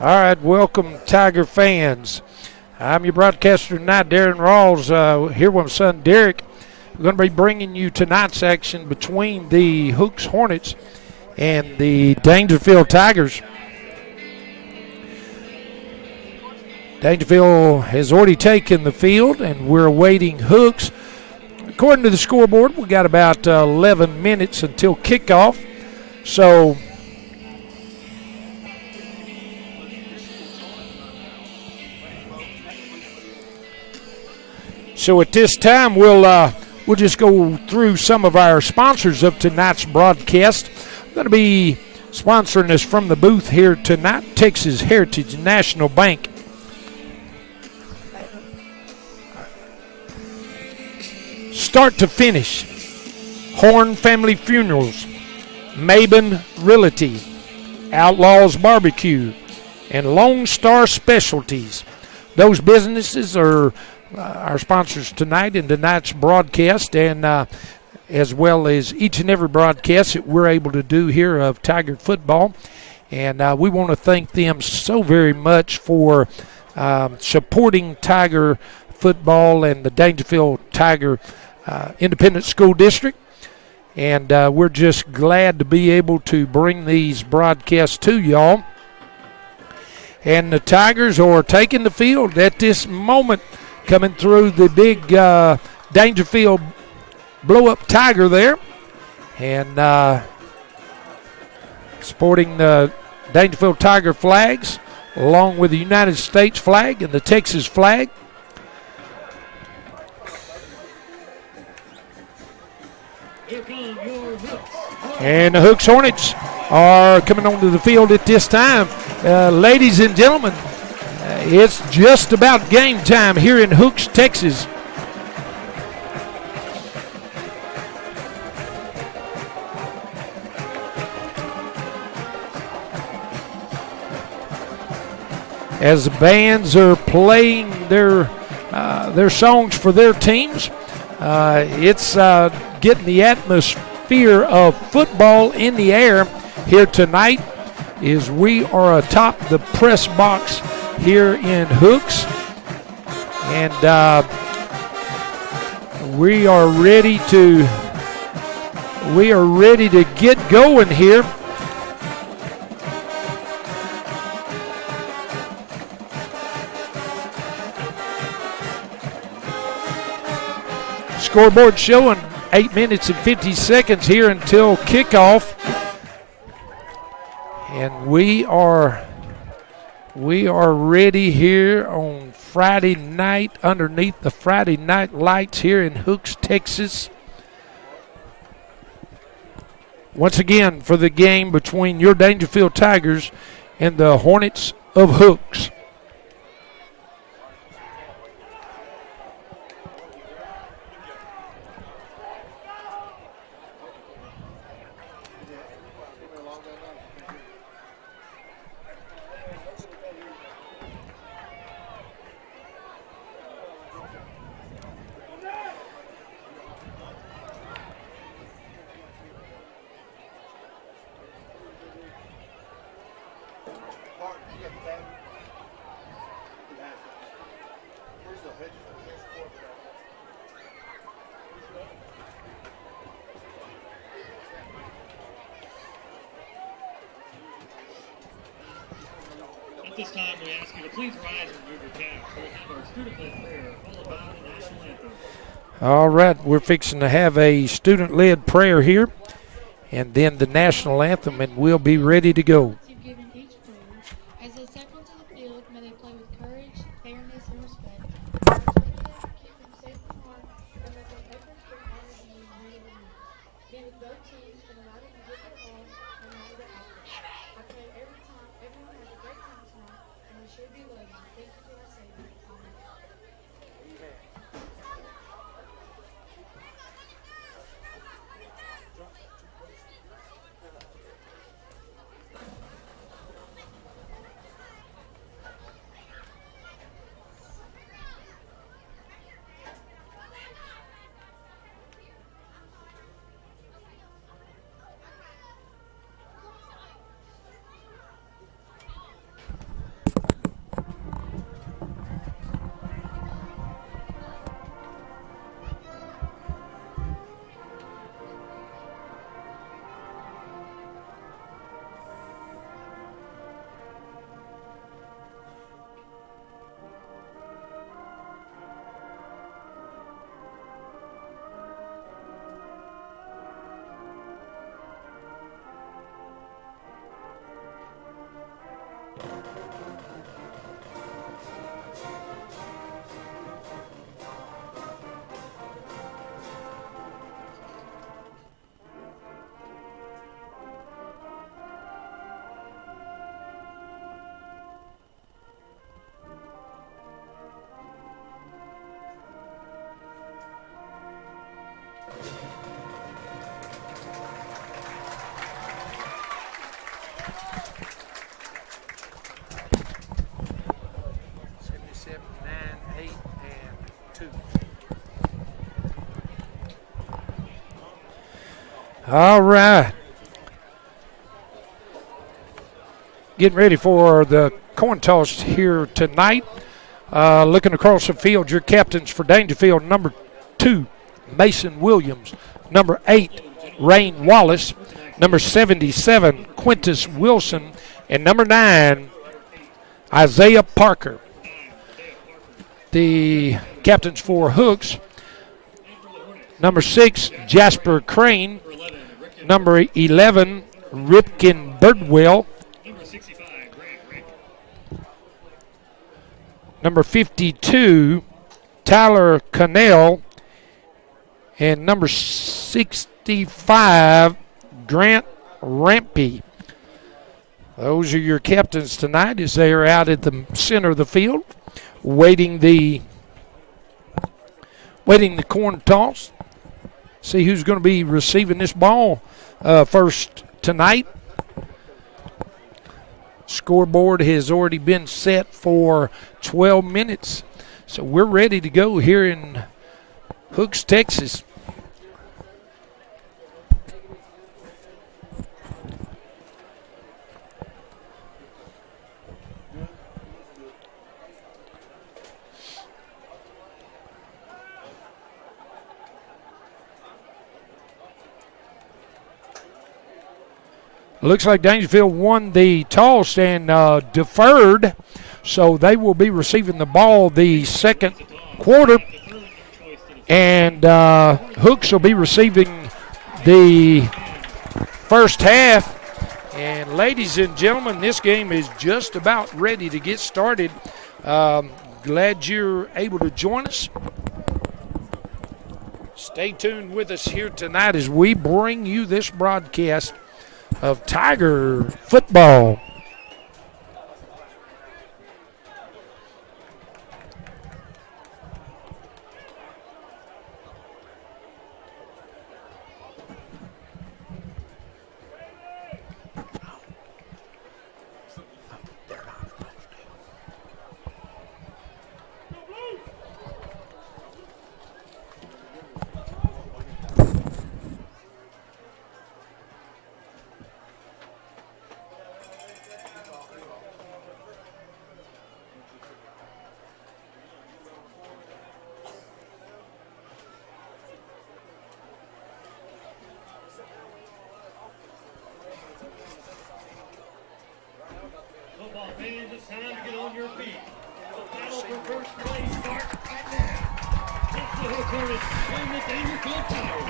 All right, welcome, Tiger fans. I'm your broadcaster tonight, Darren Rawls, here with my son Derek. We're going to be bringing you tonight's action between the Hooks Hornets and the Dangerfield Tigers. Dangerfield has already taken the field, and we're awaiting Hooks. According to the scoreboard, we got about 11 minutes until kickoff. So at this time, we'll just go through some of our sponsors of tonight's broadcast. We're going to be sponsoring us from the booth here tonight, Texas Heritage National Bank. Start to finish, Horn Family Funerals, Maben Realty, Outlaws Barbecue, and Lone Star Specialties. Those businesses are our sponsors tonight in tonight's broadcast, and as well as each and every broadcast that we're able to do here of Tiger football. And we want to thank them so very much for supporting Tiger football and the Dangerfield Tiger Independent School District. And we're just glad to be able to bring these broadcasts to y'all. And the Tigers are taking the field at this moment, coming through the big Dangerfield blow-up Tiger there. And sporting the Dangerfield Tiger flags, along with the United States flag and the Texas flag. And the Hooks Hornets are coming onto the field at this time. Ladies and gentlemen, it's just about game time here in Hooks, Texas. As the bands are playing their songs for their teams, it's getting the atmosphere of football in the air here tonight as we are atop the press box here in Hooks. And we are ready to get going here. Scoreboard showing 8 minutes and 50 seconds here until kickoff. And we are ready here on Friday night underneath the Friday night lights here in Hooks, Texas. Once again for the game between your Dangerfield Tigers and the Hornets of Hooks. This time we ask you to please rise and remove your caps. We'll have our student-led prayer followed by the national anthem. All right, we're fixing to have a student-led prayer here and then the national anthem, and we'll be ready to go. You've given each player. As they step onto the field, may they play with courage, fairness, and respect. Keep them safe from harm, and let their efforts bring honor to you and you. Be with both teams and allow them to give their all and allow their effort. I pray everyone has a great time tonight, and we sure do love you. Thank you for our Savior. Amen. All right. Getting ready for the coin toss here tonight. Looking across the field, your captains for Dangerfield, number 2, Mason Williams. Number 8, Rain Wallace. Number 77, Quintus Wilson. And number 9, Isaiah Parker. The captains for Hooks, number 6, Jasper Crane. Number 11, Ripken Birdwell. Number 52, Tyler Cannell. And number 65, Grant Rampy. Those are your captains tonight as they are out at the center of the field, waiting the coin toss. See who's going to be receiving this ball first tonight. Scoreboard has already been set for 12 minutes. So we're ready to go here in Hooks, Texas. Looks like Dangerfield won the toss and deferred, so they will be receiving the ball the second quarter. And Hooks will be receiving the first half. And ladies and gentlemen, this game is just about ready to get started. Glad you're able to join us. Stay tuned with us here tonight as we bring you this broadcast of Tiger football.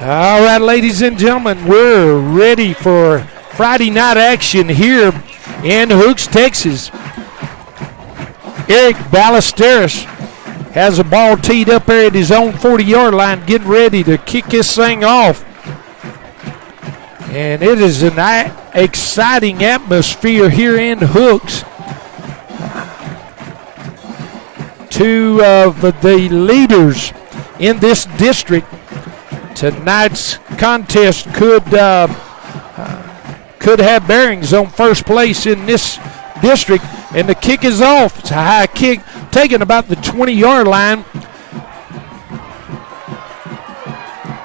All right, ladies and gentlemen, we're ready for Friday night action here in Hooks, Texas. Eric Ballesteros has a ball teed up there at his own 40-yard line, getting ready to kick this thing off. And it is an exciting atmosphere here in Hooks. Two of the leaders in this district. Tonight's contest could have bearings on first place in this district, and the kick is off. It's a high kick taken about the 20-yard line,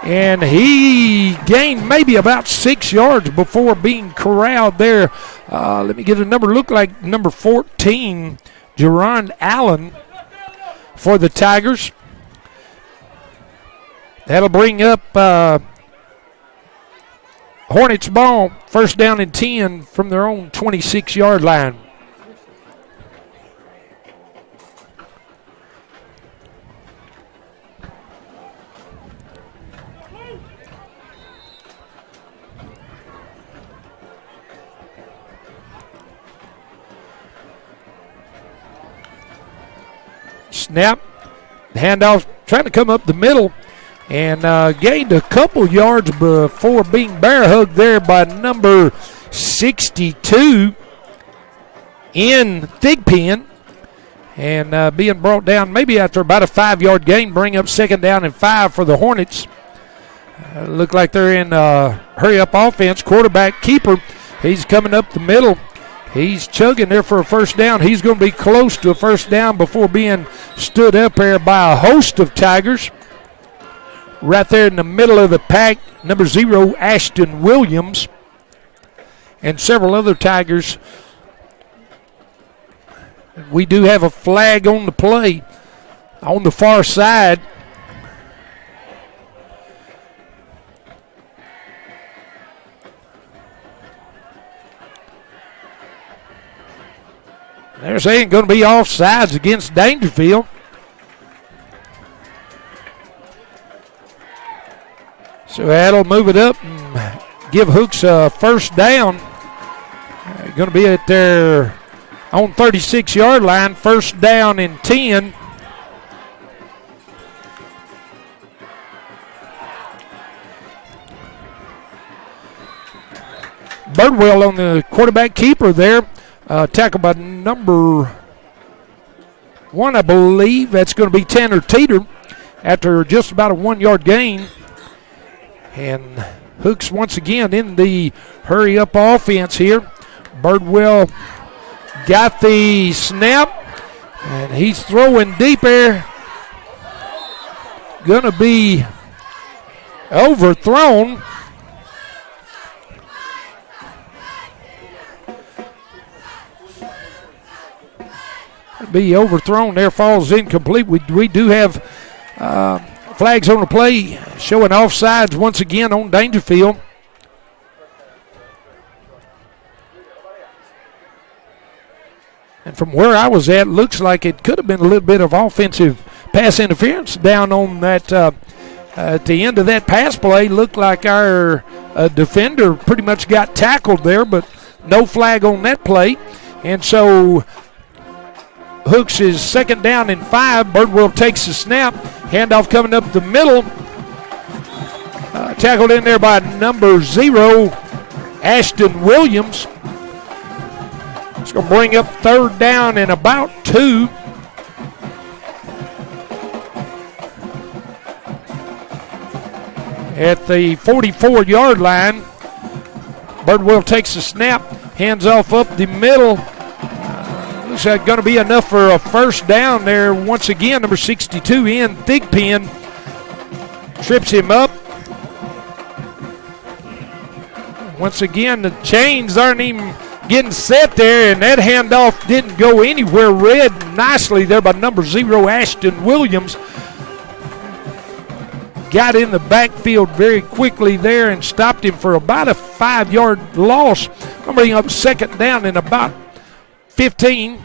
and he gained maybe about 6 yards before being corralled there. Let me get a number. Look like number 14, Jerron Allen for the Tigers. That'll bring up Hornets ball, first down and 10 from their own 26-yard line. Snap, handoff, trying to come up the middle. And gained a couple yards before being bear hugged there by number 62 in Thigpen. And being brought down maybe after about a 5-yard gain, bring up second down and 5 for the Hornets. Look like they're in hurry-up offense. Quarterback keeper, he's coming up the middle. He's chugging there for a first down. He's going to be close to a first down before being stood up there by a host of Tigers. right there in the middle of the pack, number 0, Ashton Williams, and several other Tigers. We do have a flag on the play on the far side. They're saying going to be offsides against Dangerfield. So that'll move it up and give Hooks a first down. Going to be at their own 36-yard line, first down and 10. Birdwell on the quarterback keeper there. Tackled by number 1, I believe. That's going to be Tanner Teeter after just about a 1-yard gain. And Hooks once again in the hurry-up offense here. Birdwell got the snap, and he's throwing deep there. Going to be overthrown. Be overthrown there, falls incomplete. We do have flags on the play showing offsides once again on Dangerfield. And from where I was at, looks like it could have been a little bit of offensive pass interference down on that at the end of that pass play. Looked like our defender pretty much got tackled there, but no flag on that play. And so Hooks is second down and 5. Birdwell takes the snap. Handoff coming up the middle. Tackled in there by number 0, Ashton Williams. It's going to bring up third down and about 2. At the 44-yard line, Birdwell takes the snap. Hands off up the middle. Looks like going to be enough for a first down there. Once again, number 62 in Thigpen trips him up. Once again, the chains aren't even getting set there, and that handoff didn't go anywhere. Read nicely there by number 0, Ashton Williams. Got in the backfield very quickly there and stopped him for about a 5-yard loss. I'm bringing up second down in about 15.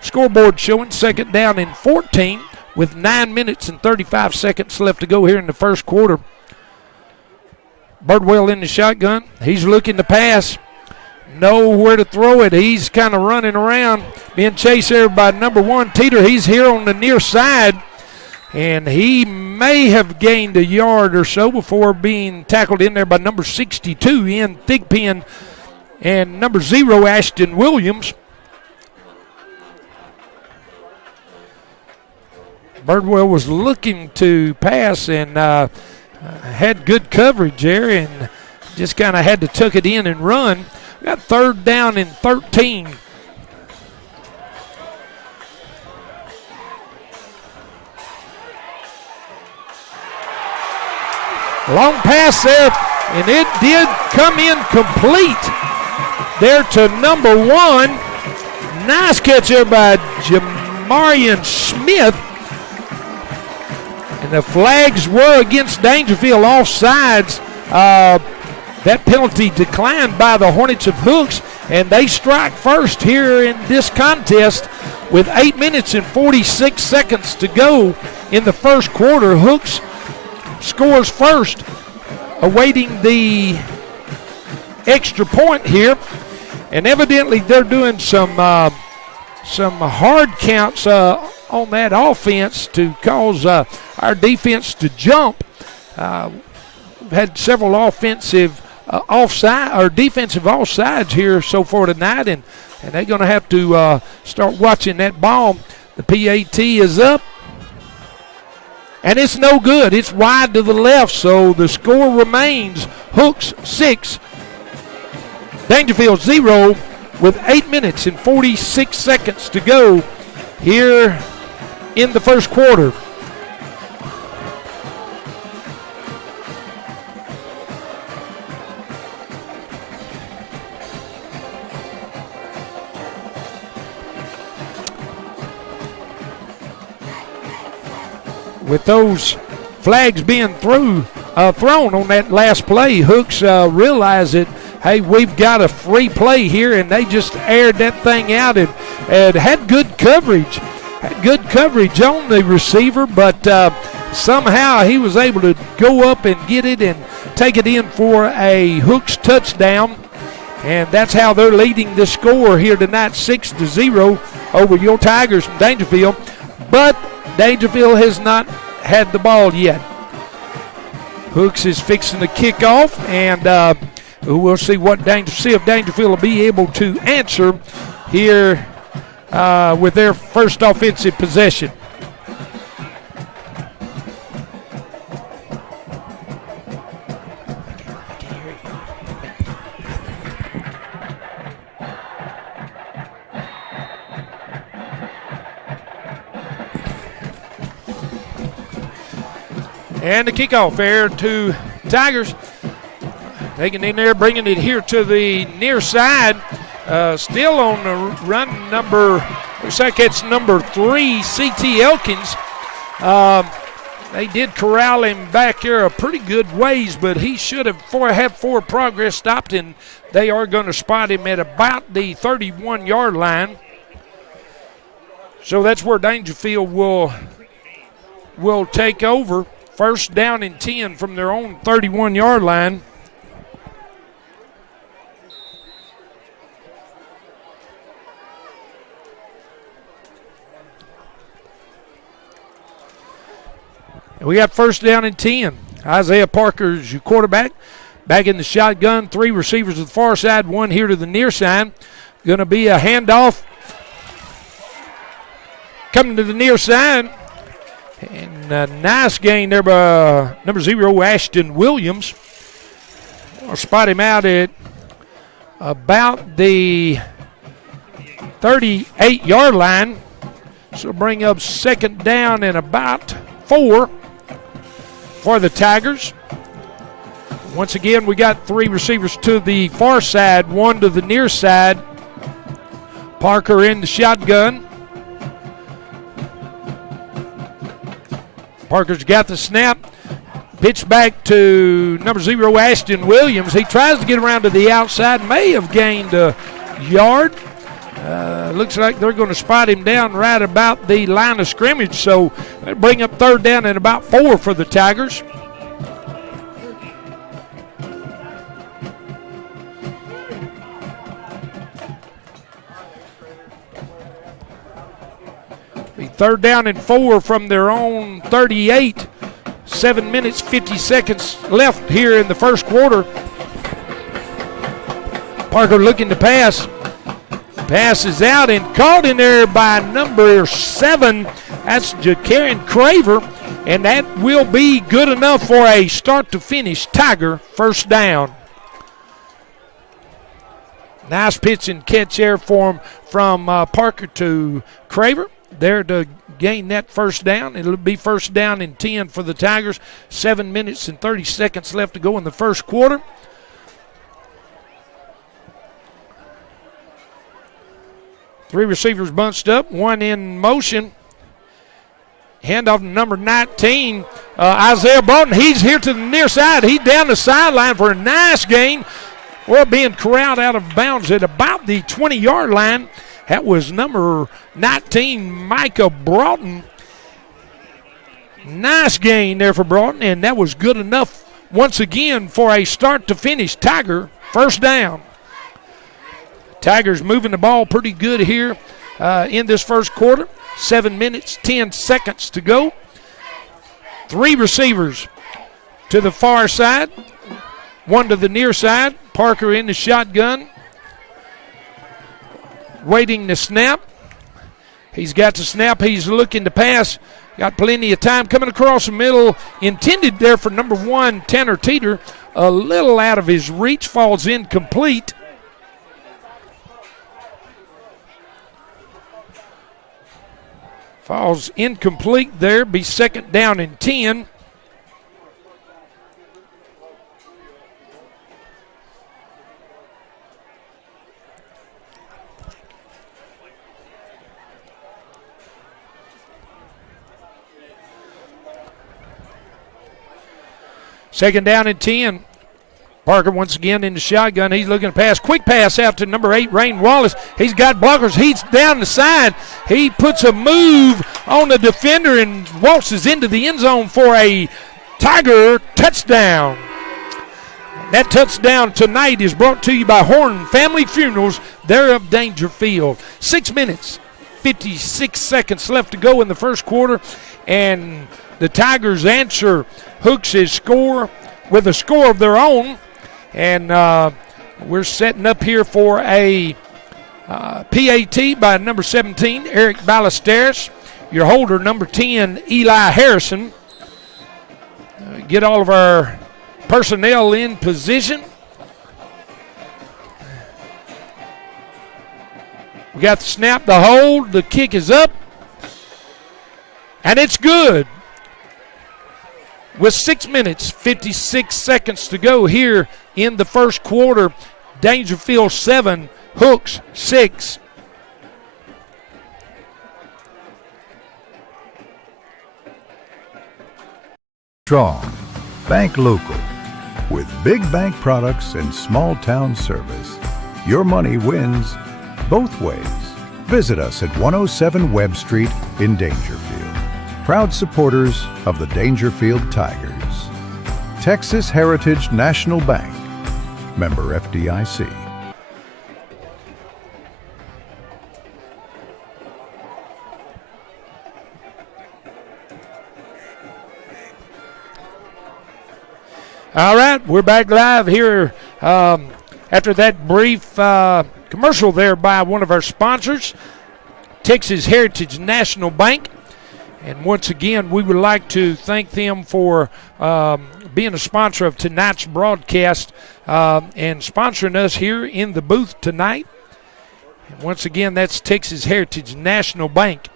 Scoreboard showing second down and 14 with 9 minutes and 35 seconds left to go here in the first quarter. Birdwell in the shotgun. He's looking to pass. Nowhere to throw it. He's kind of running around, being chased there by number 1, Teeter. He's here on the near side, and he may have gained a yard or so before being tackled in there by number 62 in Thigpen and number 0, Ashton Williams. Birdwell was looking to pass and had good coverage there and just kind of had to tuck it in and run. Got third down and 13. Long pass there, and it did come in complete there to number 1. Nice catch there by Jamarian Smith. And the flags were against Dangerfield offsides. That penalty declined by the Hornets of Hooks, and they strike first here in this contest with 8 minutes and 46 seconds to go in the first quarter. Hooks scores first, awaiting the extra point here, and evidently they're doing some hard counts on that offense to cause our defense to jump. We've had several offensive defensive offsides here so far tonight, and they're going to have to start watching that ball. The PAT is up, and it's no good. It's wide to the left, so the score remains Hooks 6, Dangerfield 0, with 8 minutes and 46 seconds to go here in the first quarter. with those flags being thrown on that last play, Hooks realized that, hey, we've got a free play here, and they just aired that thing out and had good coverage. Had good coverage on the receiver, but somehow he was able to go up and get it and take it in for a Hooks touchdown. And that's how they're leading the score here tonight, 6-0 over your Tigers from Dangerfield. But Dangerfield has not had the ball yet. Hooks is fixing to kick off, and we'll see if Dangerfield will be able to answer here with their first offensive possession. And the kickoff there to Tigers. Taking in there, bringing it here to the near side. Still on the run looks like it's number 3, C.T. Elkins. They did corral him back here a pretty good ways, but he should have had forward progress stopped, and they are going to spot him at about the 31-yard line. So that's where Dangerfield will take over. First down and 10 from their own 31-yard line. We got first down and 10. Isaiah Parker's your quarterback. Back in the shotgun. 3 receivers to the far side, 1 here to the near side. Going to be a handoff. Coming to the near side. And a nice gain there by number 0, Ashton Williams. I'll spot him out at about the 38-yard line. So bring up second down and about 4 for the Tigers. Once again, we got 3 receivers to the far side, 1 to the near side. Parker in the shotgun. Parker's got the snap. Pitch back to number 0, Ashton Williams. He tries to get around to the outside. May have gained a yard. Looks like they're going to spot him down right about the line of scrimmage. So they bring up third down and about 4 for the Tigers. Be third down and 4 from their own 38. 7 minutes, 50 seconds left here in the first quarter. Parker looking to pass. Passes out and caught in there by number 7. That's Ja'Karen Craver. And that will be good enough for a start-to-finish Tiger first down. Nice pitch and catch there from Parker to Craver. There to gain that first down. It'll be first down and 10 for the Tigers. 7 minutes and 30 seconds left to go in the first quarter. Three receivers bunched up, 1 in motion. Handoff to number 19, Isaiah Broughton. He's here to the near side. He's down the sideline for a nice gain. Well, being corralled out of bounds at about the 20-yard line. That was number 19, Micah Broughton. Nice gain there for Broughton, and that was good enough once again for a start-to-finish Tiger first down. Tigers moving the ball pretty good here in this first quarter. 7 minutes, 10 seconds to go. 3 receivers to the far side, 1 to the near side. Parker in the shotgun. Waiting to snap. He's got to snap. He's looking to pass. Got plenty of time coming across the middle. Intended there for number 1, Tanner Teeter. A little out of his reach. Falls incomplete. Falls incomplete there. Be second down and 10. Second down and 10. Parker once again in the shotgun. He's looking to pass. Quick pass out to number 8, Rain Wallace. He's got blockers. He's down the side. He puts a move on the defender and waltzes into the end zone for a Tiger touchdown. That touchdown tonight is brought to you by Horn Family Funerals. They're of Dangerfield. 6 minutes, 56 seconds left to go in the first quarter. And the Tigers answer Hooks' score with a score of their own. And we're setting up here for a PAT by number 17, Eric Ballesteros. Your holder, number 10, Eli Harrison. Get all of our personnel in position. We got the snap, the hold, the kick is up. And it's good. With 6 minutes, 56 seconds to go here in the first quarter, Dangerfield 7, Hooks 6. Strong. Bank local. With big bank products and small town service, your money wins both ways. Visit us at 107 Webb Street in Dangerfield. Proud supporters of the Dangerfield Tigers. Texas Heritage National Bank. Member FDIC. All right, we're back live here after that brief commercial there by one of our sponsors, Texas Heritage National Bank. And once again, we would like to thank them for being a sponsor of tonight's broadcast and sponsoring us here in the booth tonight. And once again, that's Texas Heritage National Bank.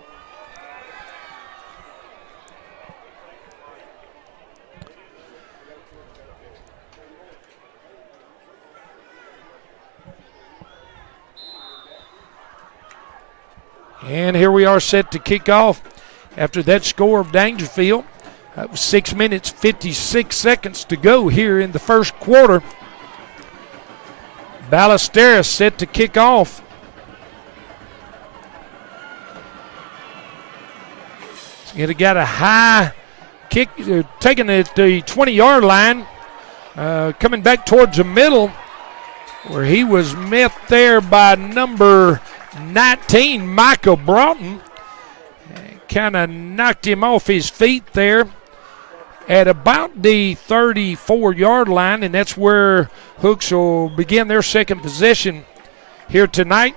And here we are set to kick off after that score of Dangerfield. 6 minutes, 56 seconds to go here in the first quarter. Ballesteros set to kick off. He's got a high kick, taking it at the 20-yard line, coming back towards the middle, where he was met there by number 19, Michael Broughton. Kind of knocked him off his feet there at about the 34-yard line, and that's where Hooks will begin their second possession here tonight.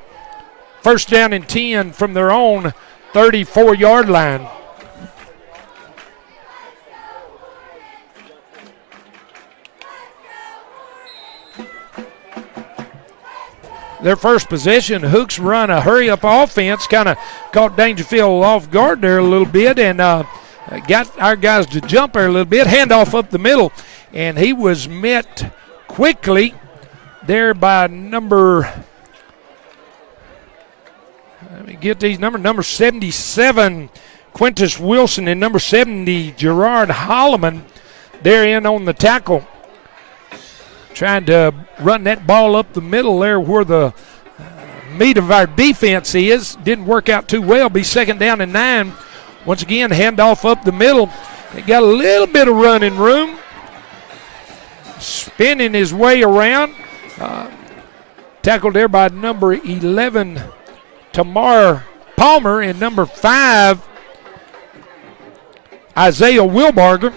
First down and 10 from their own 34-yard line. Their first possession, Hooks run a hurry-up offense, kind of caught Dangerfield off guard there a little bit and got our guys to jump there a little bit. Handoff up the middle, and he was met quickly there by number, let me get these numbers, number 77, Quintus Wilson, and number 70, Gerard Holloman. They're in on the tackle, trying to run that ball up the middle there where the meat of our defense is. Didn't work out too well. Be second down and 9. Once again, handoff up the middle. He got a little bit of running room. Spinning his way around. Tackled there by number 11, Tamar Palmer, and number 5, Isaiah Wilbarger.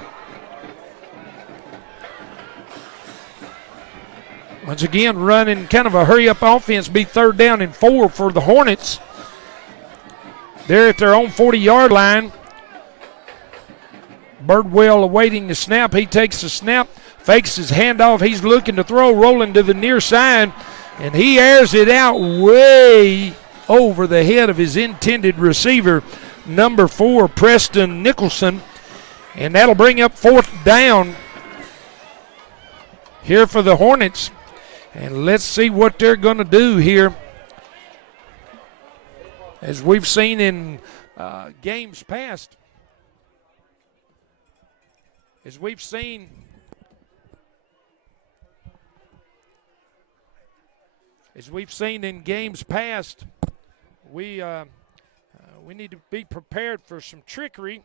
Once again, running kind of a hurry-up offense, be third down and 4 for the Hornets. They're at their own 40-yard line. Birdwell awaiting the snap. He takes the snap, fakes his handoff. He's looking to throw, rolling to the near side, and he airs it out way over the head of his intended receiver, number 4, Preston Nicholson. And that'll bring up fourth down here for the Hornets. And let's see what they're going to do here. As we've seen in games past, as we've seen As we've seen in games past, we need to be prepared for some trickery.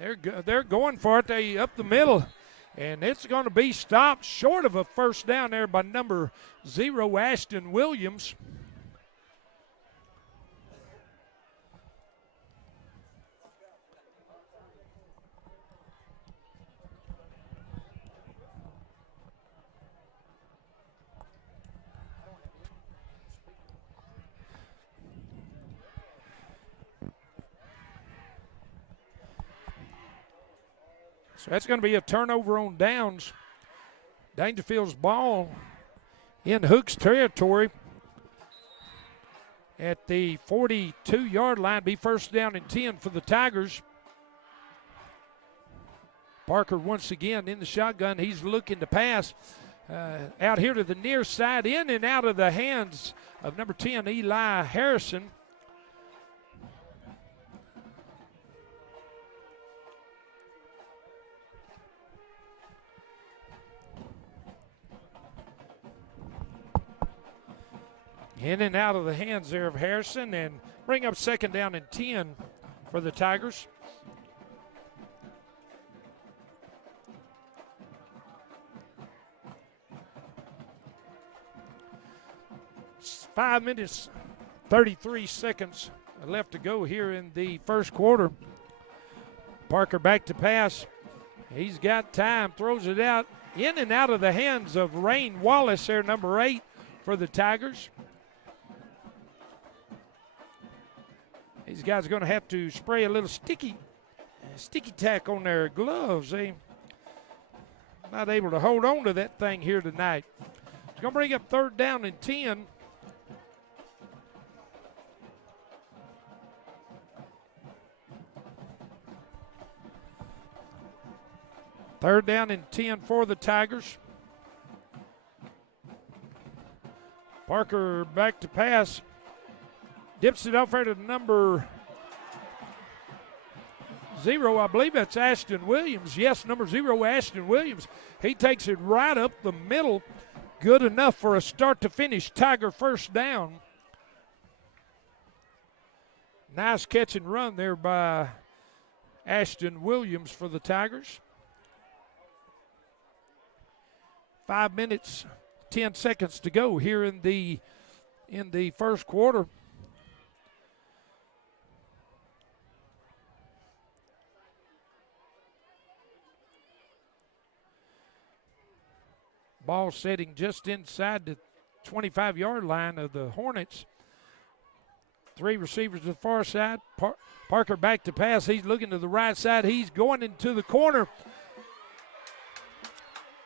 And they're going for it. They up the middle, and it's going to be stopped short of a first down there by number 0, Ashton Williams. So that's going to be a turnover on downs. Dangerfield's ball in Hook's territory at the 42-yard line. Be first down and 10 for the Tigers. Parker once again in the shotgun. He's looking to pass out here to the near side, in and out of the hands of number 10, Eli Harrison. In and out of the hands there of Harrison, and bring up second down and 10 for the Tigers. It's 5 minutes, 33 seconds left to go here in the first quarter. Parker back to pass. He's got time, throws it out, in and out of the hands of Rain Wallace there, number 8 for the Tigers. These guys are going to have to spray a little sticky tack on their gloves. They're not able to hold on to that thing here tonight. It's going to bring up third down and 10. Third down and 10 for the Tigers. Parker back to pass. Dips it off there to number 0. I believe that's Ashton Williams. Yes, number 0, Ashton Williams. He takes it right up the middle. Good enough for a start to finish Tiger first down. Nice catch and run there by Ashton Williams for the Tigers. 5 minutes, 10 seconds to go here in the first quarter. Ball setting just inside the 25-yard line of the Hornets. 3 receivers to the far side. Parker back to pass. He's looking to the right side. He's going into the corner.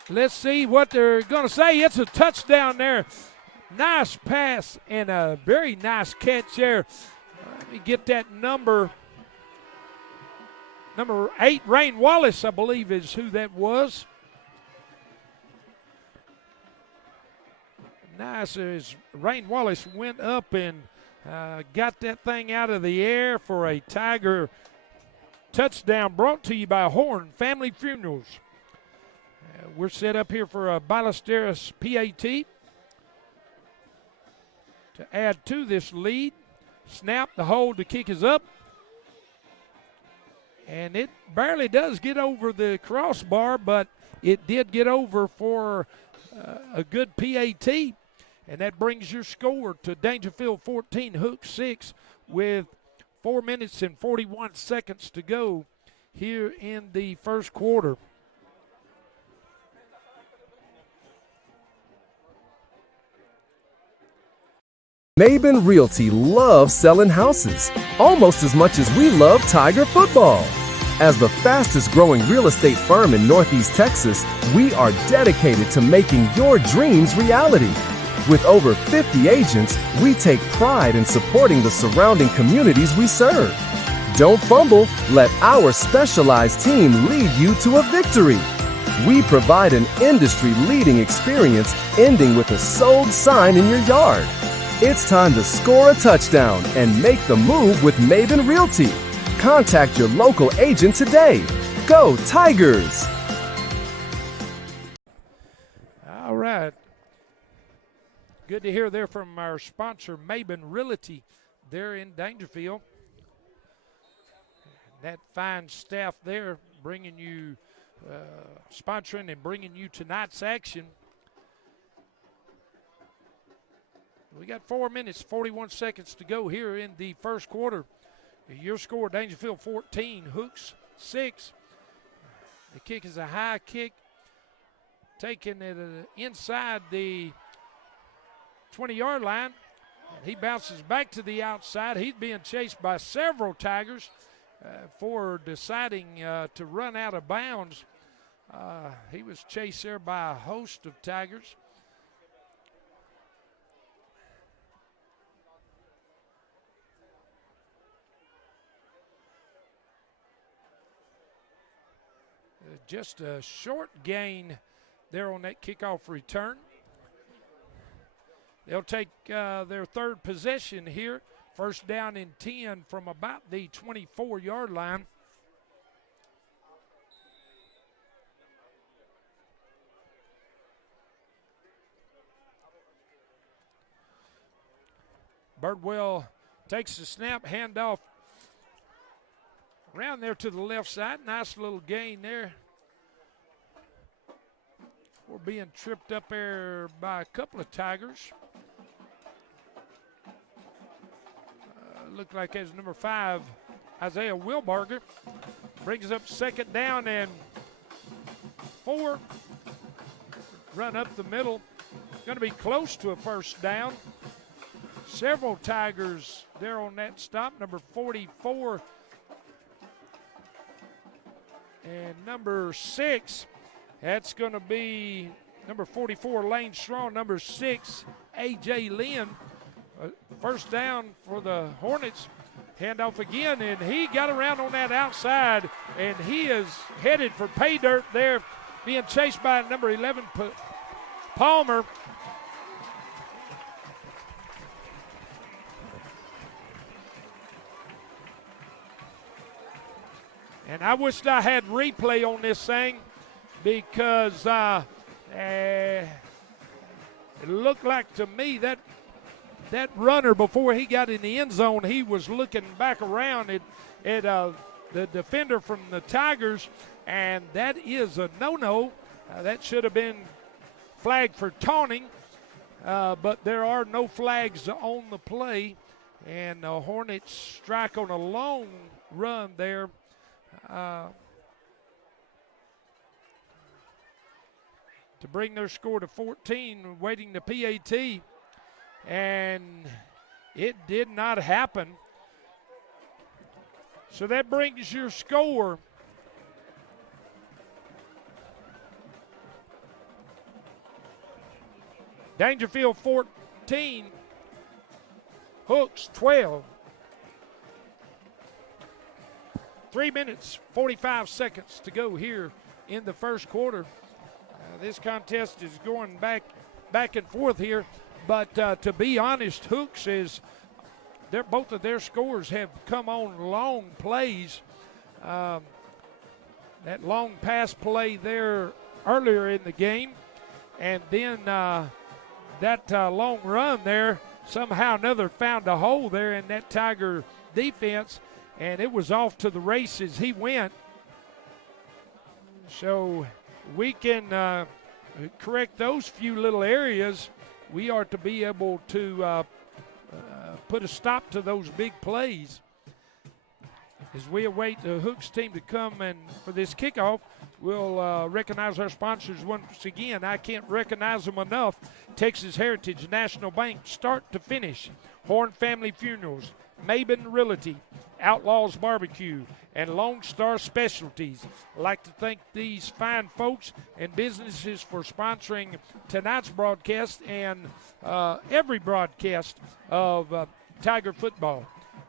Let's see what they're going to say. It's a touchdown there. Nice pass and a very nice catch there. Let me get that number. Number 8, Rain Wallace, I believe is who that was. Nice as Rain Wallace went up and got that thing out of the air for a Tiger touchdown, brought to you by Horn Family Funerals. We're set up here for a Ballesteros PAT to add to this lead. Snap, the hold, the kick is up. And it barely does get over the crossbar, but it did get over for a good PAT. And that brings your score to Dangerfield 14, Hook 6, with 4 minutes and 41 seconds to go here in the first quarter. Maben Realty loves selling houses almost as much as we love Tiger football. As the fastest growing real estate firm in Northeast Texas, we are dedicated to making your dreams reality. With over 50 agents, we take pride in supporting the surrounding communities we serve. Don't fumble, let our specialized team lead you to a victory. We provide an industry-leading experience ending with a sold sign in your yard. It's time to score a touchdown and make the move with Maben Realty. Contact your local agent today. Go Tigers! All right. Good to hear there from our sponsor, Maben Realty, there in Dangerfield. That fine staff there bringing you, sponsoring and bringing you tonight's action. We got 4 minutes, 41 seconds to go here in the first quarter. Your score, Dangerfield 14, Hooks 6. The kick is a high kick, taking it inside the 20-yard line. He bounces back to the outside. He's being chased by several Tigers for deciding to run out of bounds. He was chased there by a host of Tigers. Just a short gain there on that kickoff return. They'll take their third possession here. First down and 10 from about the 24-yard line. Birdwell takes the snap, handoff around there to the left side. Nice little gain there. We're being tripped up there by a couple of Tigers. Looked like as number 5, Isaiah Wilbarger, brings up second down and 4. Run up the middle. Going to be close to a first down. Several Tigers there on that stop. Number 44 and number 6. That's going to be number 44, Lane Strong. Number 6, A.J. Lynn. First down for the Hornets. Handoff again, and he got around on that outside, and he is headed for pay dirt there, being chased by number 11, Palmer. And I wished I had replay on this thing, because it looked like to me that runner, before he got in the end zone, he was looking back around at the defender from the Tigers, and that is a no-no. That should have been flagged for taunting, but there are no flags on the play, and the Hornets strike on a long run there. To bring their score to 14, waiting the PAT, and it did not happen. So that brings your score Dangerfield 14, Hooks 12. 3 minutes, 45 seconds to go here in the first quarter. This contest is going back and forth here, but to be honest, Hooks is, both of their scores have come on long plays. That long pass play there earlier in the game, and then that long run there, somehow or another found a hole there in that Tiger defense, and it was off to the races he went. So we can correct those few little areas. We are to be able to put a stop to those big plays. As we await the Hooks team to come and for this kickoff, we'll recognize our sponsors once again. I can't recognize them enough. Texas Heritage National Bank, start to finish. Horn Family Funerals, Maben Realty, Outlaws Barbecue, and Lone Star Specialties. I'd like to thank these fine folks and businesses for sponsoring tonight's broadcast and every broadcast of Tiger football.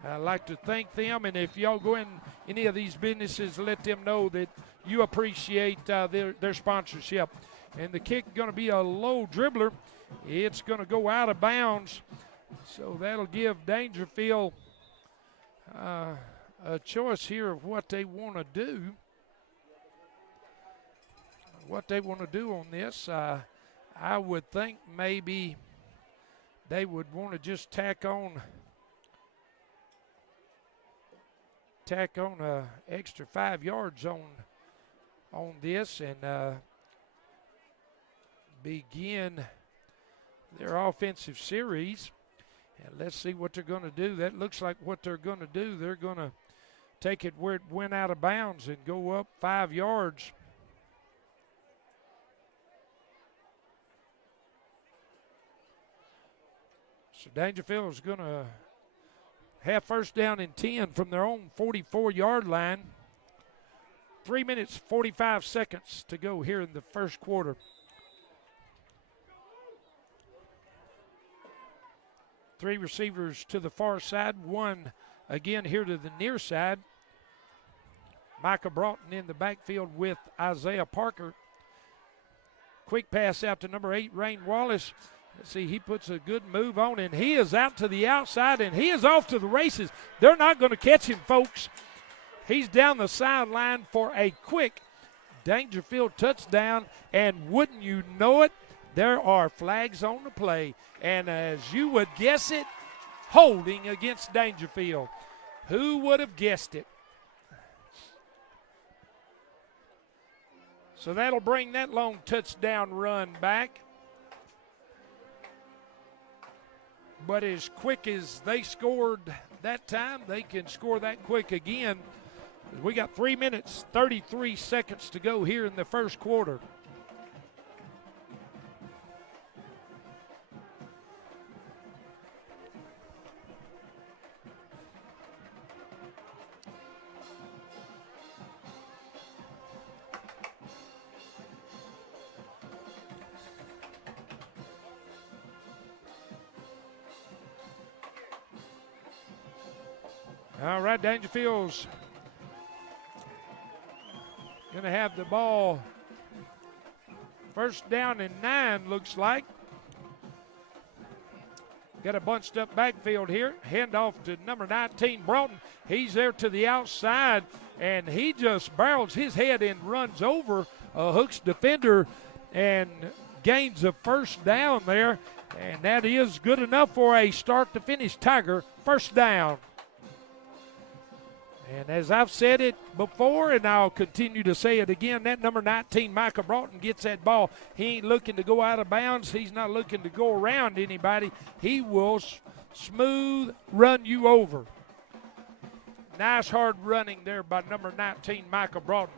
I'd like to thank them, and if y'all go in any of these businesses, let them know that you appreciate their sponsorship. And the kick is going to be a low dribbler. It's going to go out of bounds, so that'll give Dangerfield a a choice here of what they want to do. What they want to do on this, I would think maybe they would want to just tack on extra 5 yards on this and begin their offensive series. And let's see what they're going to do. That looks like what they're going to do. They're going to take it where it went out of bounds and go up 5 yards. So Dangerfield is going to have first down and 10 from their own 44-yard line. 3 minutes, 45 seconds to go here in the first quarter. Three receivers to the far side, one again here to the near side. Micah Broughton in the backfield with Isaiah Parker. Quick pass out to number 8, Rain Wallace. Let's see, he puts a good move on, and he is out to the outside, and he is off to the races. They're not going to catch him, folks. He's down the sideline for a quick Dangerfield touchdown, and wouldn't you know it, there are flags on the play. And as you would guess it, holding against Dangerfield. Who would have guessed it? So that'll bring that long touchdown run back. But as quick as they scored that time, they can score that quick again. We got 3 minutes, 33 seconds to go here in the first quarter. All right, Dangerfield's going to have the ball. First down and 9, looks like. Got a bunched up backfield here. Handoff to number 19, Broughton. He's there to the outside, and he just barrels his head and runs over a Hooks defender and gains a first down there. And that is good enough for a start-to-finish Tiger first down. And as I've said it before, and I'll continue to say it again, that number 19, Micah Broughton, gets that ball. He ain't looking to go out of bounds. He's not looking to go around anybody. He will smooth run you over. Nice hard running there by number 19, Micah Broughton.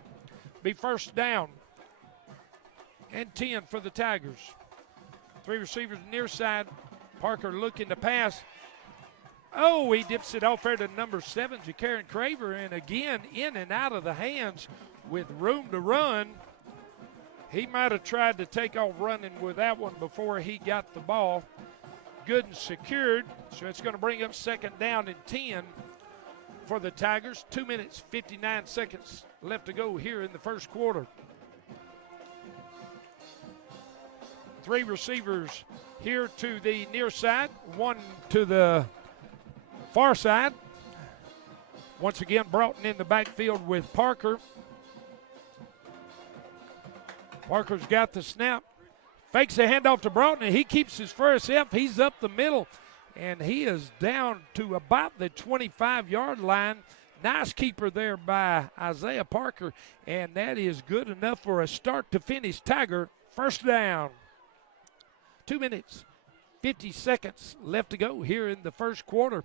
Be first down and 10 for the Tigers. Three receivers near side. Parker looking to pass. Oh, he dips it off there to number 7, Ja'Karen Craver, and again in and out of the hands with room to run. He might have tried to take off running with that one before he got the ball. Good and secured, so it's going to bring up second down and 10 for the Tigers. 2 minutes, 59 seconds left to go here in the first quarter. Three receivers here to the near side, one to the far side. Once again, Broughton in the backfield with Parker. Parker's got the snap. Fakes a handoff to Broughton, and he keeps his first F. He's up the middle, and he is down to about the 25-yard line. Nice keeper there by Isaiah Parker, and that is good enough for a start-to-finish Tiger first down. 2 minutes, 50 seconds left to go here in the first quarter.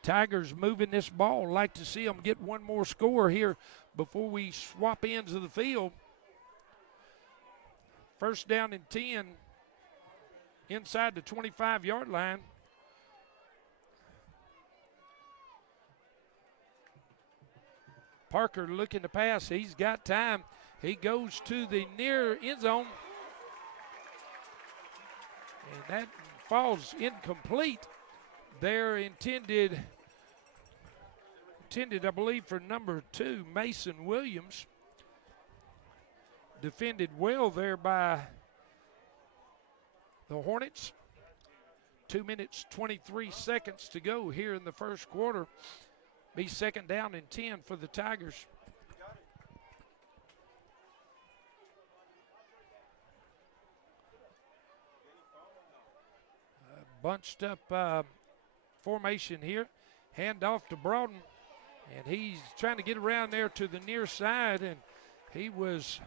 Tigers moving this ball. Like to see them get one more score here before we swap ends of the field. First down and 10 inside the 25-yard line. Parker looking to pass. He's got time. He goes to the near end zone. And that falls incomplete. They're intended, I believe, for number 2, Mason Williams. Defended well there by the Hornets. 2 minutes, 23 seconds to go here in the first quarter. Be second down and 10 for the Tigers. Bunched up formation here. Hand off to Broughton, and he's trying to get around there to the near side, and he was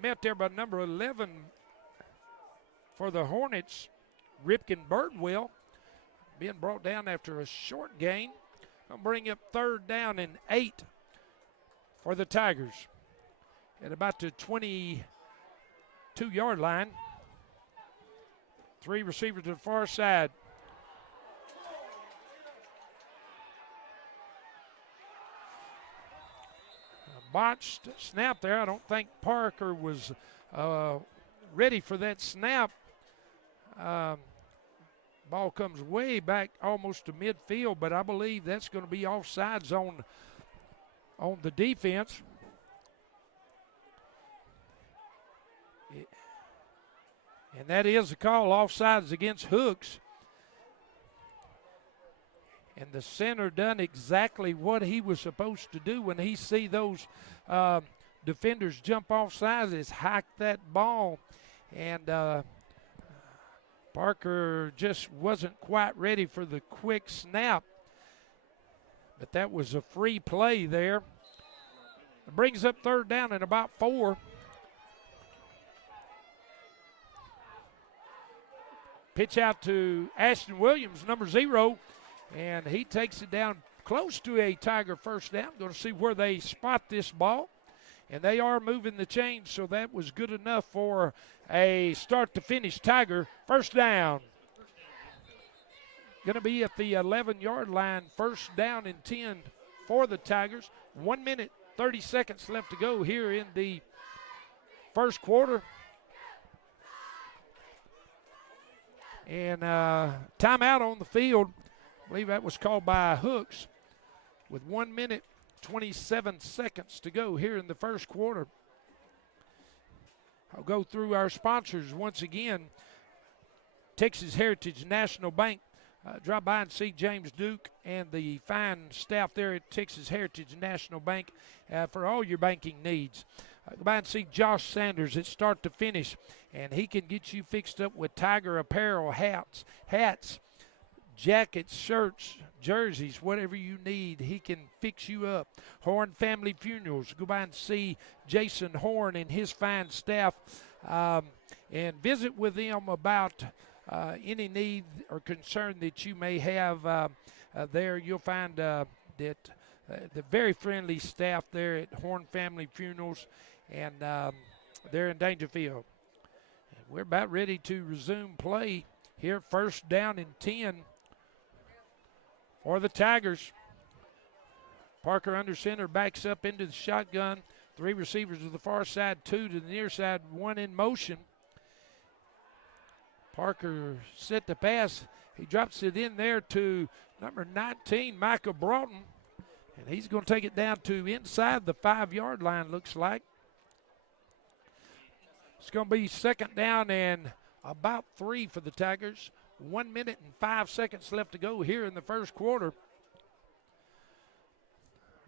met there by number 11 for the Hornets, Ripken Birdwell, being brought down after a short gain. Gonna bring up third down and 8 for the Tigers at about the 22-yard line. 3 receivers to the far side. Botched snap there. I don't think Parker was ready for that snap. Ball comes way back almost to midfield, but I believe that's going to be offsides on the defense. And that is a call, offsides against Hooks. And the center done exactly what he was supposed to do when he see those defenders jump off sides, is hike that ball. And Parker just wasn't quite ready for the quick snap. But that was a free play there. It brings up third down and about 4. Pitch out to Ashton Williams, number 0. And he takes it down close to a Tiger first down. Going to see where they spot this ball. And they are moving the chains, so that was good enough for a start-to-finish Tiger first down. Going to be at the 11-yard line, first down and 10 for the Tigers. 1 minute, 30 seconds left to go here in the first quarter. And timeout on the field. I believe that was called by Hooks with 1 minute, 27 seconds to go here in the first quarter. I'll go through our sponsors once again. Texas Heritage National Bank. Drop by and see James Duke and the fine staff there at Texas Heritage National Bank for all your banking needs. Go by and see Josh Sanders at start to finish, and he can get you fixed up with Tiger apparel, hats, jackets, shirts, jerseys, whatever you need, he can fix you up. Horn Family Funerals. Go by and see Jason Horn and his fine staff and visit with them about any need or concern that you may have there. You'll find that the very friendly staff there at Horn Family Funerals, and they're in Dangerfield. And we're about ready to resume play here. First down and 10 for the Tigers. Parker under center, backs up into the shotgun. 3 receivers to the far side, 2 to the near side, 1 in motion. Parker set the pass. He drops it in there to number 19, Michael Broughton. And he's going to take it down to inside the 5-yard line, looks like. It's going to be second down and about 3 for the Tigers. 1 minute and 5 seconds left to go here in the first quarter.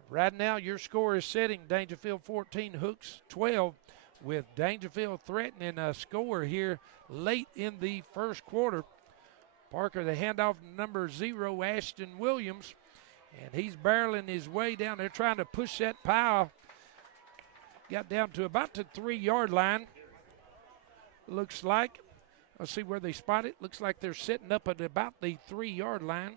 Right now, your score is setting Dangerfield 14, Hooks 12, with Dangerfield threatening a score here late in the first quarter. Parker, the handoff number 0, Ashton Williams, and he's barreling his way down there trying to push that pile. Got down to about the 3-yard line, looks like. Let's see where they spot it. Looks like they're sitting up at about the 3-yard line.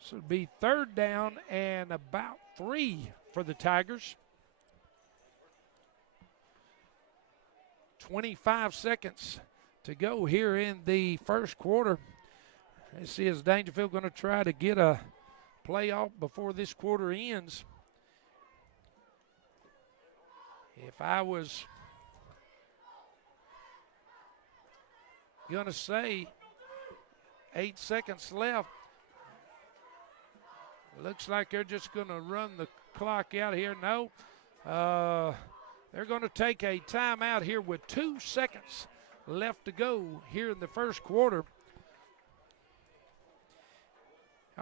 So it'll be third down and about 3 for the Tigers. 25 seconds to go here in the first quarter. Let's see, is Dangerfield going to try to get a playoff before this quarter ends? If I was going to say 8 seconds left, looks like they're just going to run the clock out here. No, they're going to take a timeout here with 2 seconds left to go here in the first quarter.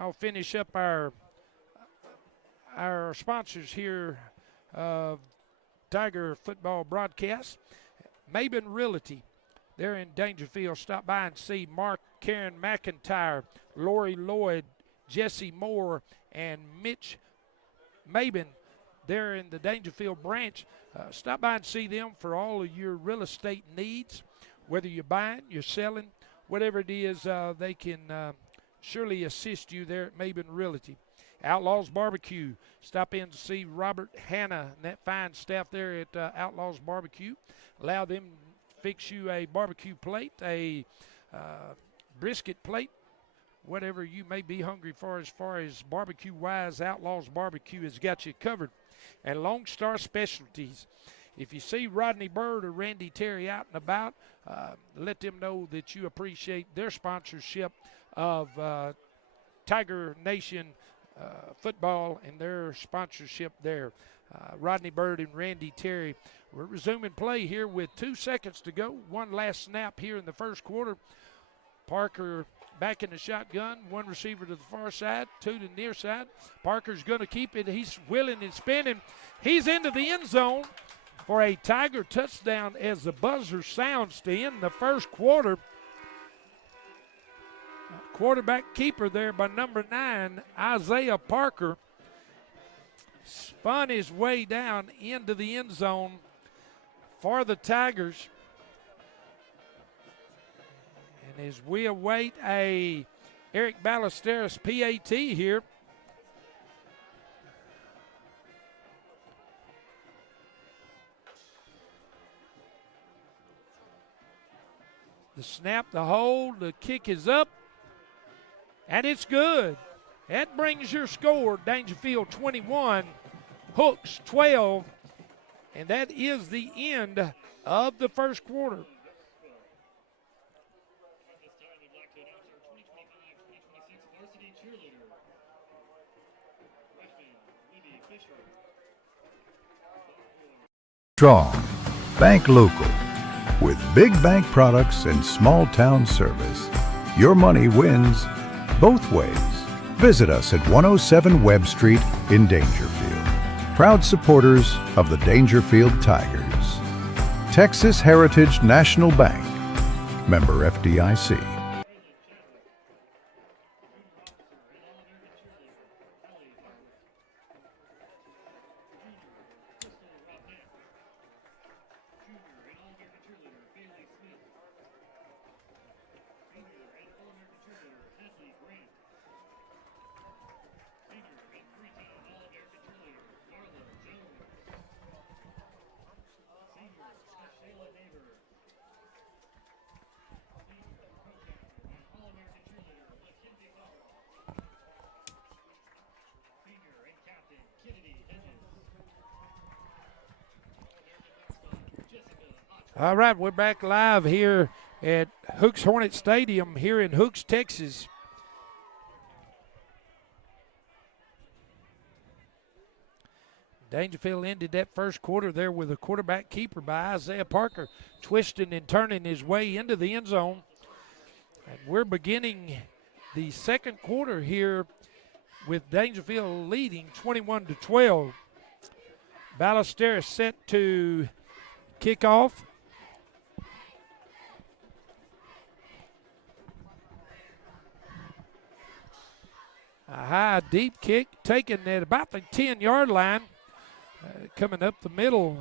I'll finish up our sponsors here of Tiger football broadcast. Maben Realty, they're in Dangerfield. Stop by and see Mark, Karen McIntyre, Lori Lloyd, Jesse Moore, and Mitch Maben. They're in the Dangerfield branch. Stop by and see them for all of your real estate needs. Whether you're buying, you're selling, whatever it is, they can surely assist you there at Maben Realty. Outlaws Barbecue. Stop in to see Robert Hanna and that fine staff there at Outlaws Barbecue. Allow them to fix you a barbecue plate, a brisket plate, whatever you may be hungry for as far as barbecue-wise. Outlaws Barbecue has got you covered. And Lone Star Specialties. If you see Rodney Bird or Randy Terry out and about, let them know that you appreciate their sponsorship of Tiger Nation football and their sponsorship there. Rodney Bird and Randy Terry. We're resuming play here with 2 seconds to go. One last snap here in the first quarter. Parker back in the shotgun. One receiver to the far side, two to the near side. Parker's going to keep it. He's wheeling and spinning. He's into the end zone for a Tiger touchdown as the buzzer sounds to end the first quarter. Quarterback keeper there by number 9, Isaiah Parker, spun his way down into the end zone for the Tigers. And as we await a Eric Ballesteros PAT here, the snap, the hold, the kick is up, and it's good. That brings your score, Dangerfield 21, Hooks 12, and that is the end of the first quarter. At this time, we'd like to announce our 2025-2026 varsity cheerleader. Freshman, Libby Fisher. Strong. Bank local. With big bank products and small town service, your money wins both ways. Visit us at 107 Webb Street in Dangerfield. Proud supporters of the Dangerfield Tigers. Texas Heritage National Bank. Member FDIC. All right, we're back live here at Hooks Hornet Stadium here in Hooks, Texas. Dangerfield ended that first quarter there with a quarterback keeper by Isaiah Parker, twisting and turning his way into the end zone. And we're beginning the second quarter here with Dangerfield leading 21-12. Ballesteros set to kick off. A high, deep kick taken at about the 10-yard line. Coming up the middle.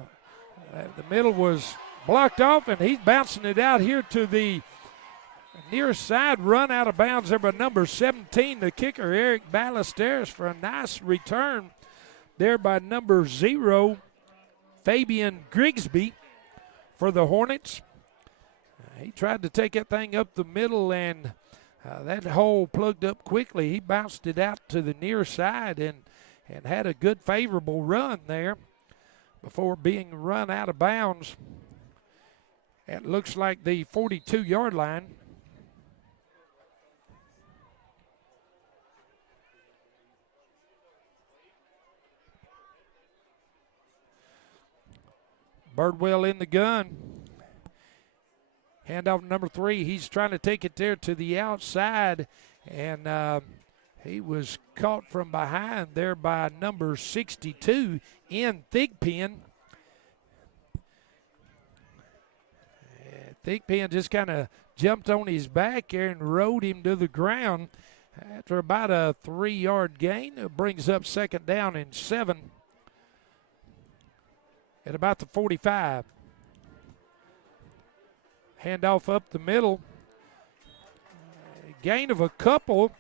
The middle was blocked off, and he's bouncing it out here to the near side, run out of bounds there by number 17, the kicker, Eric Ballesteros, for a nice return there by number 0, Fabian Grigsby for the Hornets. He tried to take that thing up the middle, and that hole plugged up quickly. He bounced it out to the near side and had a good favorable run there before being run out of bounds. It looks like the 42-yard line. Birdwell in the gun. Handoff number 3. He's trying to take it there to the outside, and He was caught from behind there by number 62 in Thigpen. Thigpen just kind of jumped on his back there and rode him to the ground after about a 3-yard gain. It brings up second down and 7 at about the 45. Handoff up the middle. Gain of a couple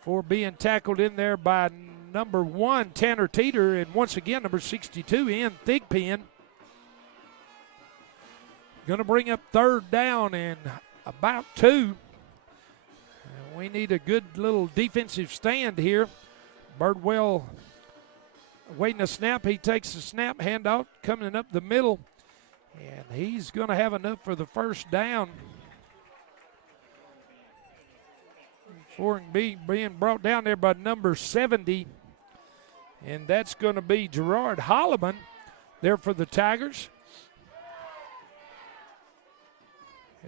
for being tackled in there by number 1, Tanner Teeter, and once again, number 62 in Thigpen. Going to bring up third down and about 2. We need a good little defensive stand here. Birdwell waiting a snap. He takes the snap, handoff, coming up the middle, and he's going to have enough for the first down. For being brought down there by number 70, and that's going to be Gerard Holloman there for the Tigers.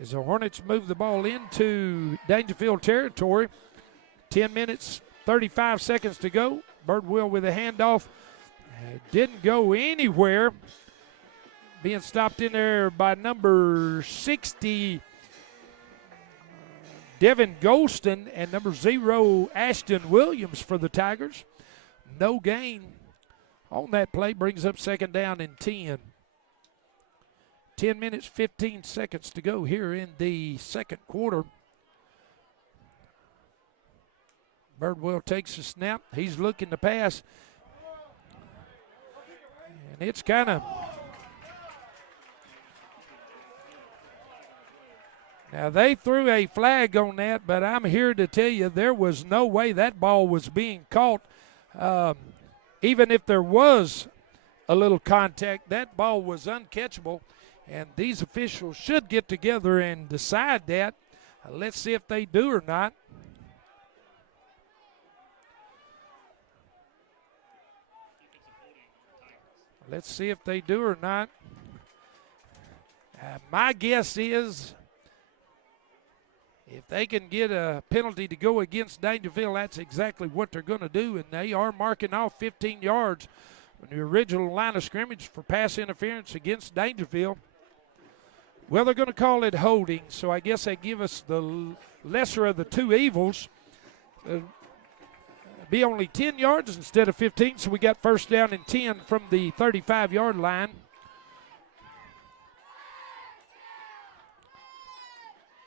As the Hornets move the ball into Dangerfield territory, 10 minutes, 35 seconds to go. Birdwell with a handoff. Didn't go anywhere. Being stopped in there by number 60, Devin Golston, and number 0, Ashton Williams for the Tigers. No gain on that play. Brings up second down and 10. 10 minutes, 15 seconds to go here in the second quarter. Birdwell takes the snap. He's looking to pass. And it's kind of... Now, they threw a flag on that, but I'm here to tell you there was no way that ball was being caught. Even if there was a little contact, that ball was uncatchable, and these officials should get together and decide that. Let's see if they do or not. Let's see if they do or not. My guess is if they can get a penalty to go against Dangerfield, that's exactly what they're going to do, and they are marking off 15 yards on the original line of scrimmage for pass interference against Dangerfield. Well, they're going to call it holding, so I guess they give us the lesser of the two evils. Be only 10 yards instead of 15, so we got first down and 10 from the 35-yard line.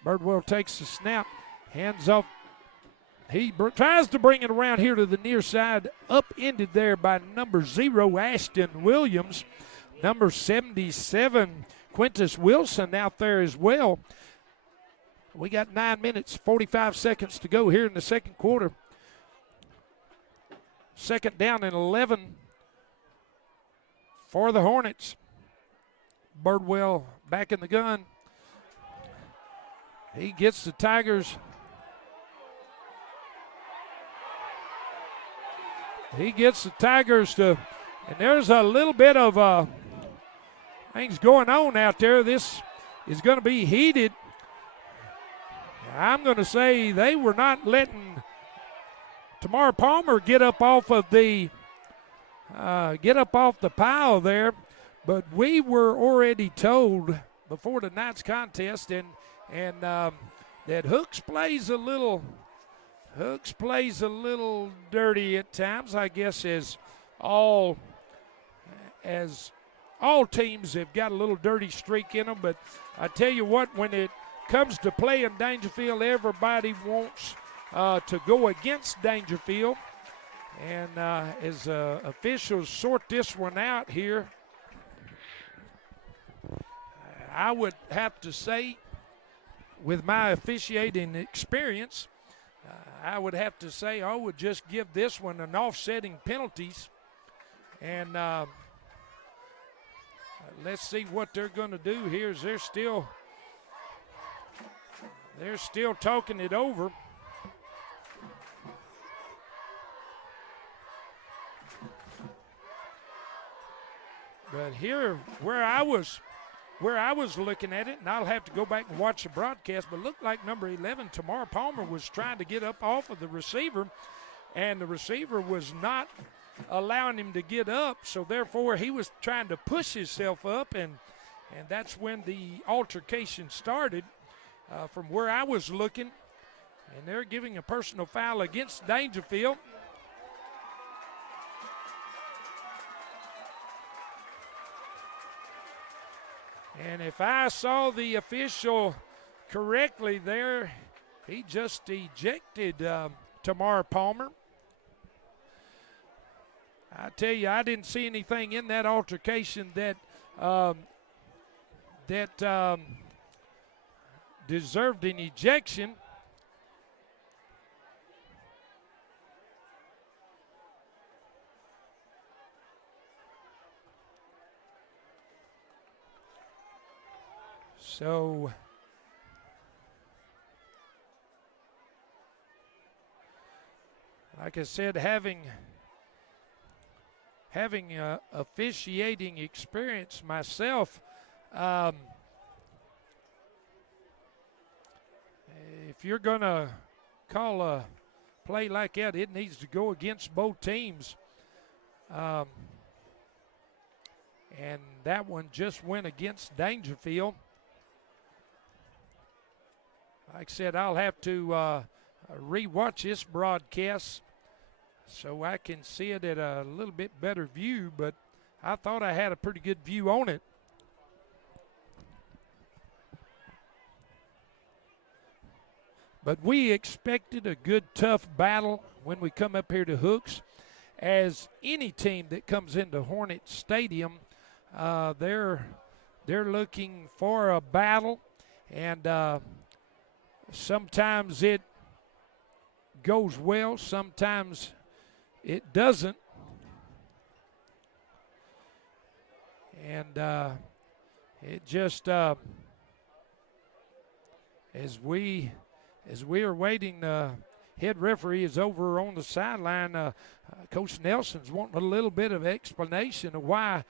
Birdwell takes the snap, hands off. He tries to bring it around here to the near side, upended there by number 0, Ashton Williams. Number 77, Quintus Wilson out there as well. We got 9 minutes, 45 seconds to go here in the second quarter. Second down and 11 for the Hornets. Birdwell back in the gun. He gets the Tigers. He gets the Tigers to, and there's a little bit of things going on out there. This is going to be heated. I'm going to say they were not letting Tamar Palmer get up off the pile there, but we were already told before tonight's contest and that Hooks plays a little dirty at times, I guess, as all teams have got a little dirty streak in them. But I tell you what, when it comes to playing Dangerfield, everybody wants to go against Dangerfield. And as officials sort this one out here, I would have to say, with my officiating experience, I would have to say I would just give this one an offsetting penalties. And let's see what they're going to do here. As they're still talking it over. But here, where I was looking at it, and I'll have to go back and watch the broadcast, but it looked like number 11, Tamar Palmer, was trying to get up off of the receiver. and the receiver was not allowing him to get up, so therefore he was trying to push himself up, and that's when the altercation started from where I was looking, and they're giving a personal foul against Dangerfield. And if I saw the official correctly there, he just ejected Tamar Palmer. I tell you, I didn't see anything in that altercation that deserved an ejection. So like I said, having officiating experience myself, if you're going to call a play like that, it needs to go against both teams. And that one just went against Dangerfield. Like I said, I'll have to rewatch this broadcast so I can see it at a little bit better view, but I thought I had a pretty good view on it. But we expected a good, tough battle when we come up here to Hooks. As any team that comes into Hornet Stadium, they're looking for a battle, and sometimes it goes well, sometimes it doesn't. And it just, as we are waiting, the head referee is over on the sideline. Coach Nelson's wanting a little bit of explanation of why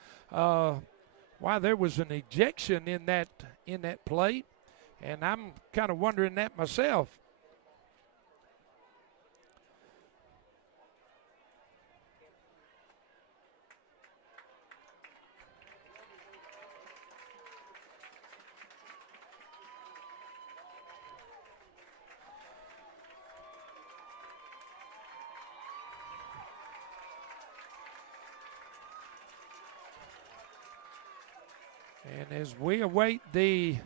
there was an ejection in that play, and I'm kind of wondering that myself. And as we await the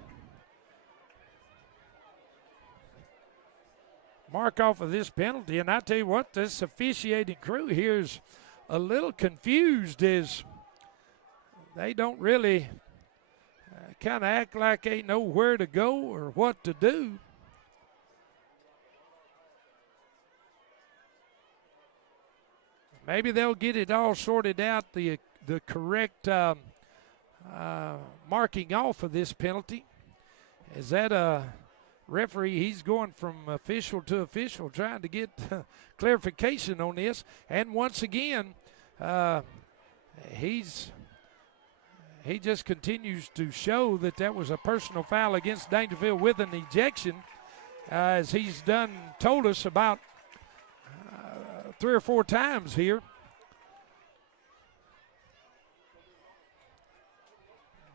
mark off of this penalty, and I tell you what, this officiating crew here is a little confused as they don't really kind of act like they know where to go or what to do. Maybe they'll get it all sorted out, the correct marking off of this penalty. Is that a referee? He's going from official to official, trying to get clarification on this. And once again, he just continues to show that was a personal foul against Dangerfield with an ejection, as he's told us about 3 or 4 times here.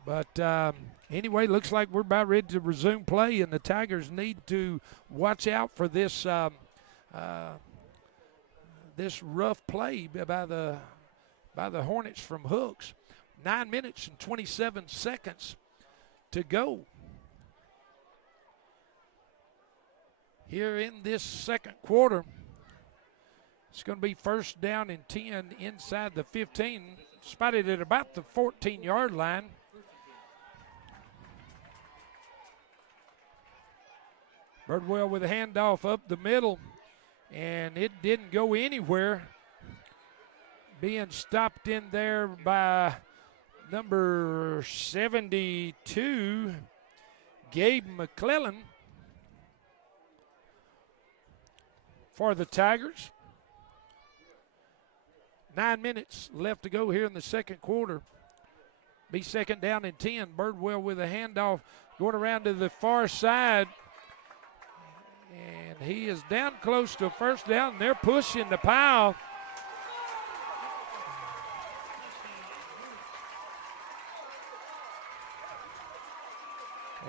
But anyway, looks like we're about ready to resume play, and the Tigers need to watch out for this this rough play by the Hornets from Hooks. 9 minutes and 27 seconds to go here in this second quarter. It's going to be first down and 10 inside the 15, spotted at about the 14-yard line. Birdwell with a handoff up the middle, and it didn't go anywhere. Being stopped in there by number 72, Gabe McClellan, for the Tigers. 9 minutes left to go here in the second quarter. Be second down and 10. Birdwell with a handoff going around to the far side. And he is down close to a first down. They're pushing the pile.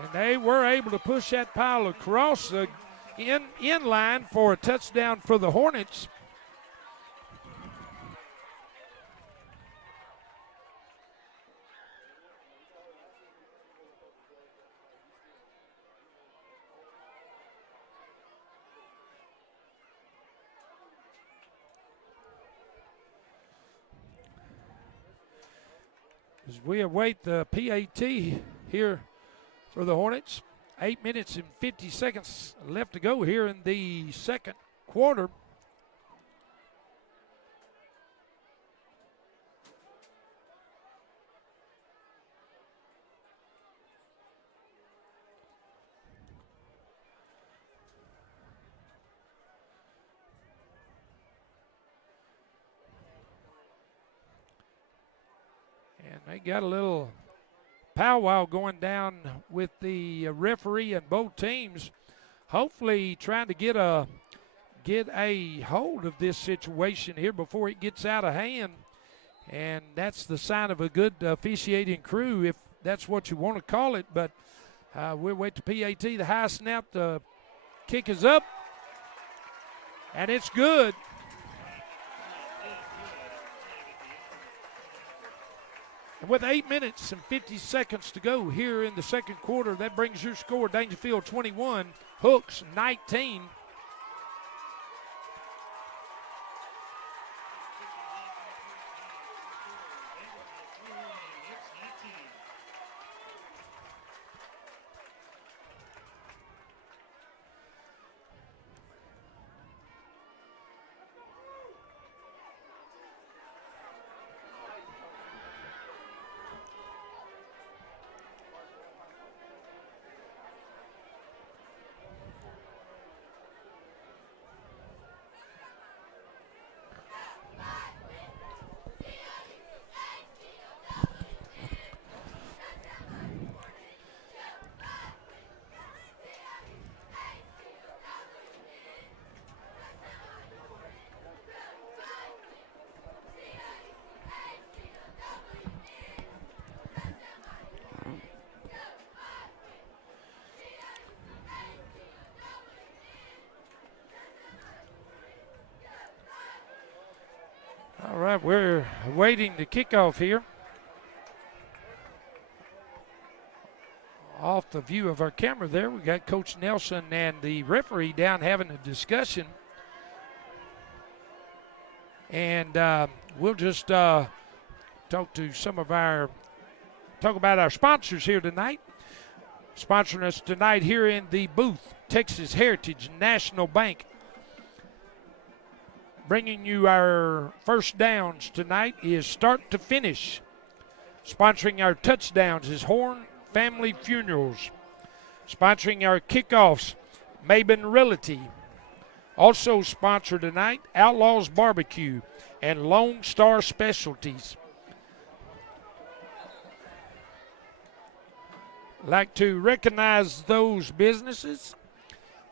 And they were able to push that pile across the in line for a touchdown for the Hornets. As we await the PAT here for the Hornets. 8 minutes and 50 seconds left to go here in the second quarter. And they got a little powwow going down with the referee and both teams, hopefully trying to get a hold of this situation here before it gets out of hand. And that's the sign of a good officiating crew, if that's what you want to call it. But we'll wait to PAT. The high snap, the kick is up, and it's good. And with 8 minutes and 50 seconds to go here in the second quarter, that brings your score, Dangerfield 21, Hooks 19. All right, we're waiting the kickoff here. Off the view of our camera there, we got Coach Nelson and the referee down having a discussion. And we'll just talk about our sponsors here tonight. Sponsoring us tonight here in the booth, Texas Heritage National Bank. Bringing you our first downs tonight is Start to Finish. Sponsoring our touchdowns is Horn Family Funerals. Sponsoring our kickoffs, Maben Realty. Also sponsored tonight, Outlaws Barbecue and Lone Star Specialties. Like to recognize those businesses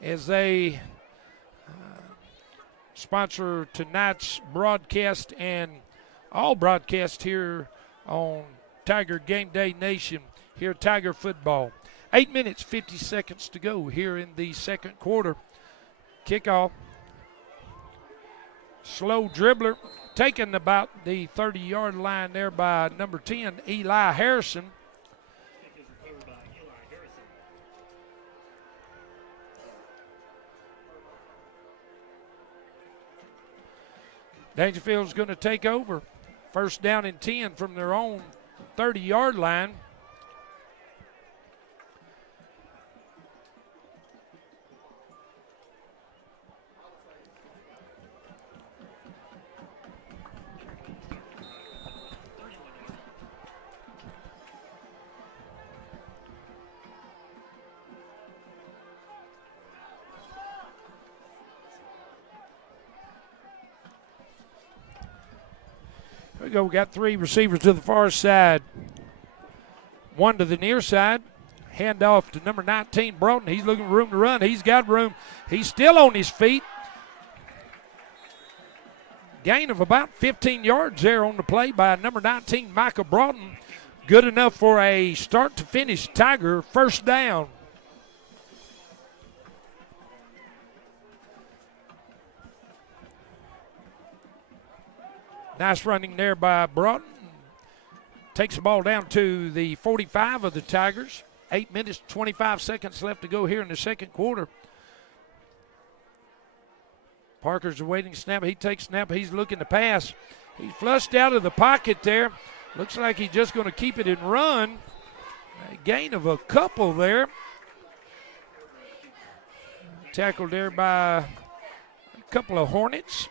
as they sponsor tonight's broadcast and all broadcast here on Tiger Game Day Nation, here Tiger Football. 8 minutes, 50 seconds to go here in the second quarter. Kickoff. Slow dribbler, taken about the 30-yard line there by number 10, Eli Harrison. Dangerfield's going to take over. First down and 10 from their own 30-yard line. We go. We got three receivers to the far side. One to the near side. Hand off to number 19, Broughton. He's looking for room to run. He's got room. He's still on his feet. Gain of about 15 yards there on the play by number 19, Michael Broughton. Good enough for a start-to-finish Tiger first down. Nice running there by Broughton. Takes the ball down to the 45 of the Tigers. 8 minutes, 25 seconds left to go here in the second quarter. Parker's awaiting snap. He takes snap. He's looking to pass. He's flushed out of the pocket there. Looks like he's just going to keep it and run. A gain of a couple there. Tackled there by a couple of Hornets.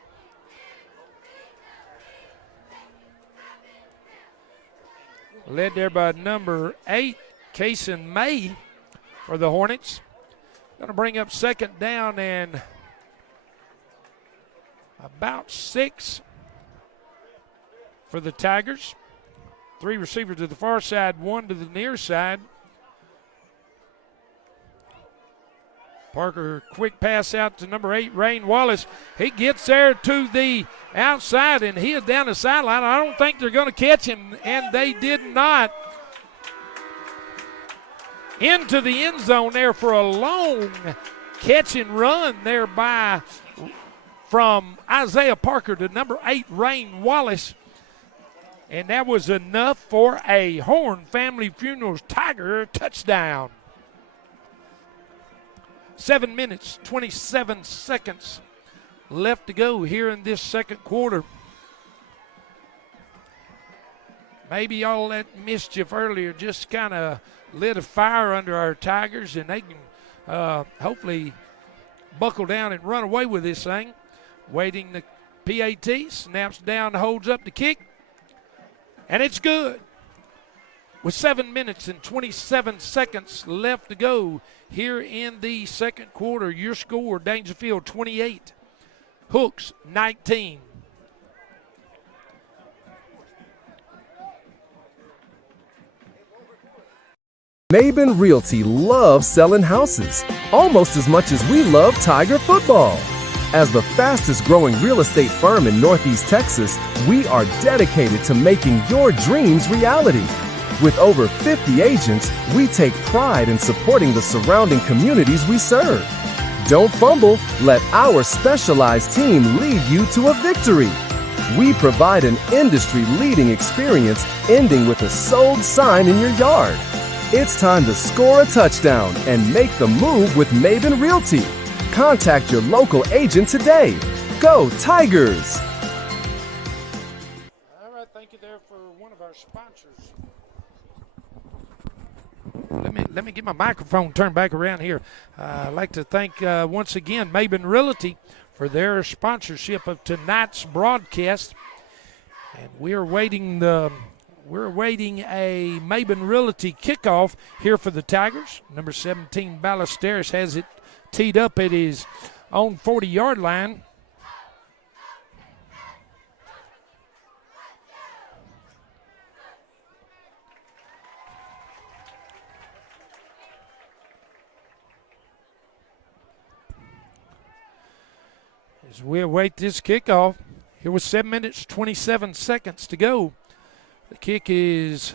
Led there by number 8, Kason May for the Hornets. Going to bring up second down and about 6 for the Tigers. 3 receivers to the far side, 1 to the near side. Parker, quick pass out to number 8, Rain Wallace. He gets there to the outside, and he is down the sideline. I don't think they're going to catch him, and they did not. Into the end zone there for a long catch and run there from Isaiah Parker to number 8, Rain Wallace. And that was enough for a Horn Family Funerals Tiger touchdown. 7 minutes, 27 seconds left to go here in this second quarter. Maybe all that mischief earlier just kind of lit a fire under our Tigers, and they can hopefully buckle down and run away with this thing. Waiting the PAT, snaps down, holds up the kick, and it's good. With 7 minutes and 27 seconds left to go here in the second quarter, your score, Dangerfield 28, Hooks 19. Maben Realty loves selling houses almost as much as we love Tiger football. As the fastest growing real estate firm in Northeast Texas, we are dedicated to making your dreams reality. With over 50 agents, we take pride in supporting the surrounding communities we serve. Don't fumble, let our specialized team lead you to a victory. We provide an industry-leading experience ending with a sold sign in your yard. It's time to score a touchdown and make the move with Maben Realty. Contact your local agent today. Go Tigers! All right, thank you there for one of our sponsors. Let me get my microphone turned back around here. I'd like to thank once again Maben Realty for their sponsorship of tonight's broadcast. And we're awaiting a Maben Realty kickoff here for the Tigers. Number 17 Ballesteros has it teed up at his own 40-yard line. As we await this kickoff, here with 7 minutes, 27 seconds to go. The kick is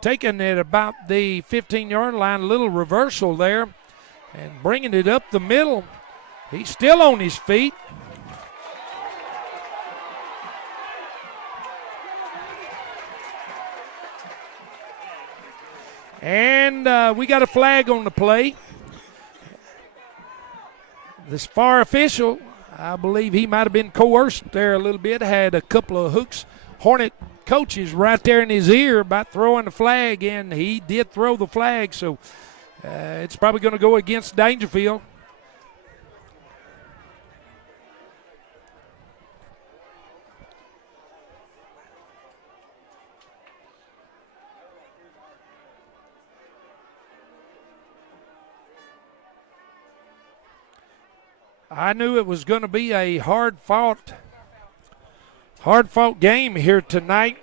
taken at about the 15-yard line, a little reversal there, and bringing it up the middle. He's still on his feet. And we got a flag on the play. This far official, I believe he might have been coerced there a little bit, had a couple of Hooks Hornet coaches right there in his ear about throwing the flag, and he did throw the flag, so it's probably going to go against Dangerfield. I knew it was going to be a hard-fought game here tonight.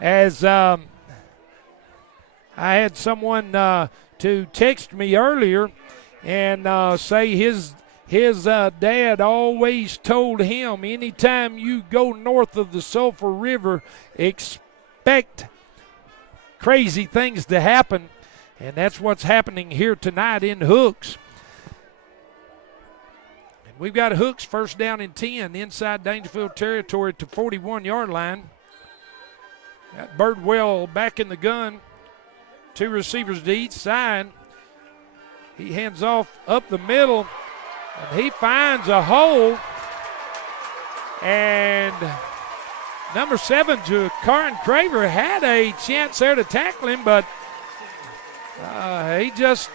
As I had someone to text me earlier and say his dad always told him, anytime you go north of the Sulphur River, expect crazy things to happen. And that's what's happening here tonight in Hooks. And we've got Hooks first down and 10 inside Dangerfield territory to 41-yard line. Got Birdwell back in the gun. 2 receivers to each side. He hands off up the middle, and he finds a hole. And number 7, Karin Craver, had a chance there to tackle him, but he just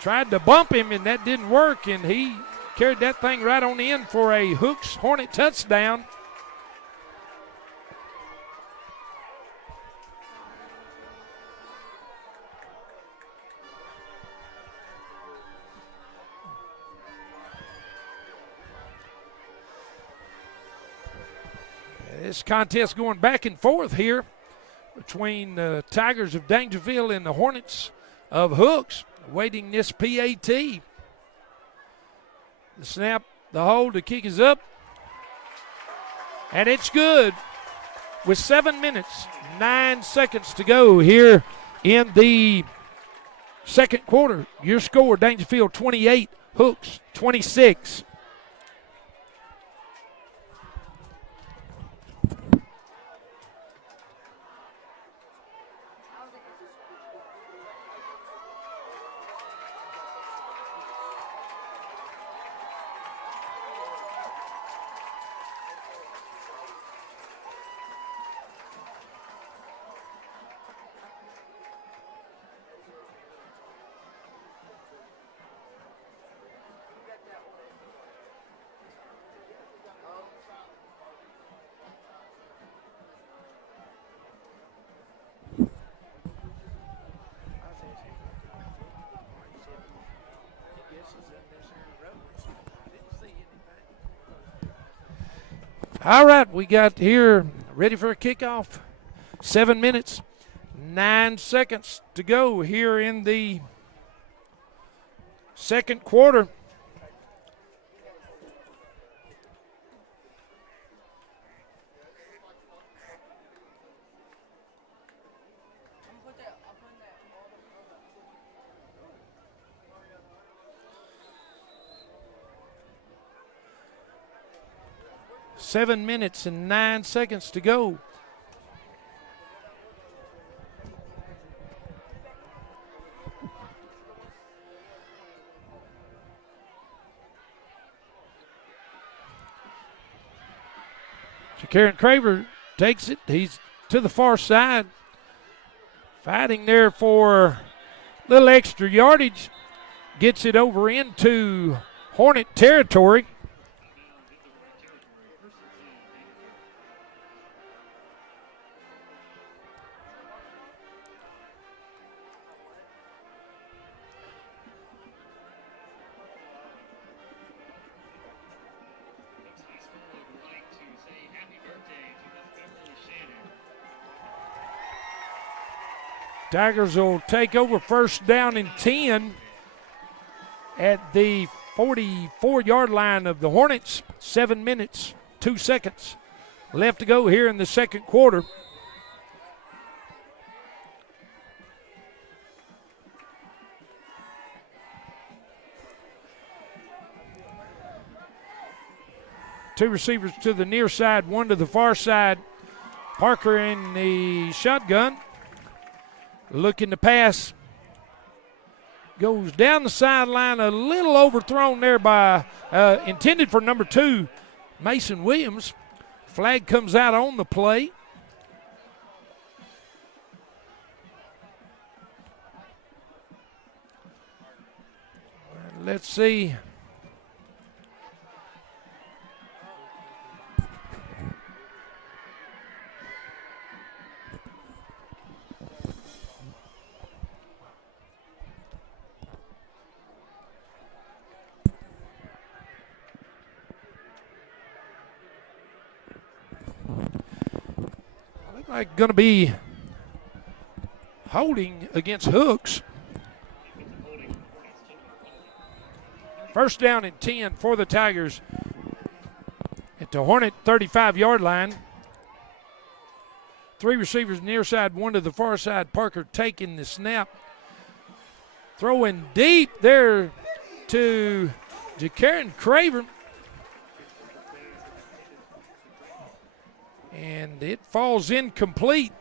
tried to bump him, and that didn't work, and he carried that thing right on in for a Hooks Hornet touchdown. This contest going back and forth here between the Tigers of Dangerfield and the Hornets of Hooks, awaiting this PAT. The snap, the hold, the kick is up, and it's good with 7 minutes, 9 seconds to go here in the second quarter. Your score, Dangerfield 28, Hooks 26. All right, we got here ready for a kickoff. 7 minutes, 9 seconds to go here in the second quarter. Seven minutes and 9 seconds to go. Karen Craver takes it. He's to the far side, fighting there for a little extra yardage. Gets it over into Hornet territory. Tigers will take over first down and 10 at the 44-yard line of the Hornets. 7 minutes, 2 seconds left to go here in the second quarter. Two receivers to the near side, one to the far side. Parker in the shotgun. Looking to pass. Goes down the sideline, a little overthrown there by, intended for number 2, Mason Williams. Flag comes out on the play. Let's see. like going to be holding against Hooks. First down and 10 for the Tigers at the Hornet 35-yard line. 3 receivers near side, 1 to the far side. Parker taking the snap. Throwing deep there to Jacarin Craver. And it falls incomplete.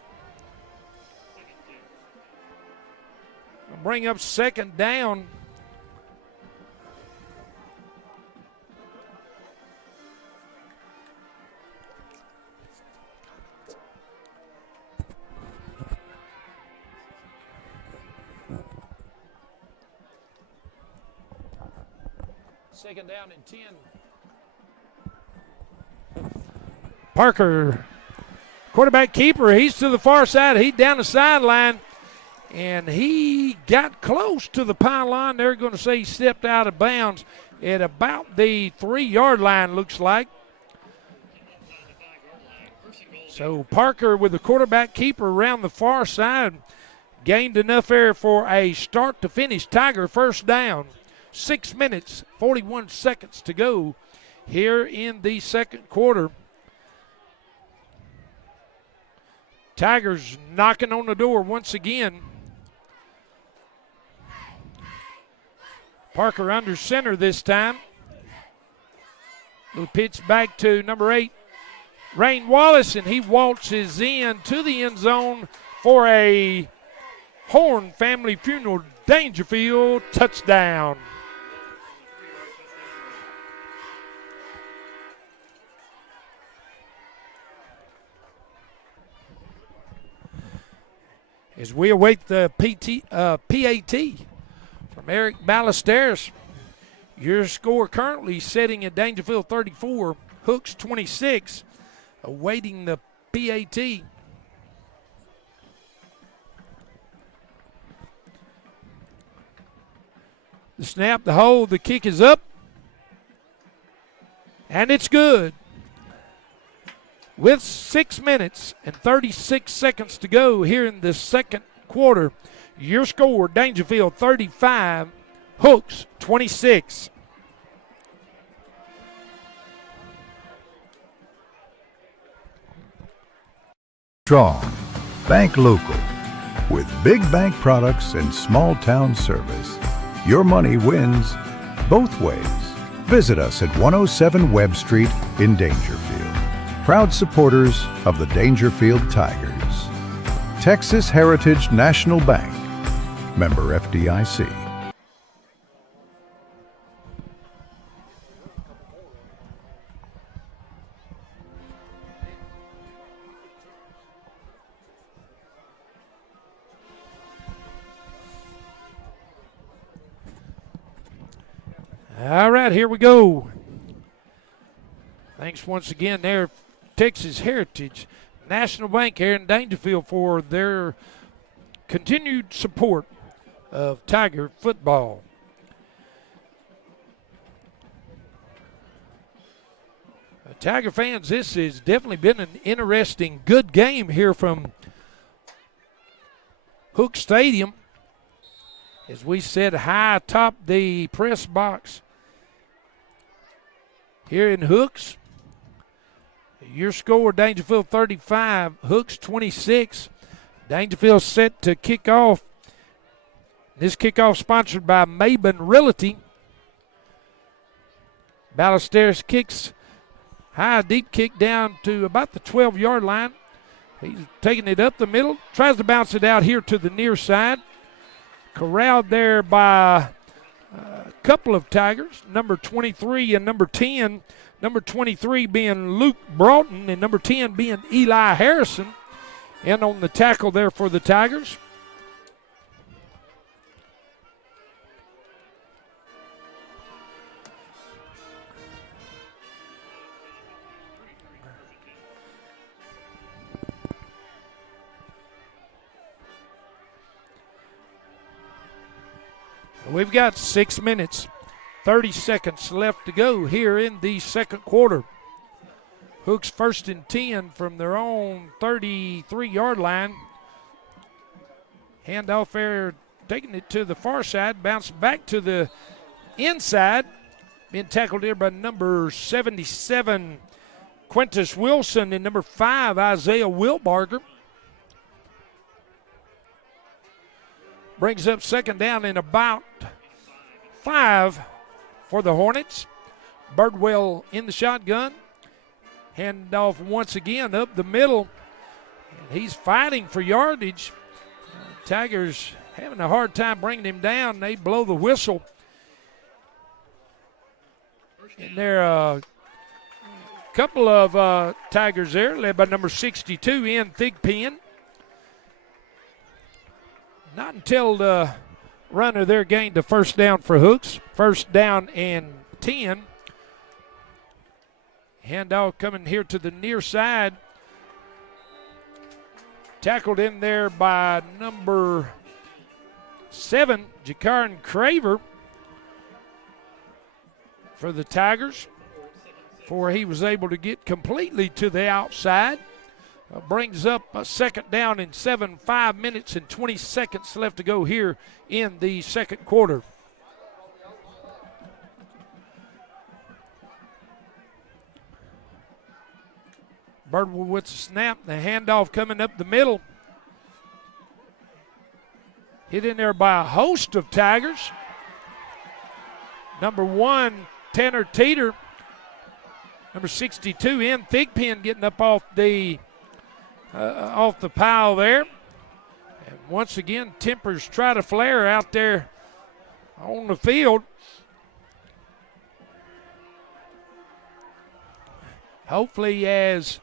I'll bring up second down. Second down and 10. Parker, quarterback keeper, he's to the far side. He's down the sideline, and he got close to the pylon. They're going to say he stepped out of bounds at about the 3-yard line, looks like. So Parker with the quarterback keeper around the far side gained enough air for a start to finish Tiger first down. 6 minutes, 41 seconds to go here in the second quarter. Tigers knocking on the door once again. Parker under center this time. Little pitch back to number 8, Rain Wallace, and he waltzes in to the end zone for a Horn Family Funeral Dangerfield touchdown. As we await the PAT from Eric Ballesteros. Your score currently sitting at Dangerfield 34, Hooks 26, awaiting the PAT. The snap, the hold, the kick is up, and it's good. With 6 minutes and 36 seconds to go here in the second quarter, your score, Dangerfield 35, Hooks 26. Strong. Bank local. With big bank products and small town service, your money wins both ways. Visit us at 107 Webb Street in Dangerfield. Proud supporters of the Dangerfield Tigers. Texas Heritage National Bank. Member FDIC. All right, here we go. Thanks once again there, Texas Heritage National Bank here in Dangerfield, for their continued support of Tiger football. Tiger fans, this has definitely been an interesting, good game here from Hook Stadium. As we said, high atop the press box here in Hooks. Your score, Dangerfield 35, Hooks 26. Dangerfield set to kick off. This kickoff sponsored by Maben Realty. Ballesteros kicks high, deep kick down to about the 12-yard line. He's taking it up the middle, tries to bounce it out here to the near side. Corralled there by a couple of Tigers, number 23 and number 10. Number 23 being Luke Broughton and number 10 being Eli Harrison. And on the tackle there for the Tigers. We've got 6 minutes, 30 seconds left to go here in the second quarter. Hooks 1st and 10 from their own 33-yard line. Handoff there, taking it to the far side, bounced back to the inside. Being tackled here by number 77, Quintus Wilson, and number 5, Isaiah Wilbarger. Brings up 2nd down and about 5 for the Hornets. Birdwell in the shotgun. Handoff once again up the middle. And he's fighting for yardage. Tigers having a hard time bringing him down. They blow the whistle. And there are a couple of Tigers there, led by number 62, Ian Thigpen. Not until the runner there gained the 1st down for Hooks. 1st down and 10. Handoff coming here to the near side. Tackled in there by number 7, Jakaran Craver for the Tigers, before he was able to get completely to the outside. Brings up a 2nd down and 7, 5 minutes and 20 seconds left to go here in the 2nd quarter. Birdwell with the snap, the handoff coming up the middle. Hit in there by a host of Tigers. Number 1, Tanner Teeter. Number 62, Ian Thigpen, getting up off the pile there. And once again, tempers try to flare out there on the field. Hopefully, as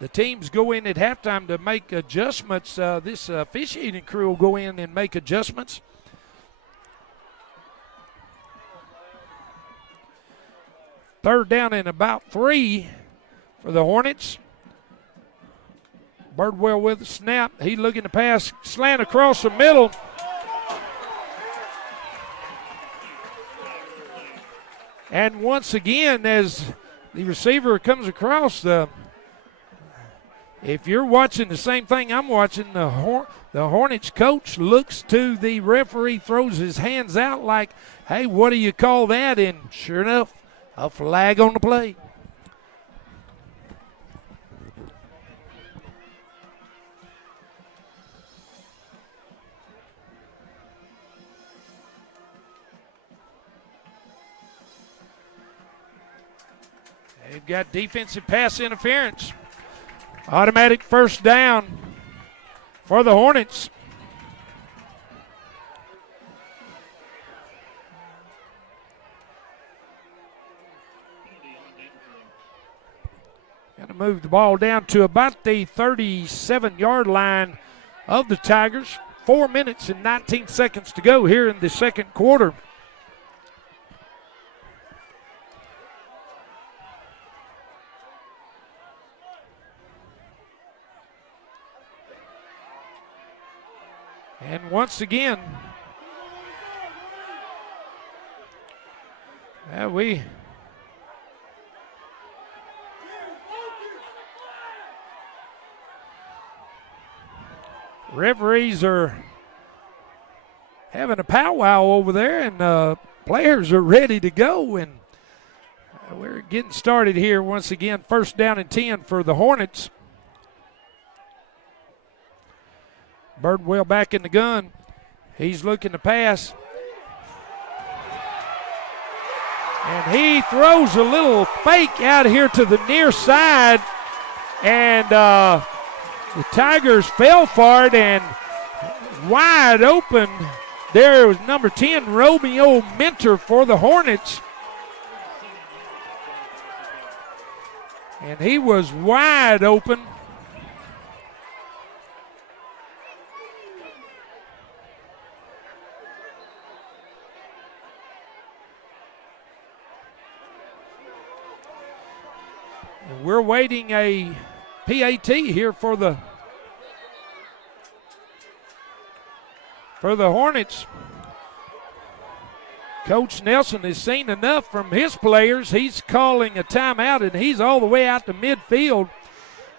the teams go in at halftime to make adjustments, this officiating crew will go in and make adjustments. Third down and about 3 for the Hornets. Birdwell with the snap. He looking to pass, slant across the middle. And once again, as the receiver comes across, if you're watching the same thing I'm watching, the Hornets coach looks to the referee, throws his hands out like, hey, what do you call that? And sure enough, a flag on the play. They've got defensive pass interference. Automatic 1st down for the Hornets. Got to move the ball down to about the 37-yard line of the Tigers. 4 minutes and 19 seconds to go here in the 2nd quarter. And once again, referees are having a powwow over there, and players are ready to go. And we're getting started here once again. 1st down and 10 for the Hornets. Birdwell back in the gun. He's looking to pass. And he throws a little fake out here to the near side. And the Tigers fell for it, and wide open. There was number 10, Romeo Mentor for the Hornets. And he was wide open. We're waiting a PAT here for the Hornets. Coach Nelson has seen enough from his players. He's calling a timeout, and he's all the way out to midfield,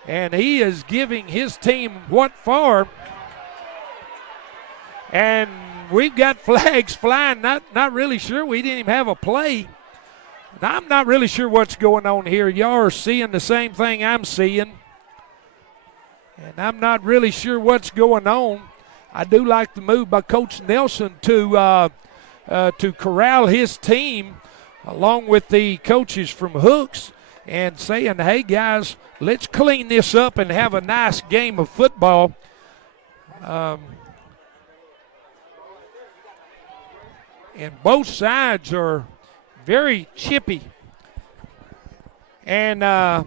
and he is giving his team what for. And we've got flags flying. Not really sure. We didn't even have a play. I'm not really sure what's going on here. Y'all are seeing the same thing I'm seeing. And I'm not really sure what's going on. I do like the move by Coach Nelson to corral his team along with the coaches from Hooks and saying, hey, guys, let's clean this up and have a nice game of football. And both sides are very chippy. And,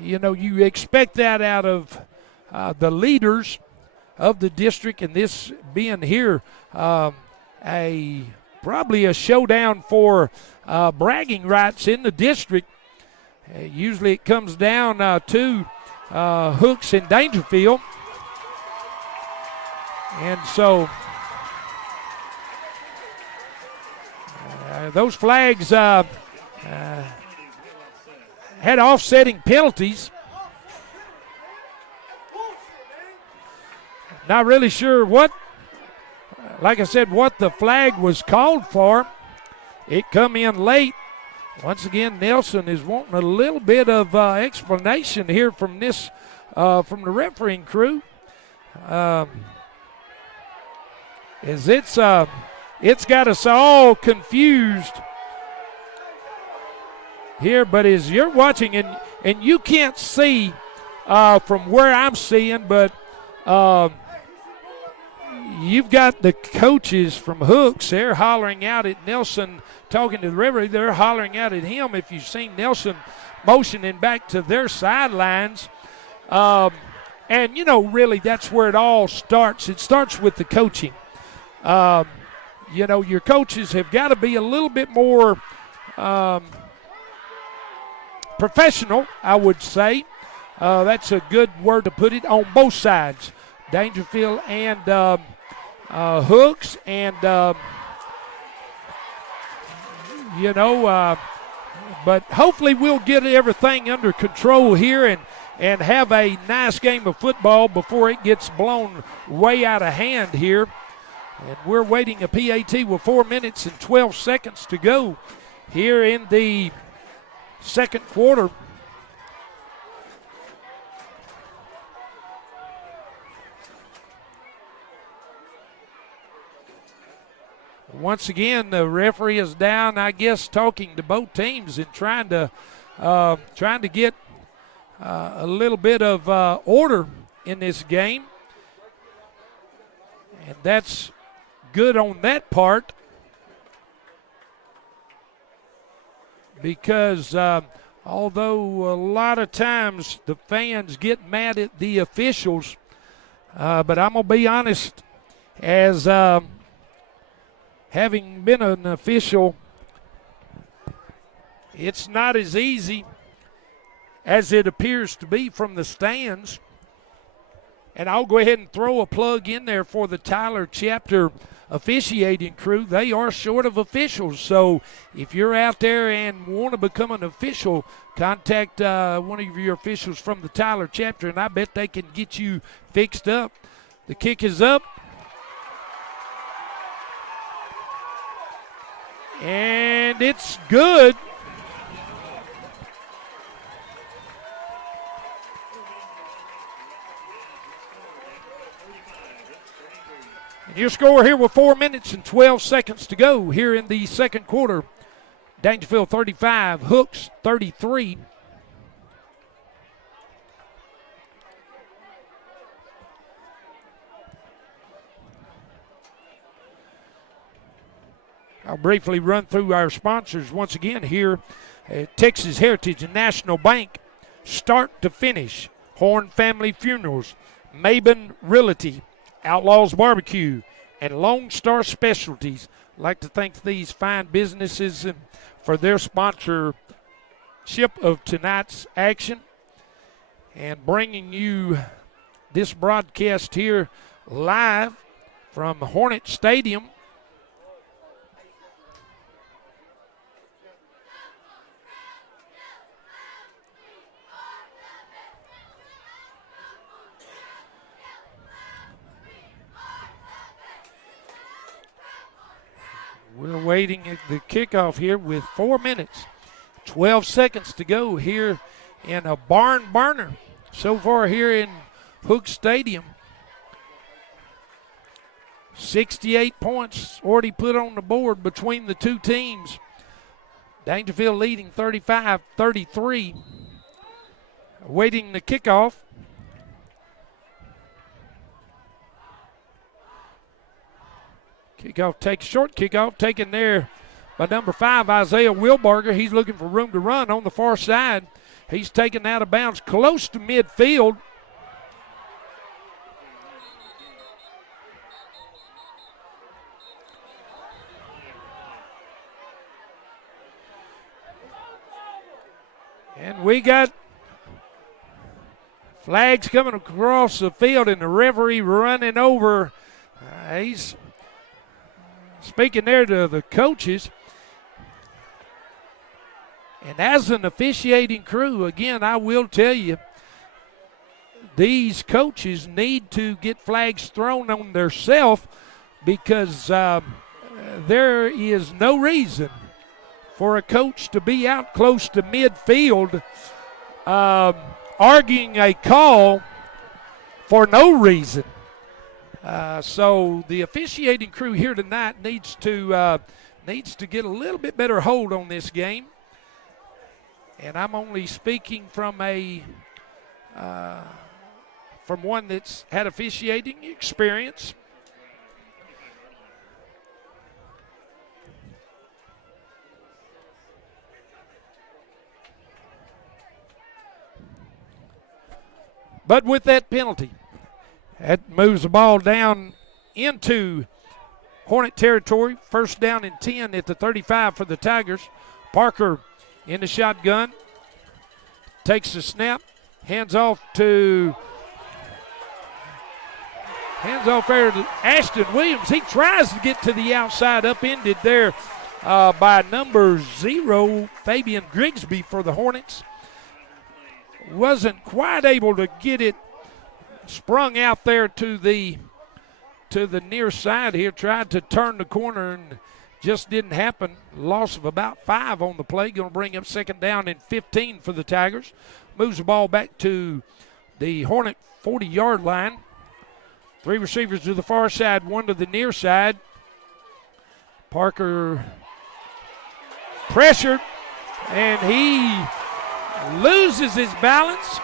you expect that out of the leaders of the district, and this being here probably a showdown for bragging rights in the district. Usually it comes down to Hooks and Dangerfield. And so those flags had offsetting penalties. Not really sure what the flag was called for. It come in late. Once again, Nelson is wanting a little bit of explanation here from this from the refereeing crew. As it's got us all confused here, but as you're watching, and you can't see from where I'm seeing, but you've got the coaches from Hooks. They're hollering out at Nelson, talking to the referee. They're hollering out at him. If you've seen Nelson motioning back to their sidelines. And, really that's where it all starts. It starts with the coaching. Your coaches have got to be a little bit more professional, I would say. That's a good word to put it, on both sides. Dangerfield and Hooks, and but hopefully we'll get everything under control here and have a nice game of football before it gets blown way out of hand here. And we're waiting a PAT with 4 minutes and 12 seconds to go here in the second quarter. Once again, the referee is down, I guess, talking to both teams and trying to get a little bit of order in this game. And that's good on that part, because although a lot of times the fans get mad at the officials, but I'm going to be honest, as having been an official, it's not as easy as it appears to be from the stands. And I'll go ahead and throw a plug in there for the Tyler chapter officiating crew. They are short of officials, so if you're out there and want to become an official, contact one of your officials from the Tyler chapter, and I bet they can get you fixed up. The kick is up. And it's good. And your score here with 4 minutes and 12 seconds to go here in the second quarter. Dangerfield 35, Hooks 33. I'll briefly run through our sponsors once again here at Texas Heritage and National Bank. Start to finish, Horn Family Funerals, Maben Realty, Outlaws Barbecue, and Lone Star Specialties. I'd like to thank these fine businesses for their sponsorship of tonight's action and bringing you this broadcast here live from Hornet Stadium. We're waiting at the kickoff here with 4 minutes, 12 seconds to go here in a barn burner so far here in Hook Stadium. 68 points already put on the board between the two teams. Dangerfield leading 35-33. Awaiting the kickoff. Short kickoff taken there by number 5, Isaiah Wilbarger. He's looking for room to run on the far side. He's taken out of bounds close to midfield. And we got flags coming across the field and the referee running over. He's speaking there to the coaches. And as an officiating crew, again, I will tell you, these coaches need to get flags thrown on themselves because there is no reason for a coach to be out close to midfield arguing a call for no reason. So the officiating crew here tonight needs to get a little bit better hold on this game. And I'm only speaking from one that's had officiating experience. But with that penalty, that moves the ball down into Hornet territory. First down and 10 at the 35 for the Tigers. Parker in the shotgun. Takes the snap. Hands off there to Ashton Williams. He tries to get to the outside, upended there by number 0, Fabian Grigsby for the Hornets. Wasn't quite able to get it sprung out there to the near side here. Tried to turn the corner and just didn't happen. Loss of about 5 on the play. Going to bring up second down and 15 for the Tigers. Moves the ball back to the Hornet 40-yard line. 3 receivers to the far side, 1 to the near side. Parker pressured, and he loses his balance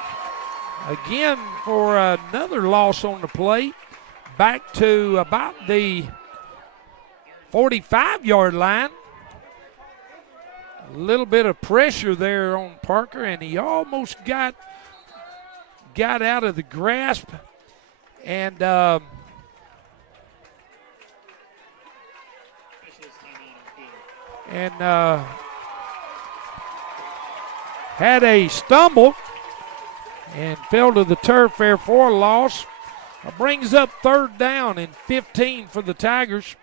again for another loss on the play. Back to about the 45-yard line. A little bit of pressure there on Parker, and he almost got out of the grasp and had a stumble and fell to the turf there for a loss. Brings up third down and 15 for the Tigers.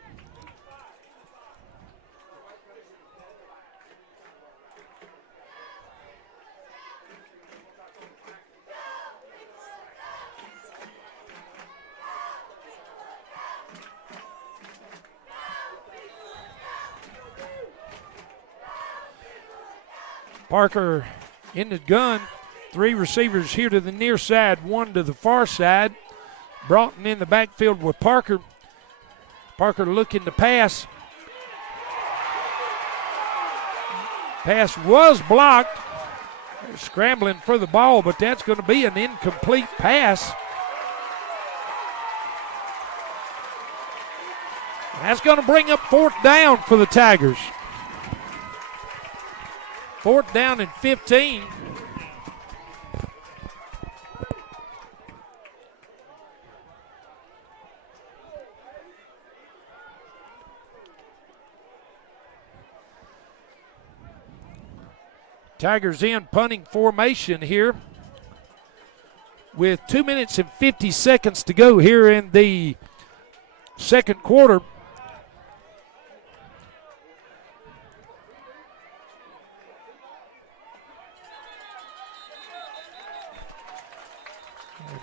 Parker in the gun. 3 receivers here to the near side, 1 to the far side. Broughton in the backfield with Parker. Parker looking to pass. Pass was blocked. They're scrambling for the ball, but that's going to be an incomplete pass. That's going to bring up fourth down for the Tigers. Fourth down and 15. Tigers in punting formation here with 2 minutes and 50 seconds to go here in the second quarter.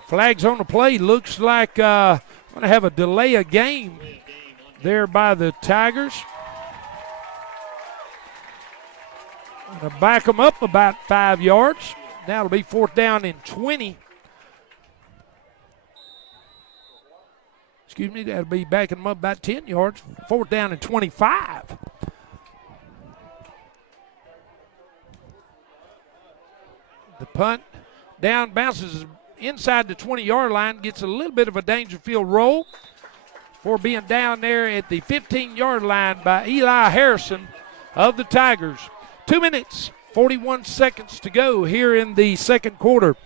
Flags on the play. Looks like going to have a delay of game there by the Tigers. Gonna back them up about 5 yards. Now it'll be 4th down and 20. Excuse me, that'll be backing them up about 10 yards. 4th down and 25. The punt down bounces inside the 20-yard line, gets a little bit of a Dangerfield roll for being down there at the 15-yard line by Eli Harrison of the Tigers. 2 minutes, 41 seconds to go here in the second quarter.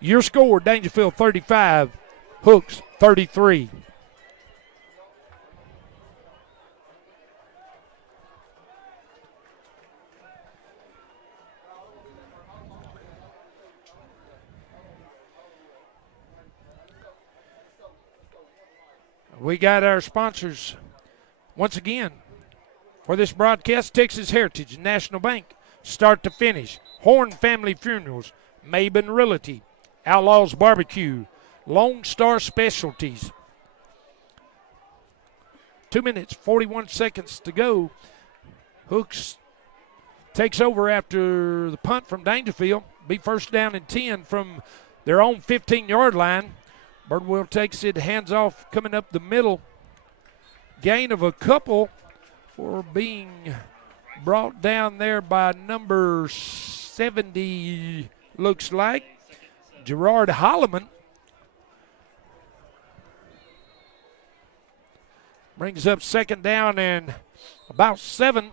Your score, Dangerfield 35, Hooks 33. We got our sponsors once again for this broadcast: Texas Heritage National Bank, start to finish, Horn Family Funerals, Maben Realty, Outlaws Barbecue, Lone Star Specialties. 2 minutes, 41 seconds to go. Hooks takes over after the punt from Dangerfield. Be 1st down and 10 from their own 15-yard line. Birdwell takes it, hands off, coming up the middle. Gain of a couple for being brought down there by number 70, looks like, Gerard Holloman. Brings up 2nd down and about 7.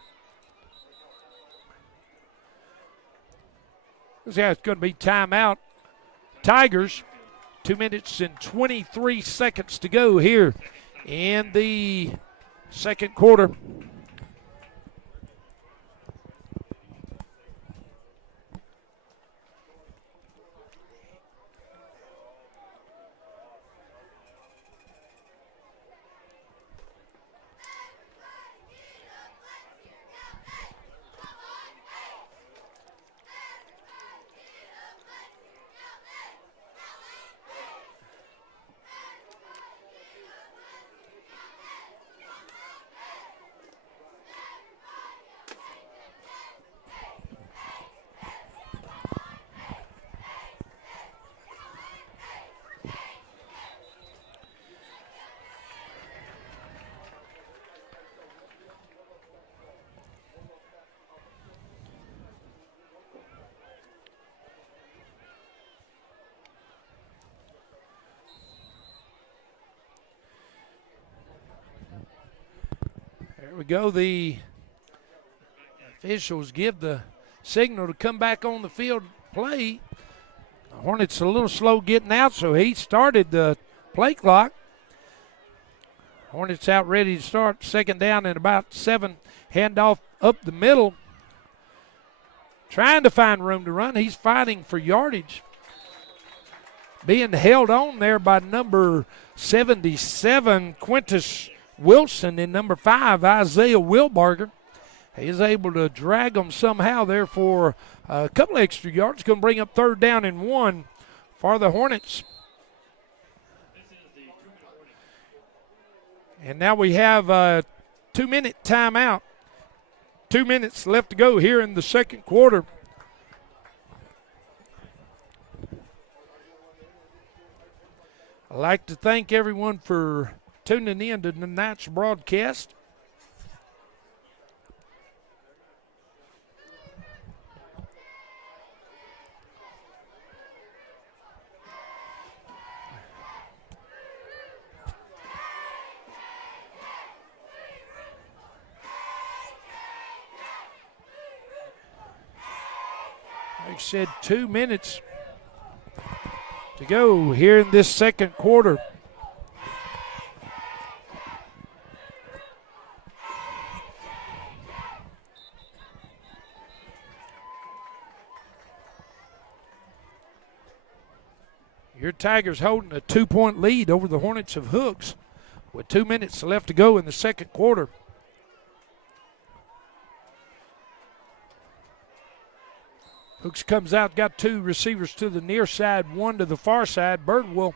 This guy's going to be timeout. Tigers. 2 minutes and 23 seconds to go here in the second quarter. There we go. The officials give the signal to come back on the field play. The Hornets a little slow getting out, so he started the play clock. Hornets out ready to start. 2nd down and about 7. Handoff up the middle. Trying to find room to run. He's fighting for yardage. Being held on there by number 77, Quintus Wilson, and number 5, Isaiah Wilbarger. He is able to drag them somehow there for a couple extra yards. Going to bring up 3rd down and 1 for the Hornets. And now we have a 2-minute timeout. 2 minutes left to go here in the second quarter. I'd like to thank everyone for tuning in to tonight's broadcast. Like I said, 2 minutes to go here in this second quarter. Your Tigers holding a 2-point lead over the Hornets of Hooks with 2 minutes left to go in the second quarter. Hooks comes out, got 2 receivers to the near side, 1 to the far side. Birdwell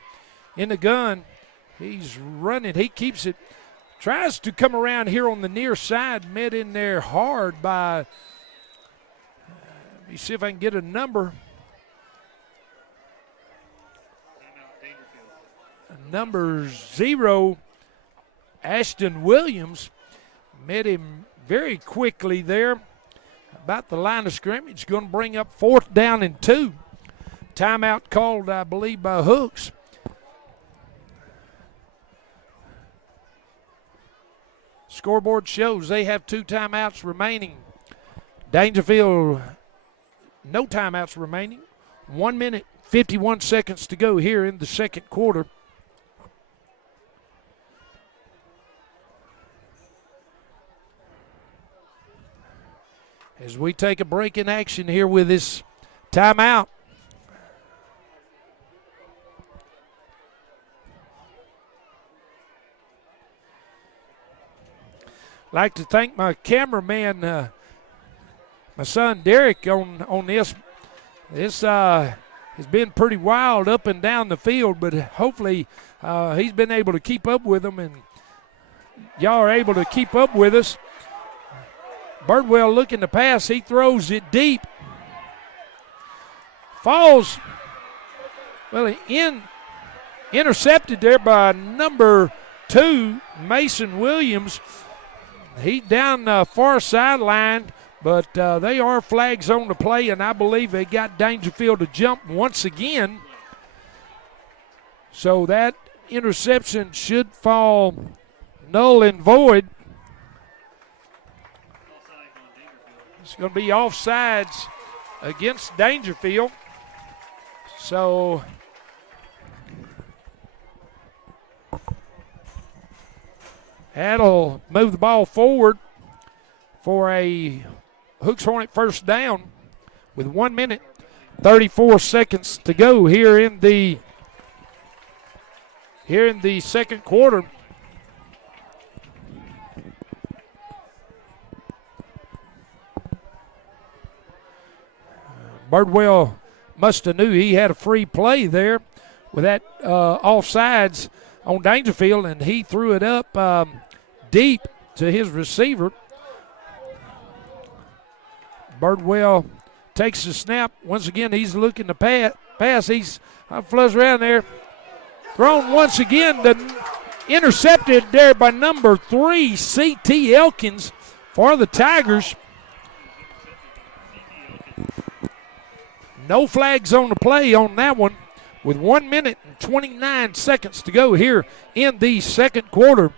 in the gun. He's running. He keeps it. Tries to come around here on the near side. Met in there hard by Let me see if I can get a number. Timeout, Dangerfield. Number 0, Ashton Williams, met him very quickly there about the line of scrimmage. Going to bring up 4th down and 2. Timeout called, I believe, by Hooks. Scoreboard shows they have 2 timeouts remaining. Dangerfield, no timeouts remaining. 1 minute, 51 seconds to go here in the second quarter. As we take a break in action here with this timeout. I'd like to thank my cameraman, my son Derek, on this. This has been pretty wild up and down the field, but hopefully he's been able to keep up with them, and y'all are able to keep up with us. Birdwell looking to pass. He throws it deep. Falls. Well, intercepted there by number 2, Mason Williams. He down the far sideline, but they are flags on the play, and I believe they got Dangerfield to jump once again. So that interception should fall null and void. It's going to be offsides against Dangerfield. So that'll move the ball forward for a Hooks Hornet first down with 1 minute, 34 seconds to go here in the second quarter. Birdwell must have knew he had a free play there with that offsides on Dangerfield, and he threw it up deep to his receiver. Birdwell takes the snap. Once again, he's looking to pass. He's flush around there. Thrown once again. Intercepted there by number 3, C.T. Elkins for the Tigers. No flags on the play on that one with 1 minute and 29 seconds to go here in the second quarter.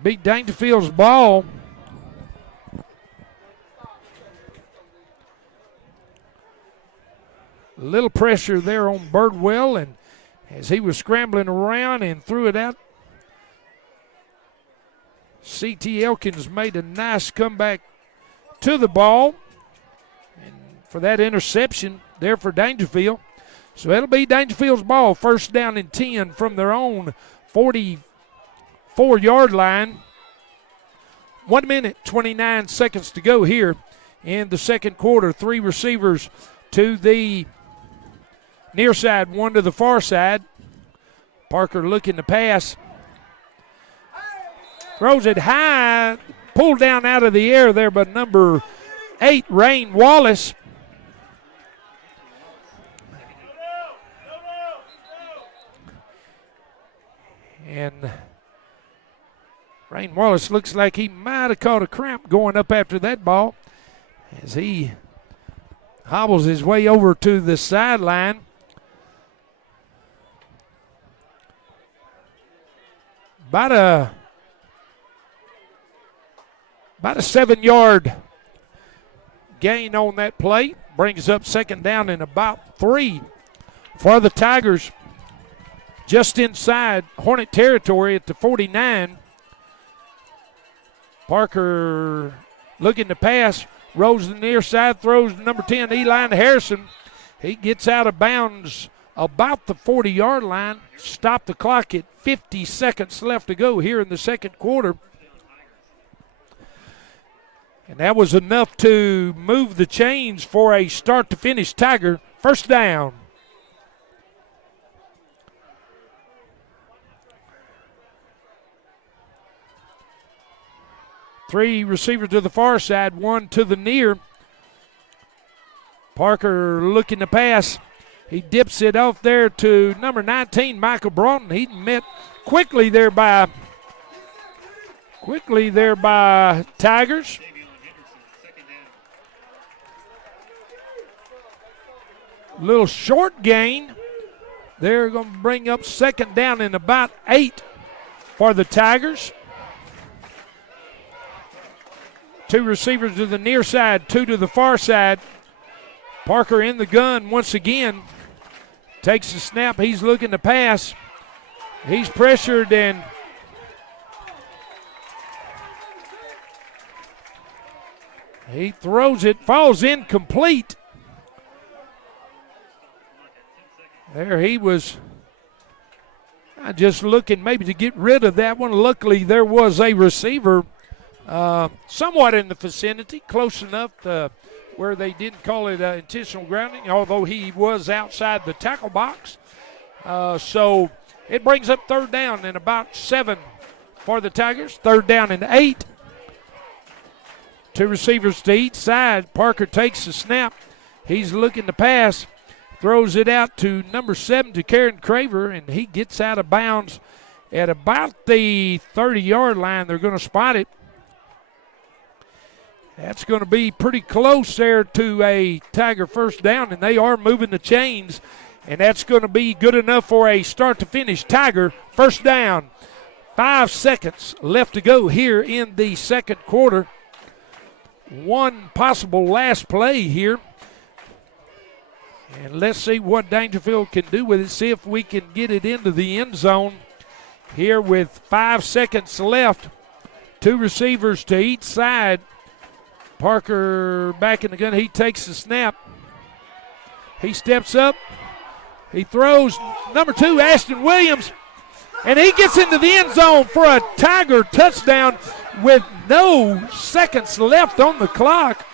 Beat Dangerfield's ball. A little pressure there on Birdwell, and as he was scrambling around and threw it out, C.T. Elkins made a nice comeback to the ball and for that interception there for Dangerfield. So it'll be Dangerfield's ball, first down and 10 from their own 44-yard line. 1 minute, 29 seconds to go here in the second quarter. 3 receivers to the near side, 1 to the far side. Parker looking to pass. Throws it high, pulled down out of the air there by number 8, Rain Wallace. And Rain Wallace looks like he might have caught a cramp going up after that ball as he hobbles his way over to the sideline. About a 7-yard gain on that play. Brings up second down and about 3 for the Tigers. Just inside Hornet territory at the 49. Parker looking to pass. Rolls to the near side. Throws to number 10, Eli Harrison. He gets out of bounds about the 40-yard line. Stop the clock at 50 seconds left to go here in the second quarter. And that was enough to move the chains for a start-to-finish Tiger first down. Three receivers to the far side, 1 to the near. Parker looking to pass. He dips it off there to number 19, Michael Broughton. He met quickly there by Tigers. Little short gain. They're going to bring up second down and about 8 for the Tigers. 2 receivers to the near side, 2 to the far side. Parker in the gun once again. Takes the snap. He's looking to pass. He's pressured and he throws it, falls incomplete. There he was just looking maybe to get rid of that one. Luckily, there was a receiver somewhat in the vicinity, close enough to where they didn't call it intentional grounding, although he was outside the tackle box. So it brings up third down and about 7 for the Tigers. Third down and 8. 2 receivers to each side. Parker takes the snap. He's looking to pass. Throws it out to number 7 to Karen Craver, and he gets out of bounds at about the 30-yard line. They're going to spot it. That's going to be pretty close there to a Tiger first down, and they are moving the chains, and that's going to be good enough for a start-to-finish Tiger first down. 5 seconds left to go here in the second quarter. One possible last play here. And let's see what Dangerfield can do with it. See if we can get it into the end zone here with 5 seconds left. 2 receivers to each side. Parker back in the gun. He takes the snap. He steps up. He throws. Number 2, Ashton Williams. And he gets into the end zone for a Tiger touchdown with no seconds left on the clock.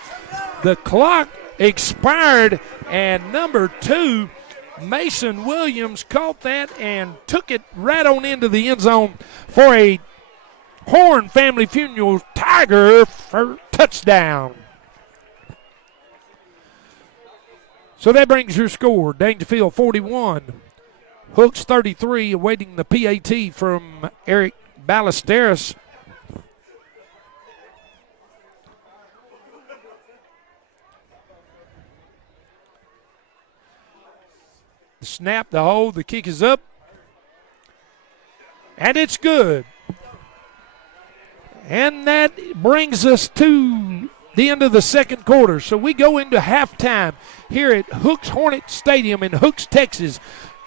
The clock expired, and number 2, Mason Williams, caught that and took it right on into the end zone for a Horn Family Funeral Tiger for touchdown. So that brings your score. Dangerfield 41, Hooks 33, awaiting the PAT from Eric Ballesteros. The snap, the hold, the kick is up. And it's good. And that brings us to the end of the second quarter. So we go into halftime here at Hooks Hornet Stadium in Hooks, Texas,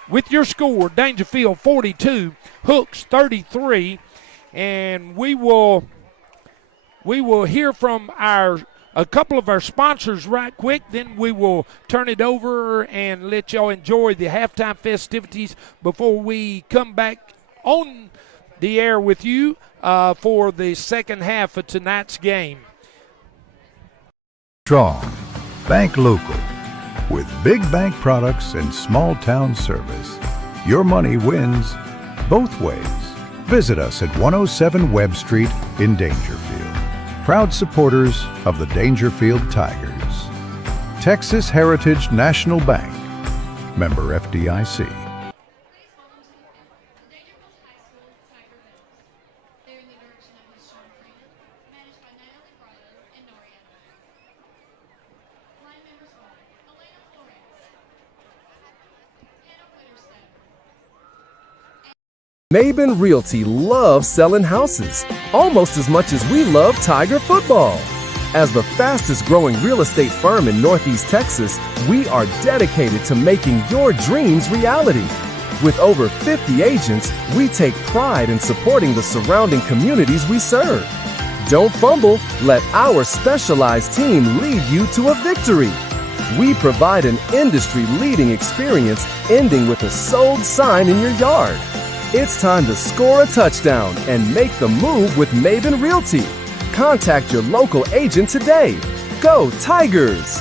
with your score, Dangerfield 42, Hooks 33. And we will hear from a couple of our sponsors right quick, then we will turn it over and let y'all enjoy the halftime festivities before we come back on the air with you for the second half of tonight's game. Strong. Bank local. With big bank products and small town service. Your money wins both ways. Visit us at 107 Webb Street in Dangerfield. Proud supporters of the Dangerfield Tigers. Texas Heritage National Bank. Member FDIC. Maben Realty loves selling houses, almost as much as we love Tiger football. As the fastest growing real estate firm in Northeast Texas, we are dedicated to making your dreams reality. With over 50 agents, we take pride in supporting the surrounding communities we serve. Don't fumble, let our specialized team lead you to a victory. We provide an industry-leading experience ending with a sold sign in your yard. It's time to score a touchdown and make the move with Maben Realty. Contact your local agent today. Go Tigers!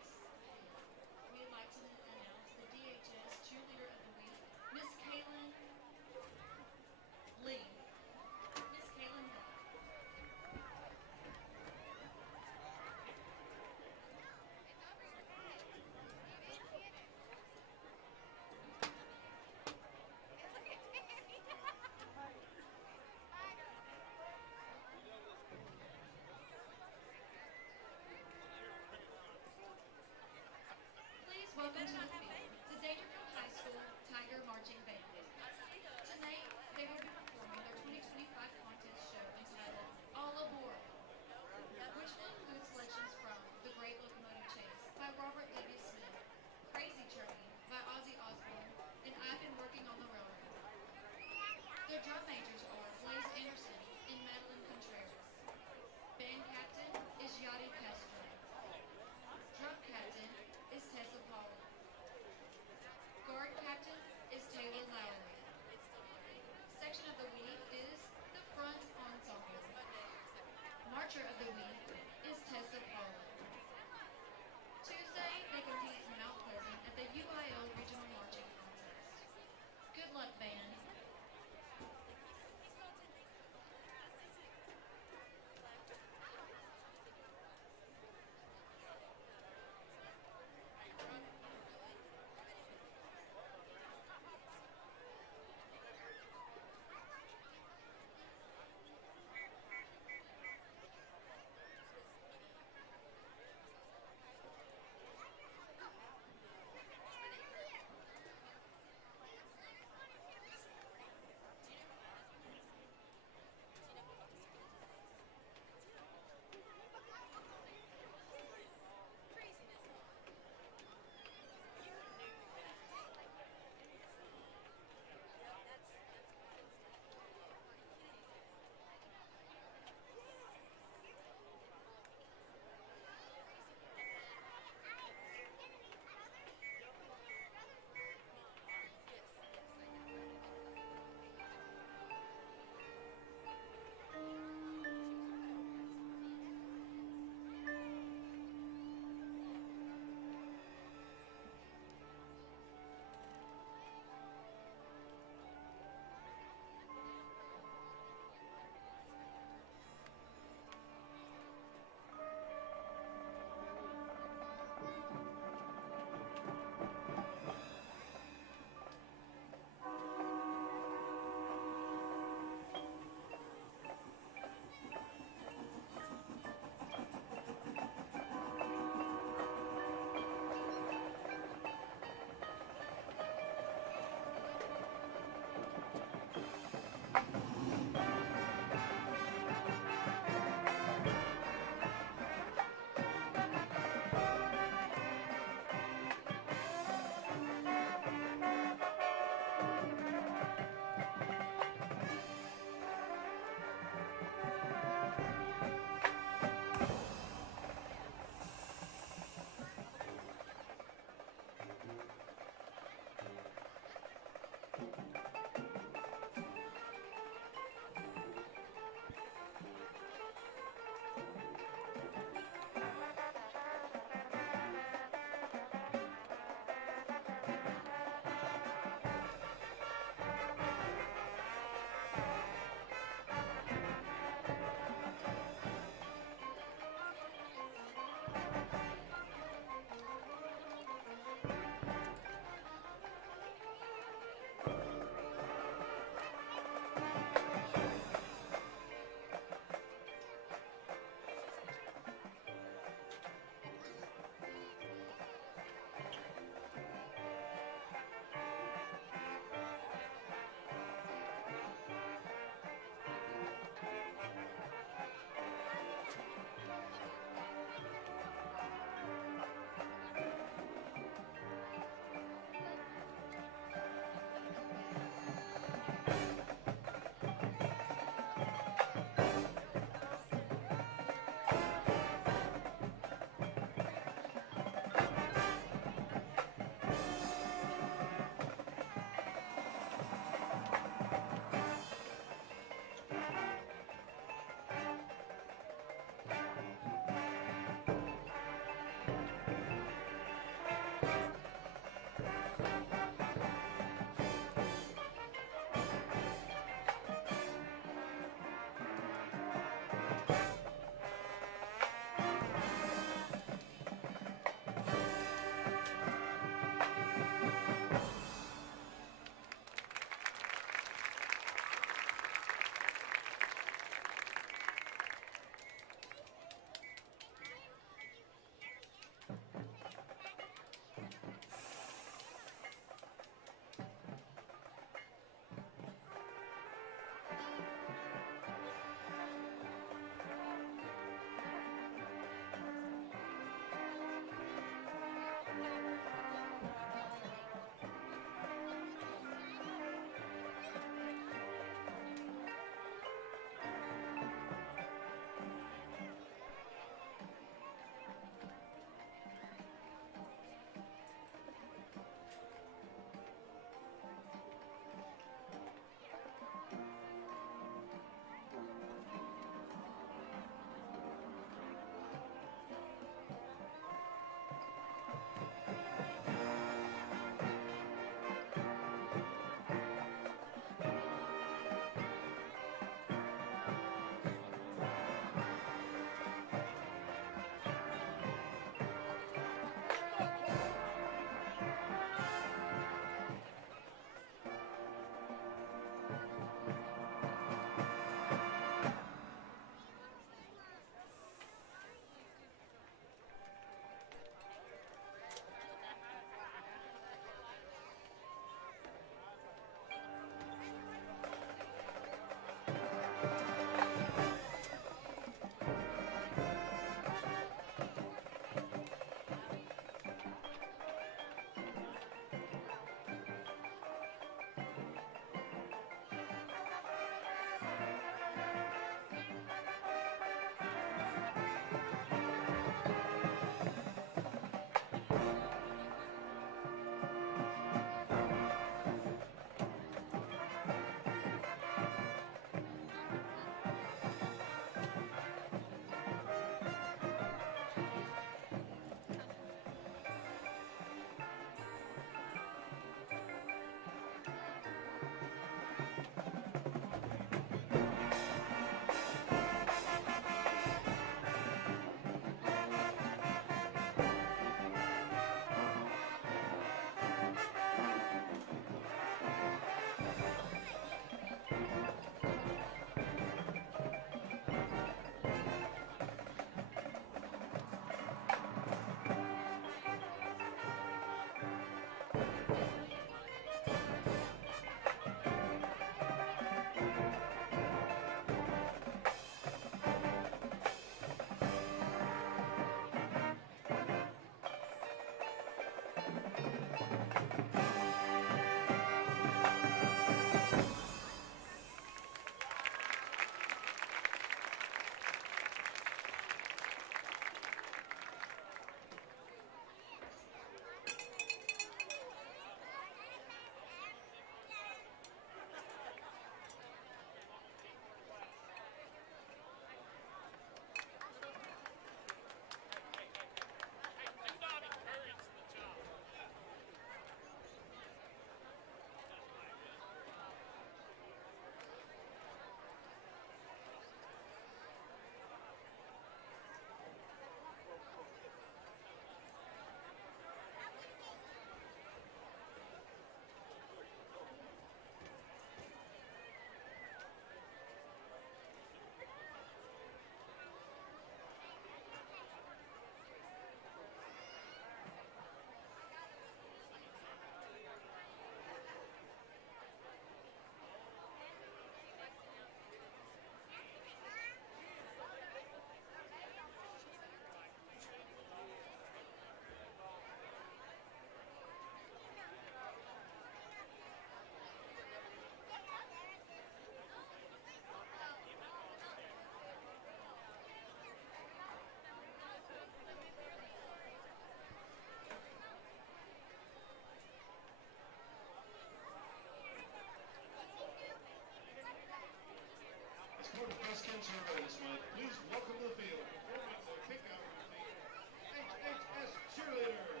For the Redskins survey this week, please welcome to the field performing the kickout routine, HHS cheerleader.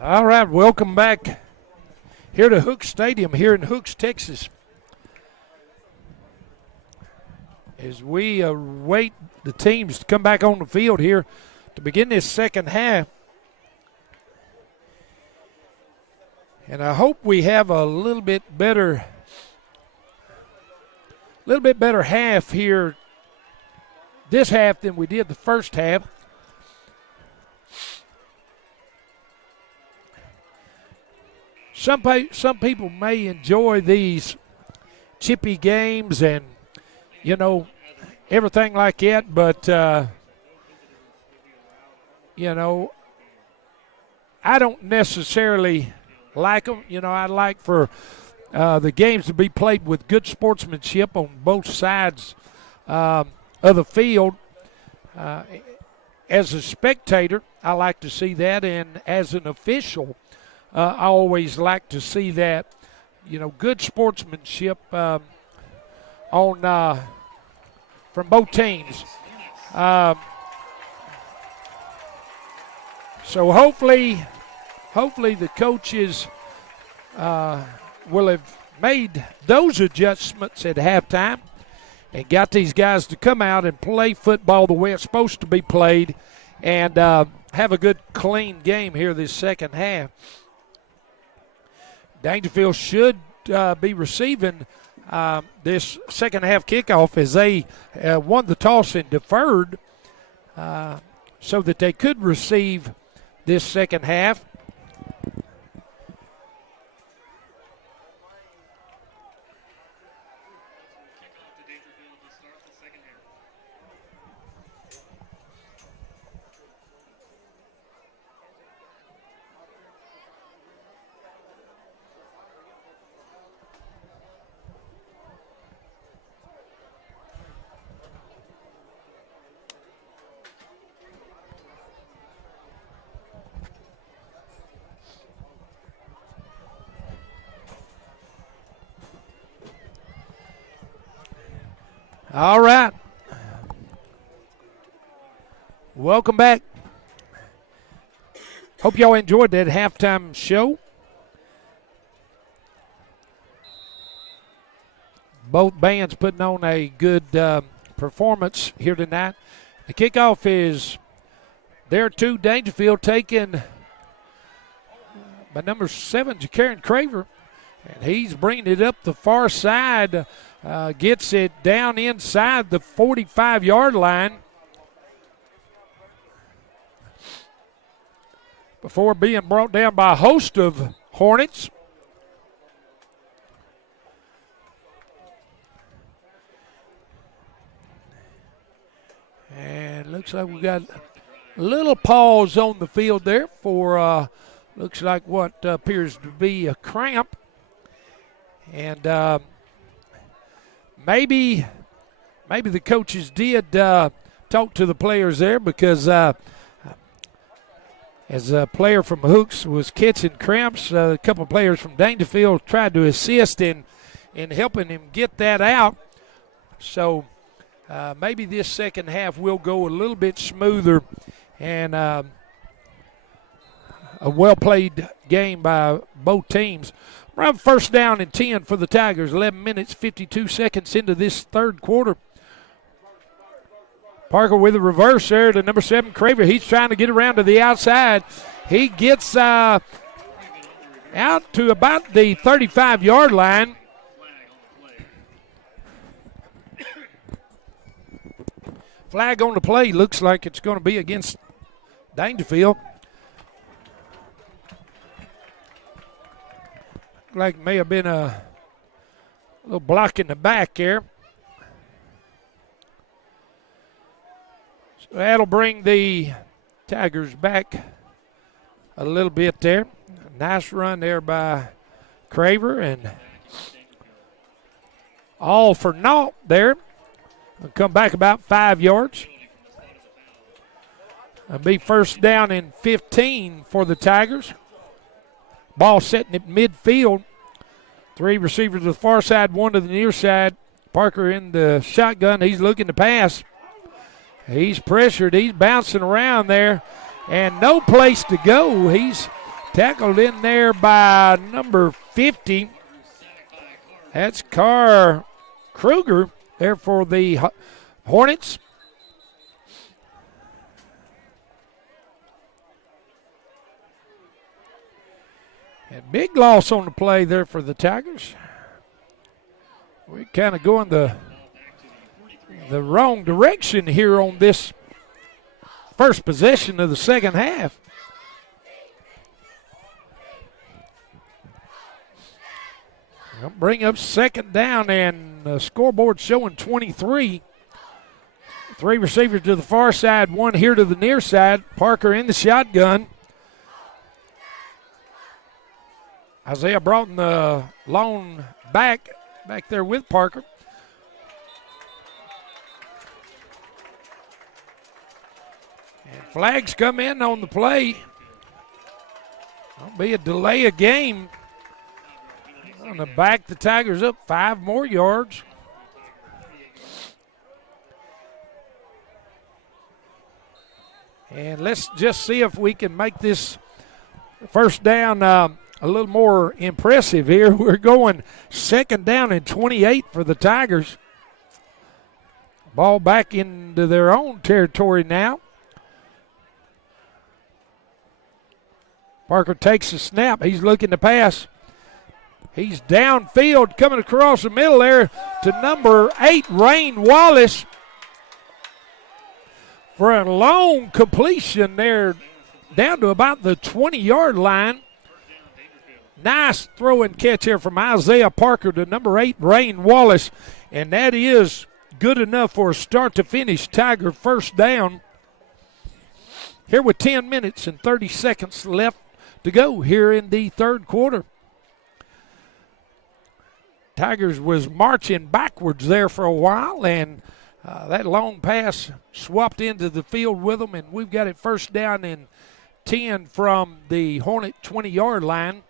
All right, welcome back here to Hooks Stadium here in Hooks, Texas. As we await the teams to come back on the field here to begin this second half. And I hope we have a little bit better half here this half than we did the first half. Some people may enjoy these chippy games and, you know, everything like that, but, you know, I don't necessarily like them. You know, I like for the games to be played with good sportsmanship on both sides of the field. As a spectator, I like to see that, and as an official, I always like to see that, you know, good sportsmanship on from both teams. So hopefully the coaches will have made those adjustments at halftime and got these guys to come out and play football the way it's supposed to be played and have a good, clean game here this second half. Dangerfield should be receiving this second half kickoff as they won the toss and deferred so that they could receive this second half. Kickoff to Dangerfield to start the second half. All right. Welcome back. Hope y'all enjoyed that halftime show. Both bands putting on a good performance here tonight. The kickoff is there to Dangerfield, taken by number 7, Ja'Karen Craver. And he's bringing it up the far side. Gets it down inside the 45-yard line before being brought down by a host of Hornets. And looks like we got a little pause on the field there for looks like what appears to be a cramp. And maybe the coaches did talk to the players there because as a player from Hooks was catching cramps, a couple of players from Dangerfield tried to assist in helping him get that out. So maybe this second half will go a little bit smoother and a well-played game by both teams. Around first down and 10 for the Tigers. 11 minutes, 52 seconds into this third quarter. Parker with a reverse there to number 7, Craver. He's trying to get around to the outside. He gets out to about the 35-yard line. Flag on the play. Looks like it's going to be against Dangerfield. Like may have been a little block in the back there. So that'll bring the Tigers back a little bit there. Nice run there by Craver, and all for naught there. We'll come back about 5 yards. It'll be first down and 15 for the Tigers. Ball setting at midfield. 3 receivers to the far side, 1 to the near side. Parker in the shotgun. He's looking to pass. He's pressured. He's bouncing around there, and no place to go. He's Tackled in there by number 50. That's Carr Kruger there for the Hornets. And big loss on the play there for the Tigers. We're kind of going the wrong direction here on this first possession of the second half. I'll bring up second down, and the scoreboard showing 23. 3 receivers to the far side, 1 here to the near side. Parker in the shotgun. Isaiah Broughton, the lone back there with Parker. And flags come in on the play. There'll be a delay of game. On the back, the Tigers up 5 more yards. And let's just see if we can make this first down a little more impressive here. We're going second down and 28 for the Tigers. Ball back into their own territory now. Parker takes the snap. He's looking to pass. He's downfield, coming across the middle there to number 8, Rain Wallace, for a long completion there down to about the 20-yard line. Nice throw and catch here from Isaiah Parker to number 8, Rain Wallace, and that is good enough for a start-to-finish Tiger first down. Here with 10 minutes and 30 seconds left to go here in the third quarter. Tigers was marching backwards there for a while, and that long pass swapped into the field with them, and we've got it first down and 10 from the Hornet 20-yard line.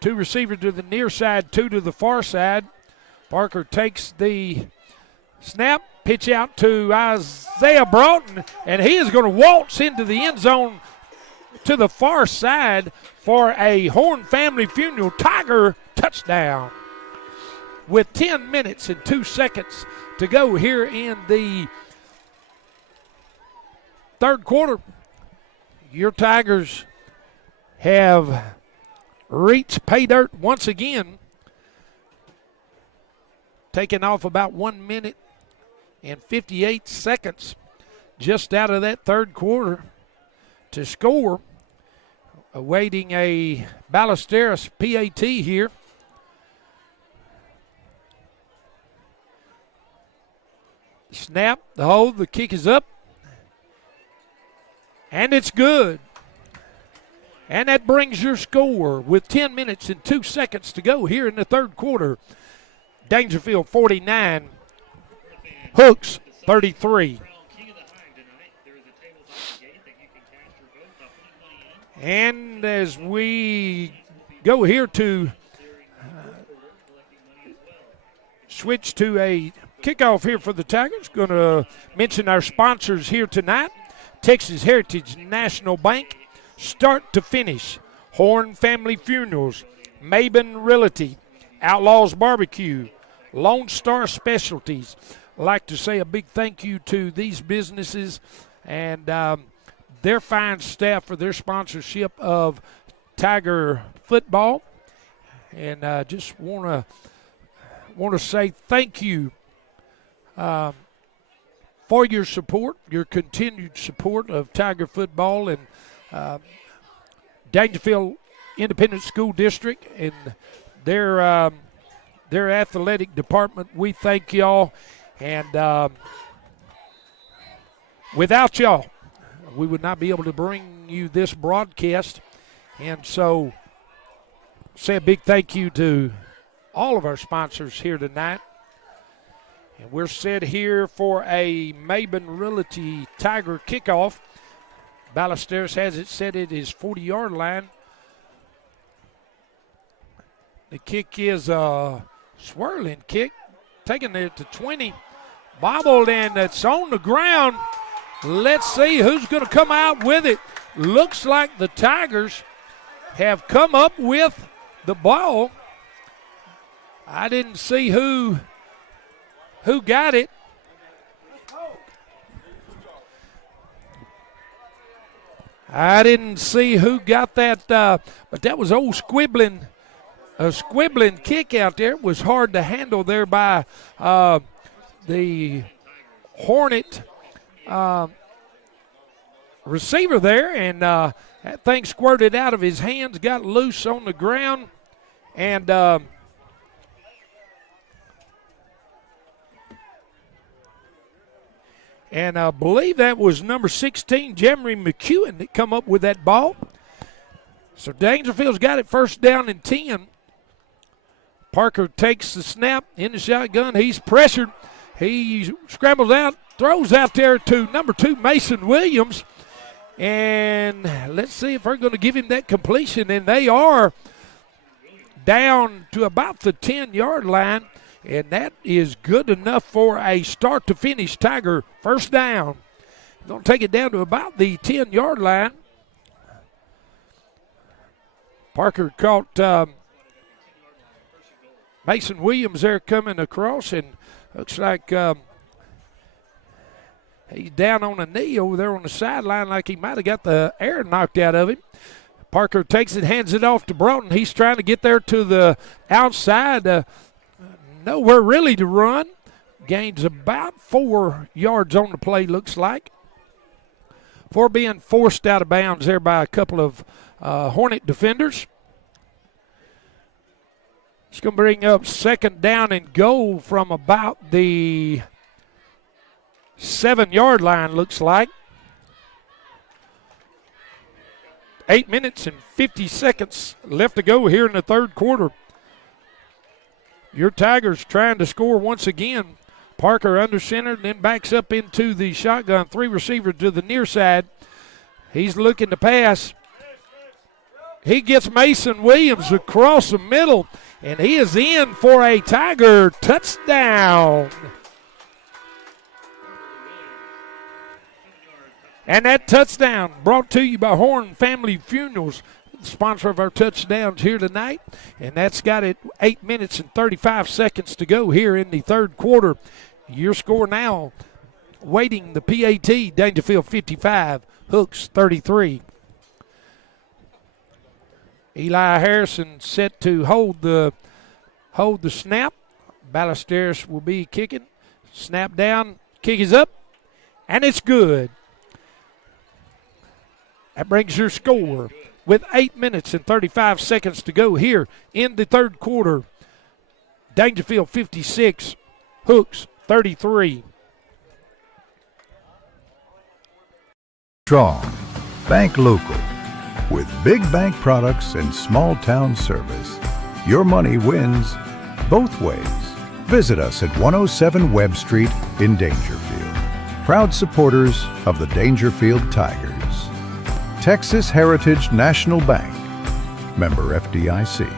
2 receivers to the near side, 2 to the far side. Parker takes the snap, pitch out to Isaiah Broughton, and he is going to waltz into the end zone to the far side for a Horn Family Funeral Tiger touchdown. With 10 minutes and 2 seconds to go here in the third quarter, your Tigers have reached pay dirt once again, taking off about 1 minute and 58 seconds just out of that third quarter to score. Awaiting a Ballesteros PAT here. Snap, the hold, the kick is up. And it's good. And that brings your score with 10 minutes and 2 seconds to go here in the third quarter. Dangerfield 49, Hooks 33. And as we go here to switch to a kickoff here for the Tigers, going to mention our sponsors here tonight. Texas Heritage National Bank, Start to Finish, Horn Family Funerals, Maben Realty, Outlaws Barbecue, Lone Star Specialties. I'd like to say a big thank you to these businesses and their fine staff for their sponsorship of Tiger football, and just want to say thank you for your support, your continued support of Tiger football and Dangerfield Independent School District and their athletic department. We thank y'all, and without y'all, we would not be able to bring you this broadcast. And so say a big thank you to all of our sponsors here tonight. And we're set here for a Maben Realty Tiger kickoff. Ballesteros has it set at his 40-yard line. The kick is a swirling kick, taking it to 20. Bobbled, and it's on the ground. Let's see who's going to come out with it. Looks like the Tigers have come up with the ball. I didn't see who got it. I didn't see who got that, but that was old Squibbling. A squibbling kick out there. It was hard to handle there by the Hornet receiver there, and that thing squirted out of his hands, got loose on the ground, and I believe that was number 16, Jeremy McEwen, that come up with that ball. So Dangerfield's got it first down and 10. Parker takes the snap in the shotgun. He's pressured. He scrambles out, throws out there to number 2, Mason Williams. And let's see if they're going to give him that completion. And they are down to about the 10-yard line. And that is good enough for a start-to-finish Tiger first down. Going to take it down to about the 10-yard line. Parker caught Mason Williams there coming across, and looks like he's down on a knee over there on the sideline, like he might have got the air knocked out of him. Parker takes it, hands it off to Broughton. He's trying to get there to the outside. Nowhere really to run. Gains about 4 yards on the play, looks like. For being forced out of bounds there by a couple of Hornet defenders. It's going to bring up second down and goal from about the 7-yard line, looks like. 8 minutes and 50 seconds left to go here in the third quarter. Your Tigers trying to score once again. Parker under center, then backs up into the shotgun. 3 receivers to the near side. He's looking to pass. He gets Mason Williams across the middle, and he is in for a Tiger touchdown. And that touchdown brought to you by Horn Family Funerals, the sponsor of our touchdowns here tonight. And that's got it 8 minutes and 35 seconds to go here in the third quarter. Your score now, waiting the PAT, Dangerfield 55, Hooks 33. Eli Harrison set to hold the snap. Ballesteros will be kicking. Snap down, kick is up, and it's good. That brings your score with 8 minutes and 35 seconds to go here in the third quarter. Dangerfield 56, Hooks 33. Strong. Bank local. With big bank products and small town service, your money wins both ways. Visit us at 107 Webb Street in Dangerfield. Proud supporters of the Dangerfield Tigers. Texas Heritage National Bank. Member FDIC.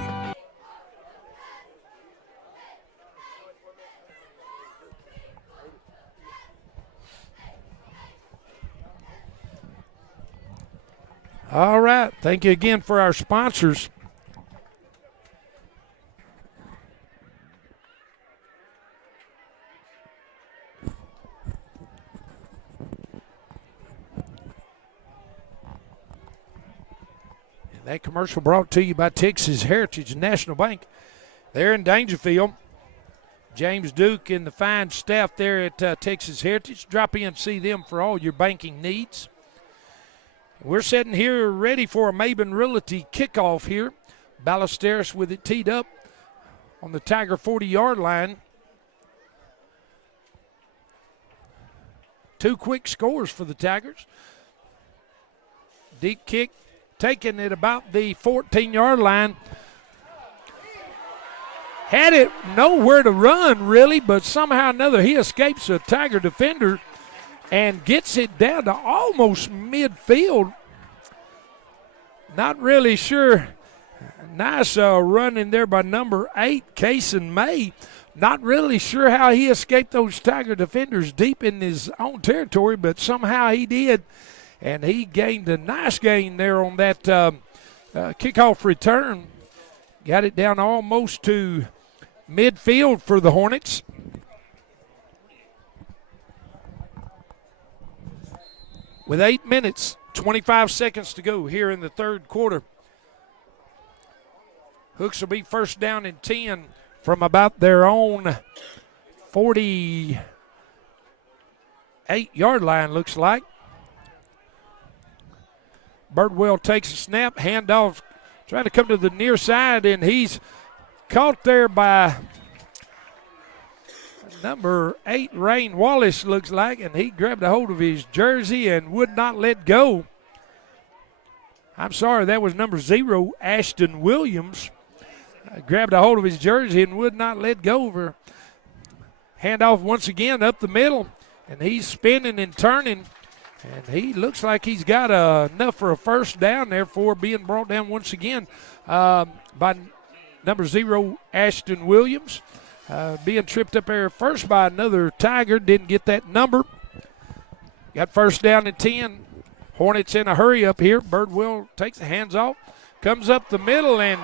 All right. Thank you again for our sponsors. And that commercial brought to you by Texas Heritage National Bank. They're in Dangerfield. James Duke and the fine staff there at Texas Heritage. Drop in and see them for all your banking needs. We're sitting here ready for a Maben Realty kickoff here. Ballesteros with it teed up on the Tiger 40-yard line. 2 quick scores for the Tigers. Deep kick taken at about the 14-yard line. Had it nowhere to run, really, but somehow or another he escapes a Tiger defender and gets it down to almost midfield. Not really sure. Nice run in there by number 8, Kason May. Not really sure how he escaped those Tiger defenders deep in his own territory, but somehow he did. And he gained a nice gain there on that kickoff return. Got it down almost to midfield for the Hornets. With 8 minutes, 25 seconds to go here in the third quarter. Hooks will be first down and 10 from about their own 48-yard line, looks like. Birdwell takes a snap, handoff, trying to come to the near side, and he's caught there by number 8, Rain Wallace, looks like, and he grabbed a hold of his jersey and would not let go. I'm sorry, that was number 0, Ashton Williams. Grabbed a hold of his jersey and would not let go of her. Handoff once again up the middle, and he's spinning and turning, and he looks like he's got enough for a first down there for being brought down once again by number 0, Ashton Williams. Being tripped up there first by another Tiger, didn't get that number. Got first down and 10. Hornets in a hurry up here. Birdwell takes the hands off, comes up the middle, and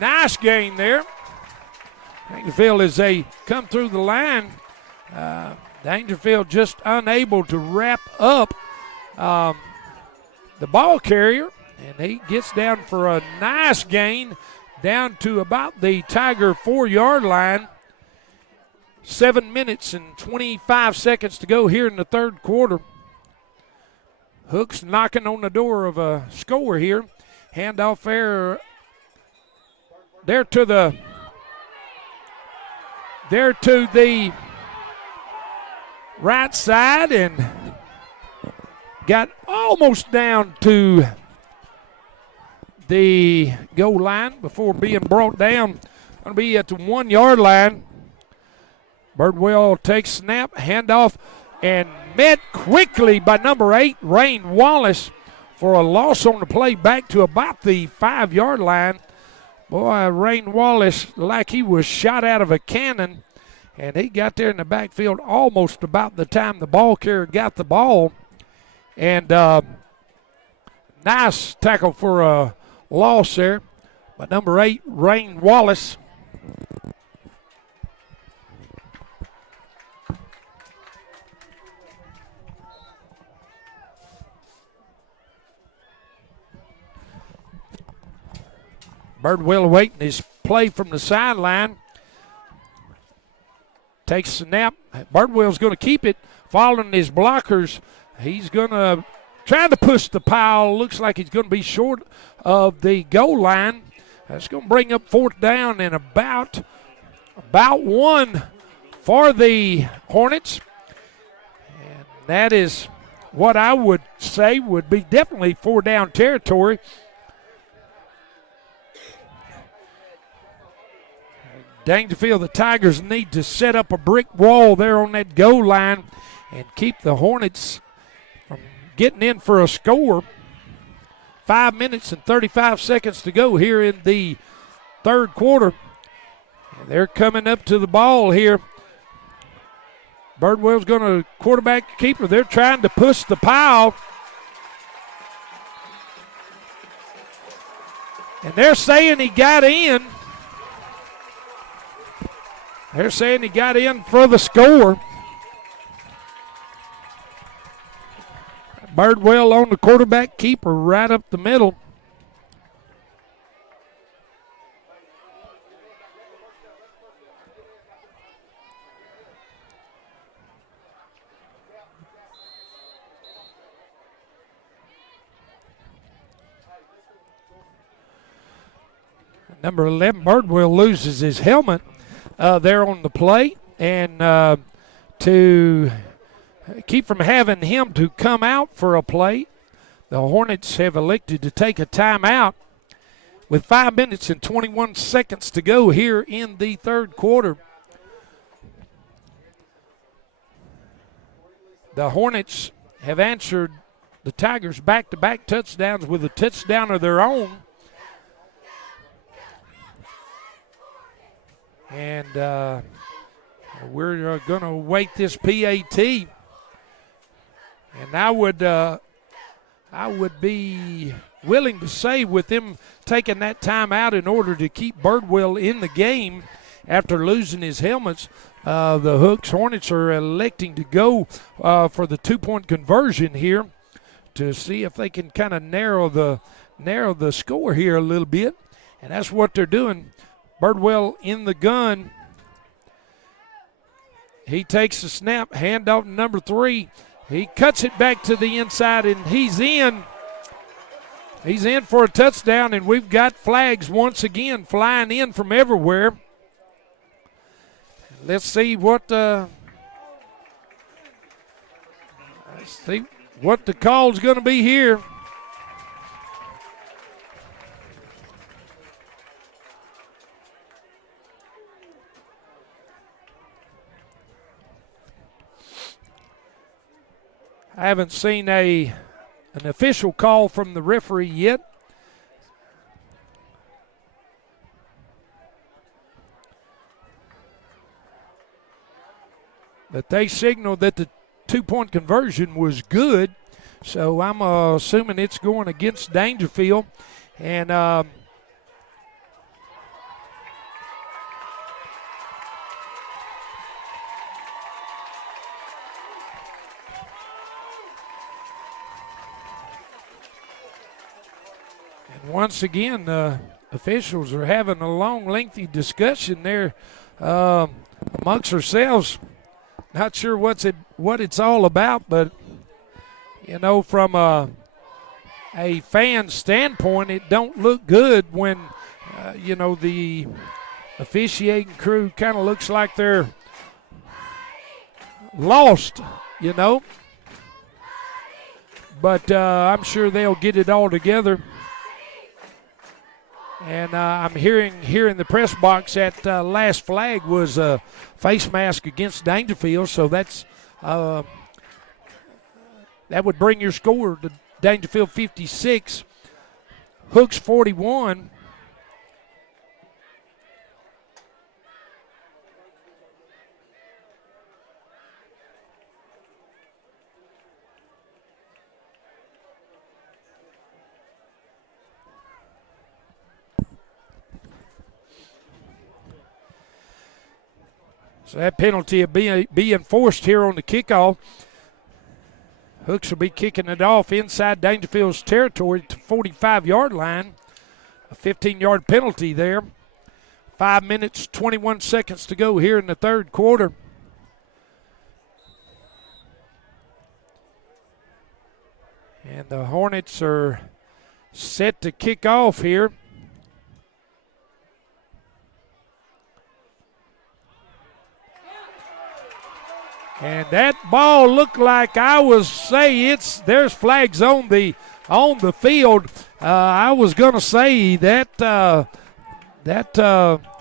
nice gain there. Dangerfield, as they come through the line, Dangerfield just unable to wrap up the ball carrier, and he gets down for a nice gain down to about the Tiger 4-yard line. 7 minutes and 25 seconds to go here in the third quarter. Hooks knocking on the door of a score here. Handoff there to the right side, and got almost down to the goal line before being brought down. Going to be at the 1-yard line. Birdwell takes snap, handoff, and met quickly by number 8, Rain Wallace, for a loss on the play back to about the 5-yard line. Boy, Rain Wallace, like he was shot out of a cannon, and he got there in the backfield almost about the time the ball carrier got the ball. And nice tackle for a loss there by number 8, Rain Wallace. Birdwell awaiting his play from the sideline. Takes a snap. Birdwell's going to keep it, following his blockers. He's going to try to push the pile. Looks like he's going to be short of the goal line. That's going to bring up fourth down and about one for the Hornets. And that is what I would say would be definitely 4-down territory. Dangerfield, the Tigers need to set up a brick wall there on that goal line and keep the Hornets from getting in for a score. 5 minutes and 35 seconds to go here in the third quarter. And they're coming up to the ball here. Birdwell's going to quarterback keeper. They're trying to push the pile. And they're saying he got in. They're saying he got in for the score. Birdwell on the quarterback keeper right up the middle. Number 11, Birdwell loses his helmet there on the play, and to keep from having him to come out for a play, the Hornets have elected to take a timeout with 5 minutes and 21 seconds to go here in the third quarter. The Hornets have answered the Tigers back-to-back touchdowns with a touchdown of their own. And we're going to await this PAT. And I would be willing to say, with them taking that time out in order to keep Birdwell in the game after losing his helmets, the Hornets are electing to go for the 2-point conversion here to see if they can kind of narrow the score here a little bit. And that's what they're doing. Birdwell in the gun. He takes the snap, handoff to number 3. He cuts it back to the inside, and he's in. He's in for a touchdown, and we've got flags once again flying in from everywhere. Let's see what the call's going to be here. I haven't seen an official call from the referee yet. But they signaled that the 2-point conversion was good. So I'm assuming it's going against Dangerfield. And once again, the officials are having a long, lengthy discussion there amongst ourselves. Not sure what it's all about, but, you know, from a fan standpoint, it don't look good when, the officiating crew kind of looks like they're lost, you know. But I'm sure they'll get it all together. And I'm hearing here in the press box that last flag was a face mask against Dangerfield, so that would bring your score to Dangerfield 56, Hooks 41. So that penalty will be enforced here on the kickoff. Hooks will be kicking it off inside Dangerfield's territory to 45-yard line. A 15-yard penalty there. 5 minutes, 21 seconds to go here in the third quarter. And the Hornets are set to kick off here. And that ball looked like, I was say there's flags on the field. I was going to say that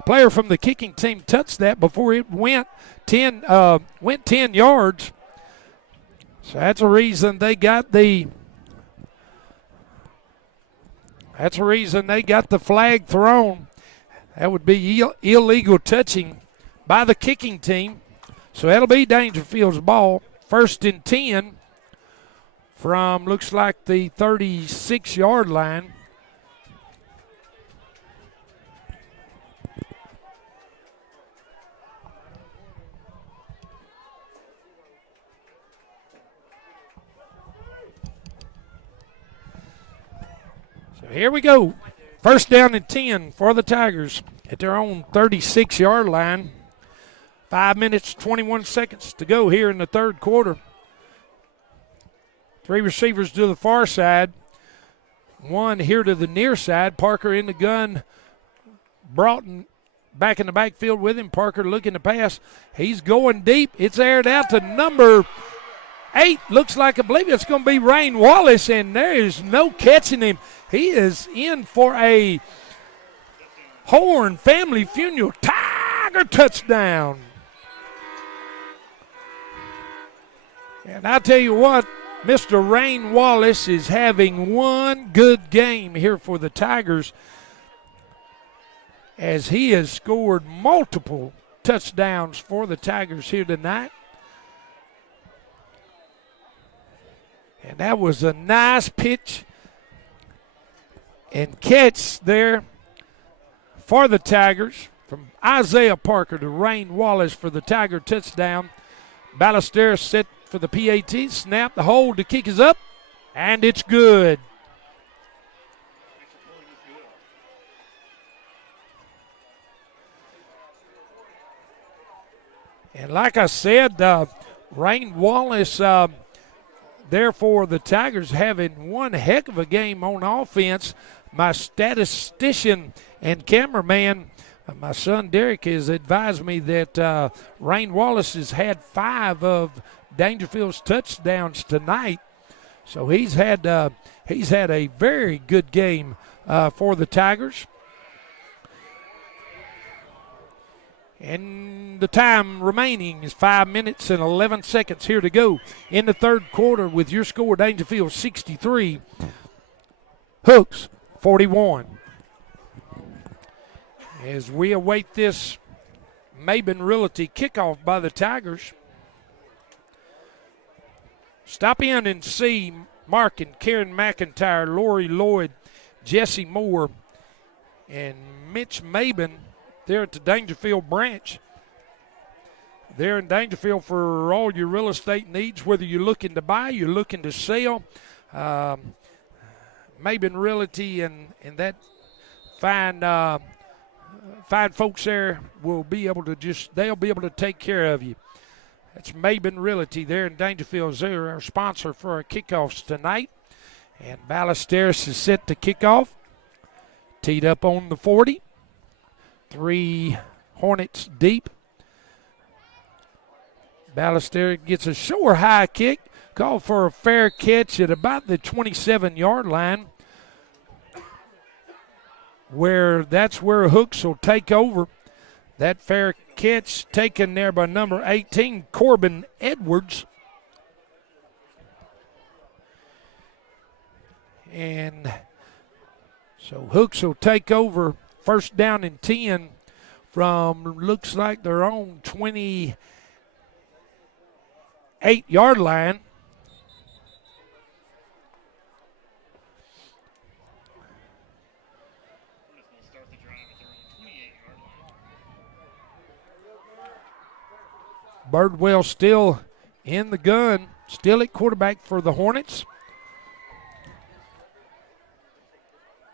player from the kicking team touched that before it went 10 yards. So that's a reason they got the flag thrown. That would be illegal touching by the kicking team. So that'll be Dangerfield's ball. 1st and 10 from, looks like, the 36-yard line. So here we go. 1st down and 10 for the Tigers at their own 36-yard line. 5 minutes, 21 seconds to go here in the third quarter. 3 receivers to the far side. 1 here to the near side. Parker in the gun. Broughton back in the backfield with him. Parker looking to pass. He's going deep. It's aired out to number 8. Looks like, I believe it's going to be Rain Wallace, and there is no catching him. He is in for a Horn Family Funeral Tiger touchdown. And I tell you what, Mr. Rain Wallace is having one good game here for the Tigers. as he has scored multiple touchdowns for the Tigers here tonight. And that was a nice pitch and catch there for the Tigers from Isaiah Parker to Rain Wallace for the Tiger touchdown. Ballesteros set for the PAT. Snap, the hold, the kick is up, and it's good. And like I said, Rain Wallace, therefore the Tigers having one heck of a game on offense. My statistician and cameraman, my son Derek, has advised me that Rain Wallace has had 5 of Dangerfield's touchdowns tonight. So he's had a very good game for the Tigers. And the time remaining is 5 minutes and 11 seconds here to go in the third quarter with your score, Dangerfield 63, Hooks 41. As we await this Maben Realty kickoff by the Tigers. Stop in and see Mark and Karen McIntyre, Lori Lloyd, Jesse Moore, and Mitch Maben there at the Dangerfield branch. There in Dangerfield for all your real estate needs, whether you're looking to buy, you're looking to sell. Maben Realty and that fine folks there will be able to they'll be able to take care of you. That's Maben Realty there in Dangerfield. They're our sponsor for our kickoffs tonight. And Ballesteros is set to kick off. Teed up on the 40. 3 Hornets deep. Ballesteros gets a short high kick. Called for a fair catch at about the 27-yard line. That's where Hooks will take over. That fair catch taken there by number 18, Corbin Edwards. And so Hooks will take over first down and 10 from, looks like their own 28-yard line. Birdwell still in the gun, still at quarterback for the Hornets.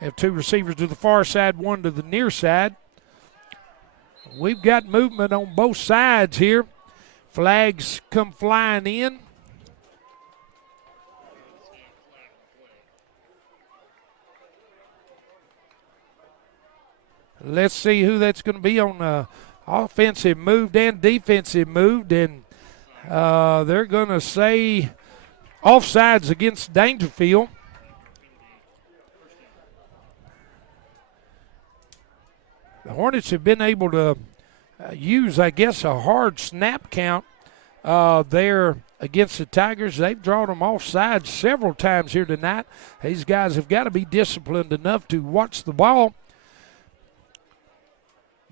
Have 2 receivers to the far side, 1 to the near side. We've got movement on both sides here. Flags come flying in. Let's see who that's going to be on the offensive moved and defensive moved, and they're going to say offsides against Dangerfield. The Hornets have been able to use, I guess, a hard snap count there against the Tigers. They've drawn them offsides several times here tonight. These guys have got to be disciplined enough to watch the ball.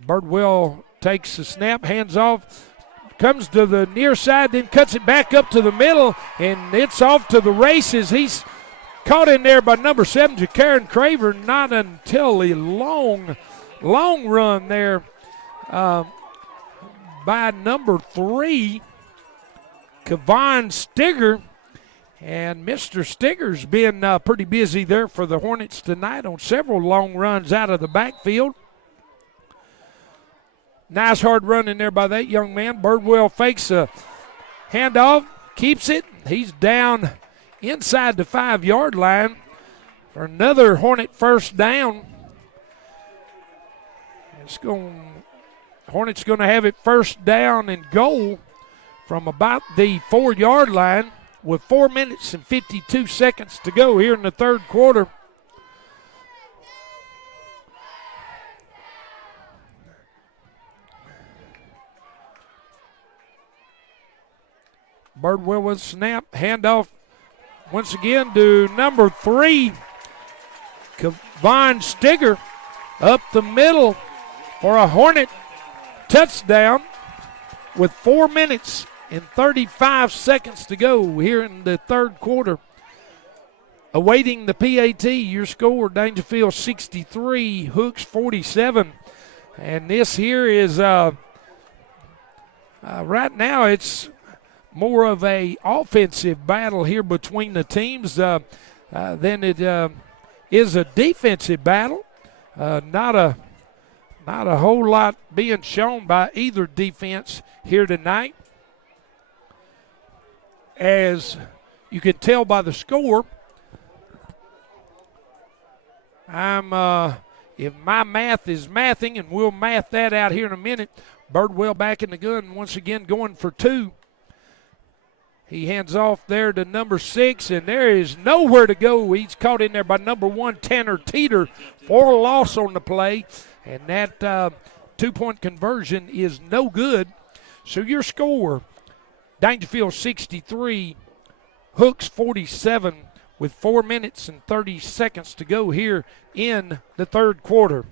Birdwell takes the snap, hands off, comes to the near side, then cuts it back up to the middle, and it's off to the races. He's caught in there by number 7, Jacaron Craver, not until a long run there by number 3, Kevon Stigger. And Mr. Stigger's been pretty busy there for the Hornets tonight on several long runs out of the backfield. Nice hard run in there by that young man. Birdwell fakes a handoff, keeps it. He's down inside the 5-yard line for another Hornet first down. Hornets going to have it first down and goal from about the 4-yard line with 4 minutes and 52 seconds to go here in the third quarter. Birdwell with snap, handoff once again to number 3, Kevon Stigger, up the middle, for a Hornet touchdown with 4 minutes and 35 seconds to go here in the third quarter. Awaiting the PAT, your score, Dangerfield 63, Hooks 47. And this here is, right now it's more of a offensive battle here between the teams than it is a defensive battle. Not a whole lot being shown by either defense here tonight. As you can tell by the score, if my math is mathing, and we'll math that out here in a minute, Birdwell back in the gun once again going for 2. He hands off there to number 6, and there is nowhere to go. He's caught in there by number 1, Tanner Teeter, for a loss on the play, and that 2-point conversion is no good. So your score, Dangerfield 63, Hooks 47, with 4 minutes and 30 seconds to go here in the third quarter.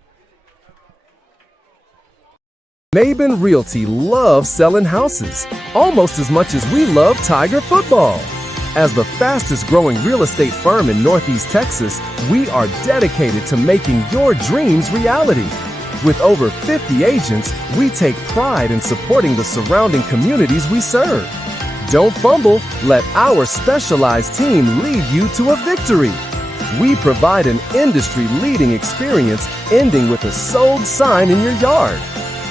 Maben Realty loves selling houses almost as much as we love Tiger football. As the fastest growing real estate firm in Northeast Texas, we are dedicated to making your dreams reality. With over 50 agents, we take pride in supporting the surrounding communities we serve. Don't fumble, let our specialized team lead you to a victory. We provide an industry-leading experience ending with a sold sign in your yard.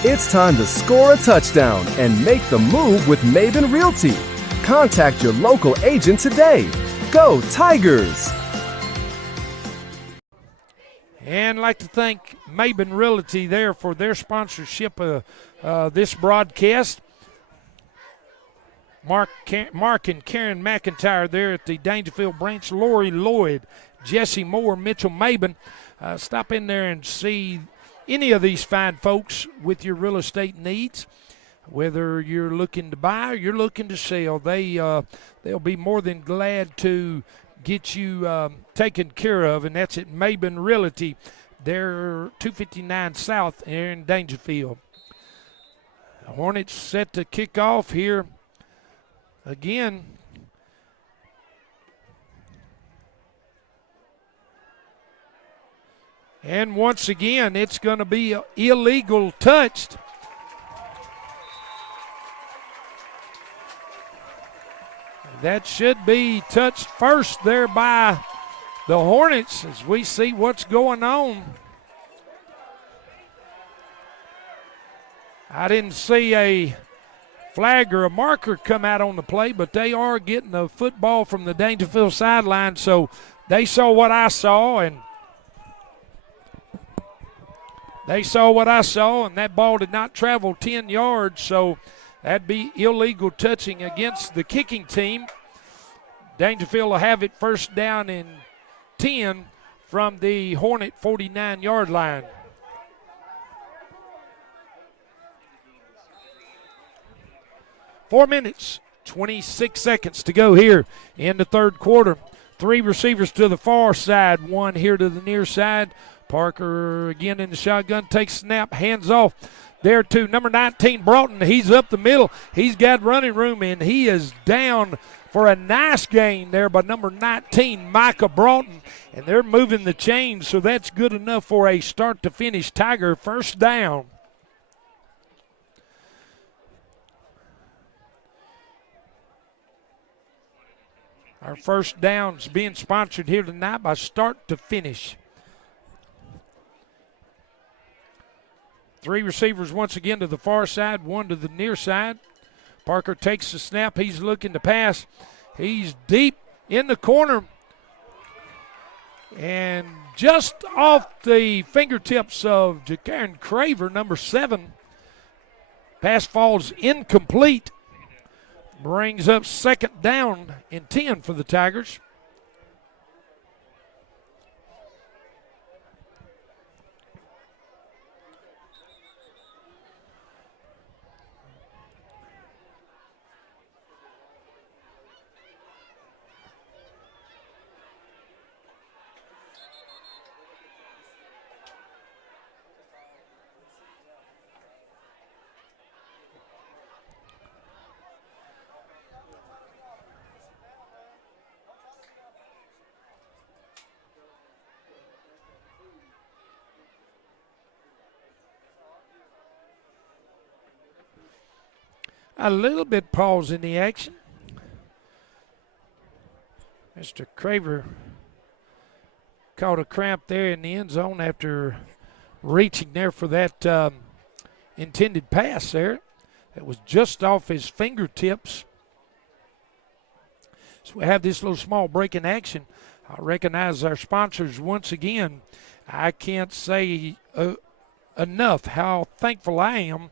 It's time to score a touchdown and make the move with Maben Realty. Contact your local agent today. Go Tigers! And I'd like to thank Maben Realty there for their sponsorship of this broadcast. Mark and Karen McIntyre there at the Dangerfield branch, Lori Lloyd, Jesse Moore, Mitchell Maben. Stop in there and see any of these fine folks with your real estate needs. Whether you're looking to buy or you're looking to sell, they'll be more than glad to get you taken care of, and that's at Maben Realty. They're 259 South here in Dangerfield. The Hornets set to kick off here again. And once again, it's going to be illegal touched. That should be touched first there by the Hornets as we see what's going on. I didn't see a flag or a marker come out on the play, but they are getting the football from the Dangerfield sideline, so they saw what I saw, and that ball did not travel 10 yards, so that'd be illegal touching against the kicking team. Dangerfield will have it first down and 10 from the Hornet 49-yard line. Four minutes, 26 seconds to go here in the third quarter. 3 receivers to the far side, 1 here to the near side. Parker again in the shotgun, takes snap, hands off there to number 19, Broughton. He's up the middle. He's got running room, and he is down for a nice gain there by number 19, Micah Broughton. And they're moving the chains, so that's good enough for a start-to-finish Tiger first down. Our first down's being sponsored here tonight by Start to Finish. 3 receivers once again to the far side, 1 to the near side. Parker takes the snap. He's looking to pass. He's deep in the corner. And just off the fingertips of Ja'Karen Craver, number 7. Pass falls incomplete. Brings up second down and 10 for the Tigers. A little bit pause in the action. Mr. Craver caught a cramp there in the end zone after reaching there for that intended pass there. That was just off his fingertips. So we have this little small break in action. I recognize our sponsors once again. I can't say enough how thankful I am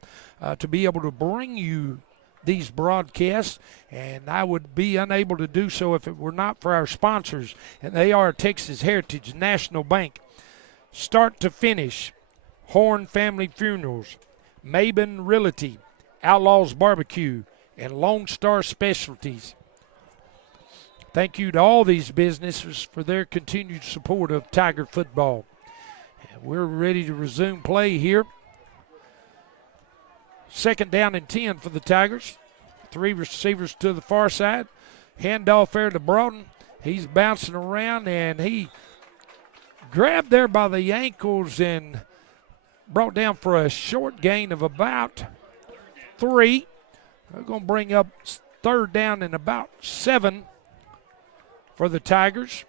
to be able to bring you these broadcasts, and I would be unable to do so if it were not for our sponsors, and they are Texas Heritage National Bank. Start to finish, Horn Family Funerals, Maben Realty, Outlaws Barbecue, and Lone Star Specialties. Thank you to all these businesses for their continued support of Tiger football. And we're ready to resume play here. 2nd down and 10 for the Tigers. 3 receivers to the far side. Handoff there to Broughton. He's bouncing around, and he grabbed there by the ankles and brought down for a short gain of about 3. They're going to bring up 3rd down and about 7 for the Tigers.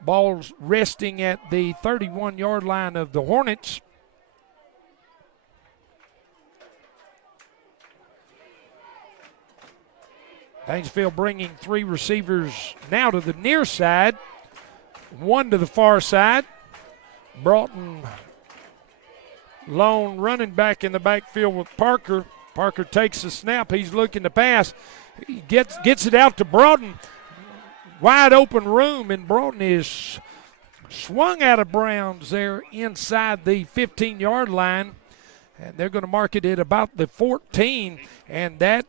Ball's resting at the 31-yard line of the Hornets. Dangerfield bringing 3 receivers now to the near side, 1 to the far side. Broughton lone running back in the backfield with Parker. Parker takes the snap. He's looking to pass. He gets it out to Broughton. Wide open room, and Broughton is swung out of bounds there inside the 15-yard line. And they're going to mark it at about the 14. And that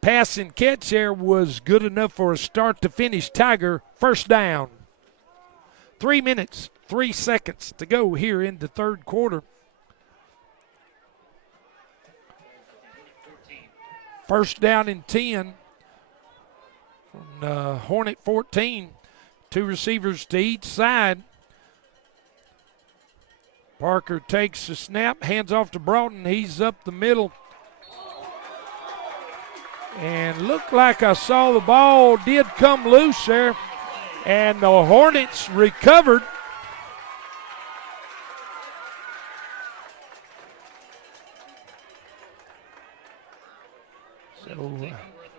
pass and catch there was good enough for a start to finish Tiger first down. 3 minutes, 3 seconds to go here in the 3rd quarter. First down and 10 from Hornet 14. 2 receivers to each side. Parker takes the snap, hands off to Broughton. He's up the middle. And looked like I saw the ball did come loose there. And the Hornets recovered. So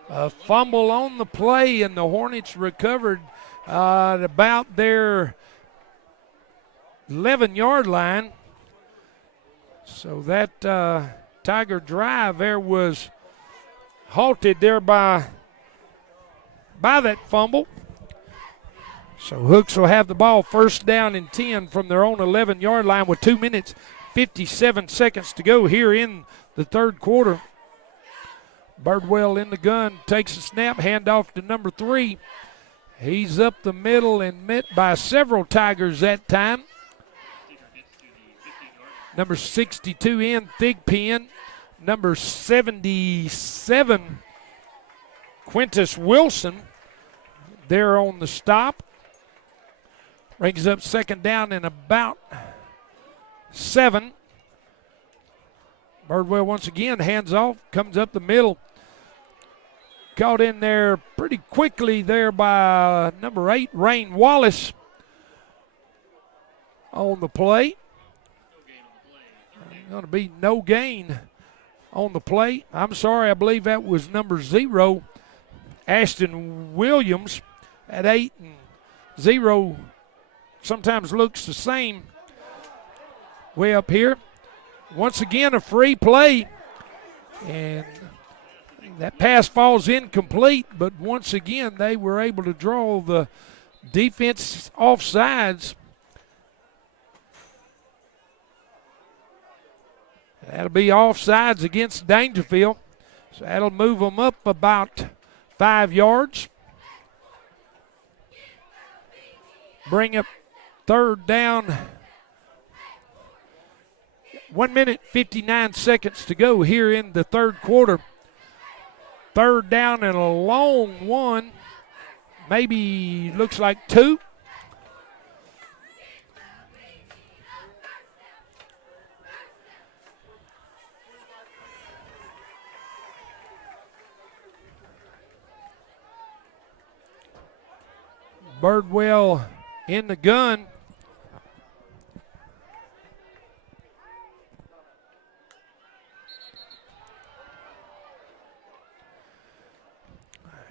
a fumble on the play, and the Hornets recovered at about their 11-yard line. So that Tiger drive there was halted there by that fumble. So Hooks will have the ball first down and 10 from their own 11-yard line with 2 minutes, 57 seconds to go here in the 3rd quarter. Birdwell in the gun, takes a snap, handoff to number 3. He's up the middle and met by several Tigers that time. Number 62 in, Thigpen. Number 77, Quintus Wilson, there on the stop. Brings up 2nd down and about 7. Birdwell once again, hands off, comes up the middle. Caught in there pretty quickly there by number 8, Rain Wallace on the play. Going to be no gain on the play. I'm sorry, I believe that was number 0, Ashton Williams. At 8 and 0 sometimes looks the same way up here. Once again, a free play, and that pass falls incomplete, but once again they were able to draw the defense off sides. That'll be offsides against Dangerfield. So that'll move them up about 5 yards. Bring up 3rd down. 1 minute, 59 seconds to go here in the 3rd quarter. 3rd down and a long one. Maybe looks like 2. Birdwell in the gun.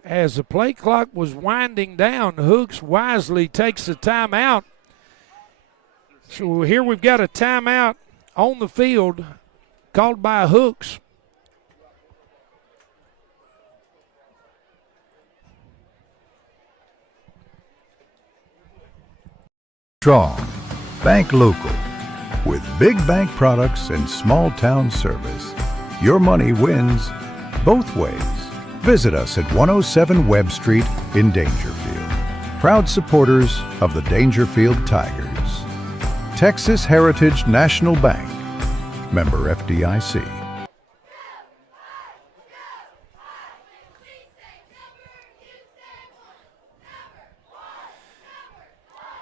As the play clock was winding down, Hooks wisely takes a timeout. So here we've got a timeout on the field called by Hooks. Strong. Bank local. With big bank products and small town service. Your money wins both ways. Visit us at 107 Webb Street in Dangerfield. Proud supporters of the Dangerfield Tigers. Texas Heritage National Bank. Member FDIC.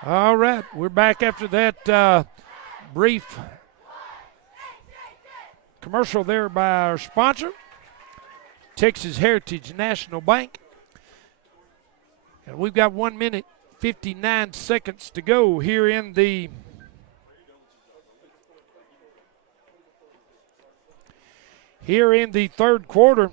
All right, we're back after that brief commercial there by our sponsor, Texas Heritage National Bank. And we've got 1 minute, 59 seconds to go here in the third quarter.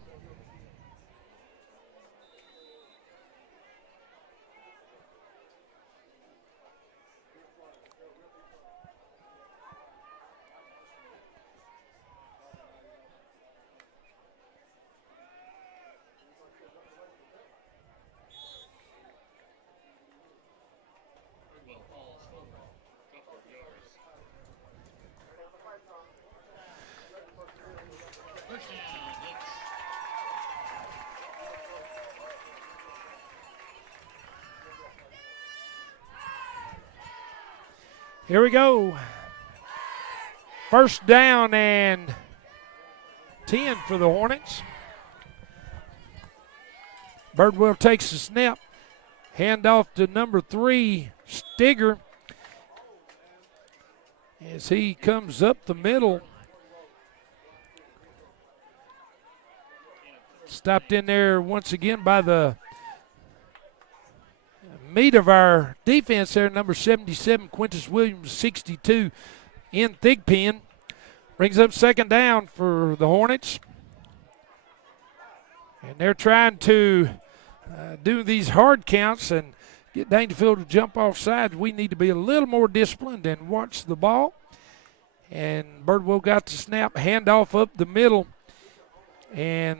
Here we go. First down and 10 for the Hornets. Birdwell takes the snap. Hand off to number 3, Stigger. As he comes up the middle. Stopped in there once again by the meat of our defense there, number 77, Quintus Williams, 62, in Thigpen. Brings up second down for the Hornets. And they're trying to do these hard counts and get Dangerfield to jump off sides. We need to be a little more disciplined and watch the ball. And Birdwell got the snap, handoff up the middle. And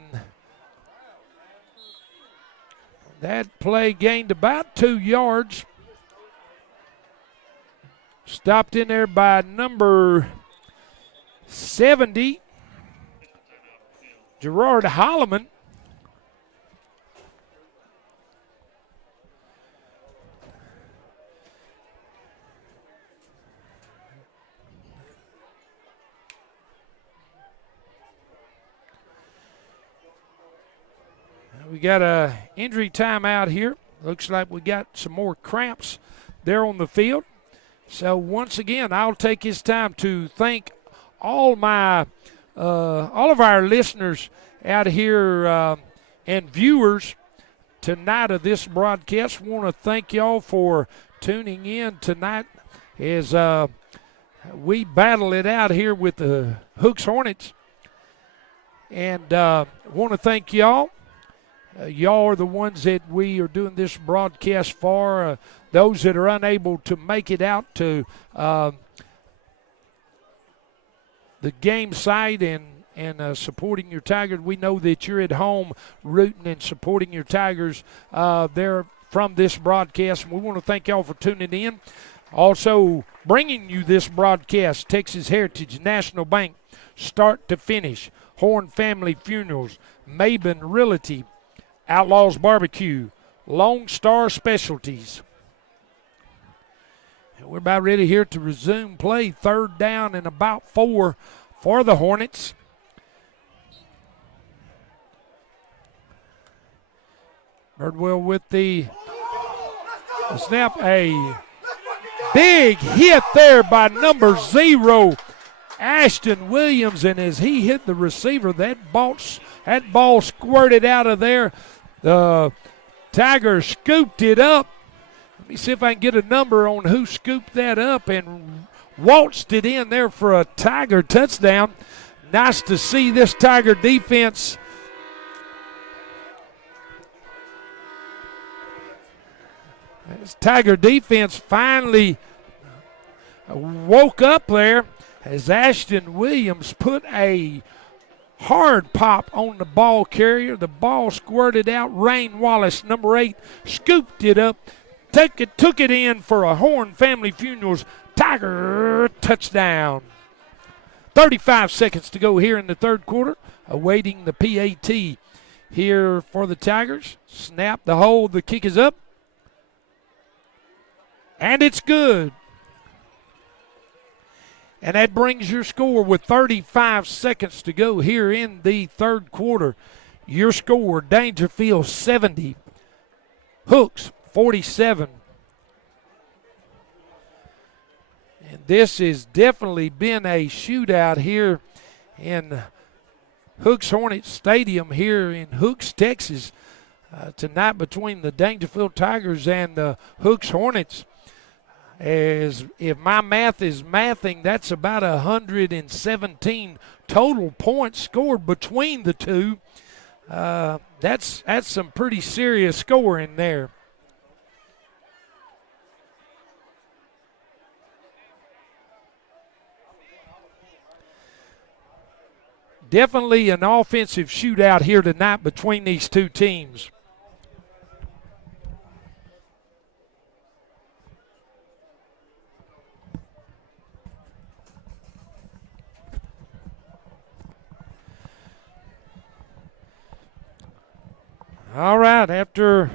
that play gained about 2 yards. Stopped in there by number 70, Gerard Holloman. We got a injury timeout here. Looks like we got some more cramps there on the field. So once again, I'll take this time to thank all of our listeners out here and viewers tonight of this broadcast. Want to thank y'all for tuning in tonight as we battle it out here with the Hooks Hornets. And want to thank y'all. Y'all are the ones that we are doing this broadcast for. Those that are unable to make it out to the game site and supporting your Tigers, we know that you're at home rooting and supporting your Tigers there from this broadcast. And we want to thank y'all for tuning in. Also bringing you this broadcast, Texas Heritage National Bank, start to finish, Horn Family Funerals, Maben Realty, Outlaws Barbecue, Lone Star Specialties. And we're about ready here to resume play. Third down and about 4 for the Hornets. Birdwell with the snap. A big hit there by number 0, Ashton Williams. And as he hit the receiver, that ball squirted out of there. The Tigers scooped it up. Let me see if I can get a number on who scooped that up and waltzed it in there for a Tiger touchdown. Nice to see this Tiger defense. This Tiger defense finally woke up there as Ashton Williams put a hard pop on the ball carrier. The ball squirted out. Rain Wallace, number 8, scooped it up, took it in for a Horn Family Funerals Tiger touchdown. 35 seconds to go here in the third quarter. Awaiting the PAT here for the Tigers. Snap, the hold, the kick is up. And it's good. And that brings your score with 35 seconds to go here in the third quarter. Your score, Dangerfield 70, Hooks 47. And this has definitely been a shootout here in Hooks Hornet Stadium here in Hooks, Texas, tonight between the Dangerfield Tigers and the Hooks Hornets. As if my math is mathing, that's about 117 total points scored between the two. That's some pretty serious scoring there. Definitely an offensive shootout here tonight between these two teams. All right, after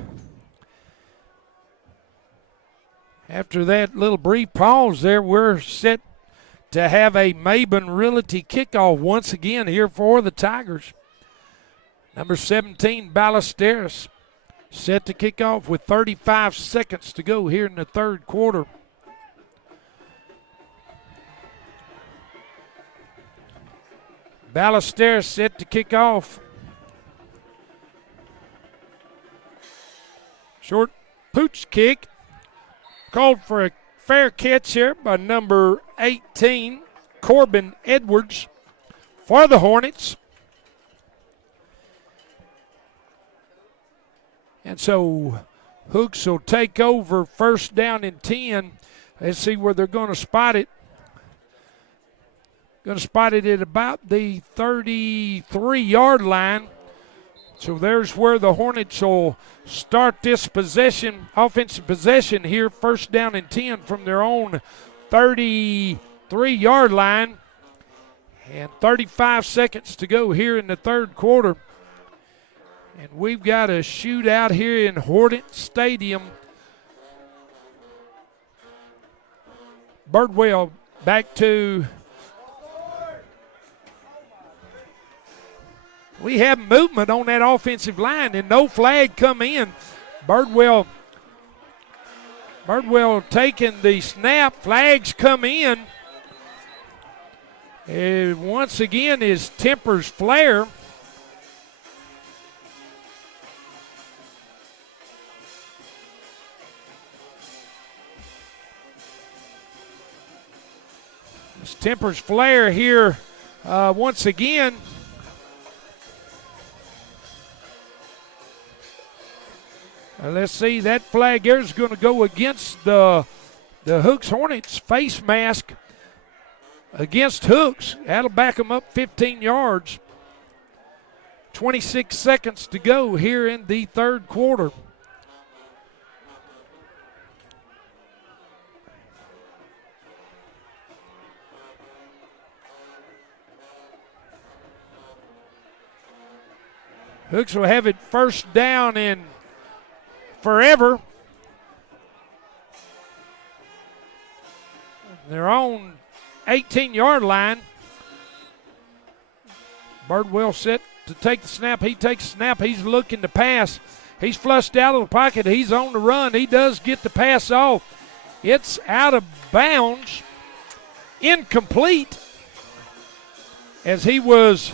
that little brief pause there, we're set to have a Maben Realty kickoff once again here for the Tigers. Number 17, Ballesteros, set to kick off with 35 seconds to go here in the third quarter. Ballesteros set to kick off. Short pooch kick, called for a fair catch here by number 18, Corbin Edwards, for the Hornets. And so Hooks will take over first down and 10. Let's see where they're going to spot it. Going to spot it at about the 33-yard line. So there's where the Hornets will start this possession, offensive possession here, first down and 10 from their own 33-yard line. And 35 seconds to go here in the third quarter. And we've got a shootout here in Hornet Stadium. Birdwell back to... We have movement on that offensive line and no flag come in. Birdwell taking the snap. Flags come in. And once again is tempers flare. It's tempers flare here once again. Let's see, that flag there is going to go against the Hooks Hornets face mask against Hooks. That'll back them up 15 yards. 26 seconds to go here in the third quarter. Hooks will have it first down and forever. Their own 18-yard line. Birdwell set to take the snap. He takes the snap. He's looking to pass. He's flushed out of the pocket. He's on the run. He does get the pass off. It's out of bounds. Incomplete as he was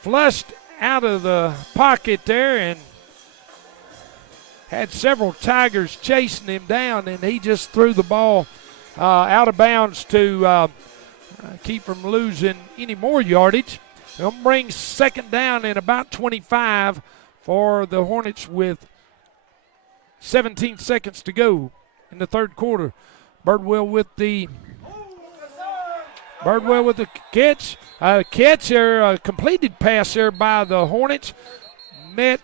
flushed out of the pocket there and had several Tigers chasing him down, and he just threw the ball out of bounds to keep from losing any more yardage. They'll bring second down in about 25 for the Hornets with 17 seconds to go in the third quarter. Birdwell with the catch. A completed pass there by the Hornets. Met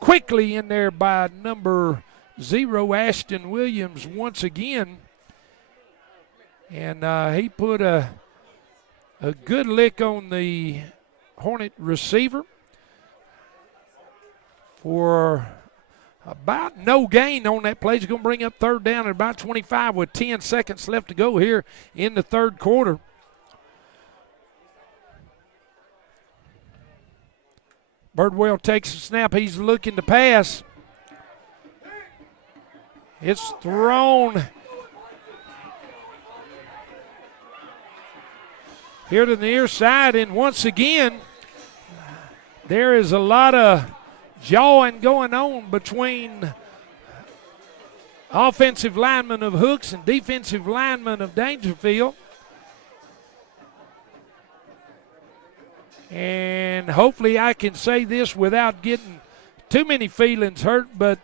quickly in there by number 0, Ashton Williams, once again. And he put a good lick on the Hornet receiver for about no gain on that play. He's going to bring up third down at about 25 with 10 seconds left to go here in the third quarter. Birdwell takes a snap. He's looking to pass. It's thrown here to the near side, and once again, there is a lot of jawing going on between offensive linemen of Hooks and defensive linemen of Dangerfield. And hopefully I can say this without getting too many feelings hurt, but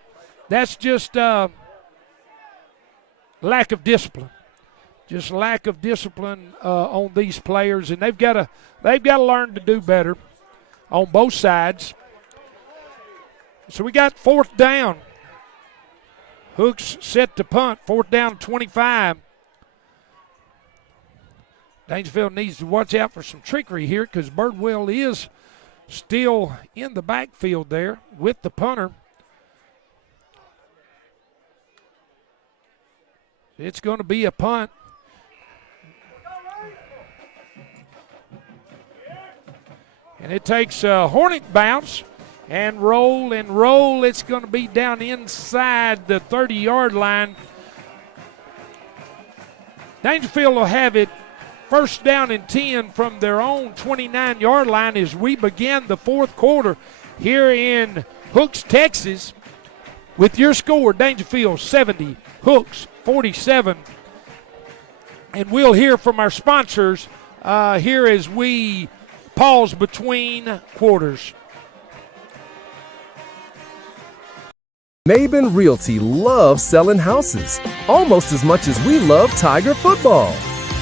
that's just lack of discipline. Just lack of discipline on these players, and they've got to learn to do better on both sides. So we got fourth down. Hooks set to punt, fourth down 25. Dangerfield needs to watch out for some trickery here because Birdwell is still in the backfield there with the punter. It's going to be a punt. And it takes a Hornet bounce and roll. It's going to be down inside the 30-yard line. Dangerfield will have it first down and 10 from their own 29-yard line as we begin the fourth quarter here in Hooks, Texas. With your score, Dangerfield 70, Hooks 47. And we'll hear from our sponsors here as we pause between quarters. Maben Realty loves selling houses almost as much as we love Tiger football.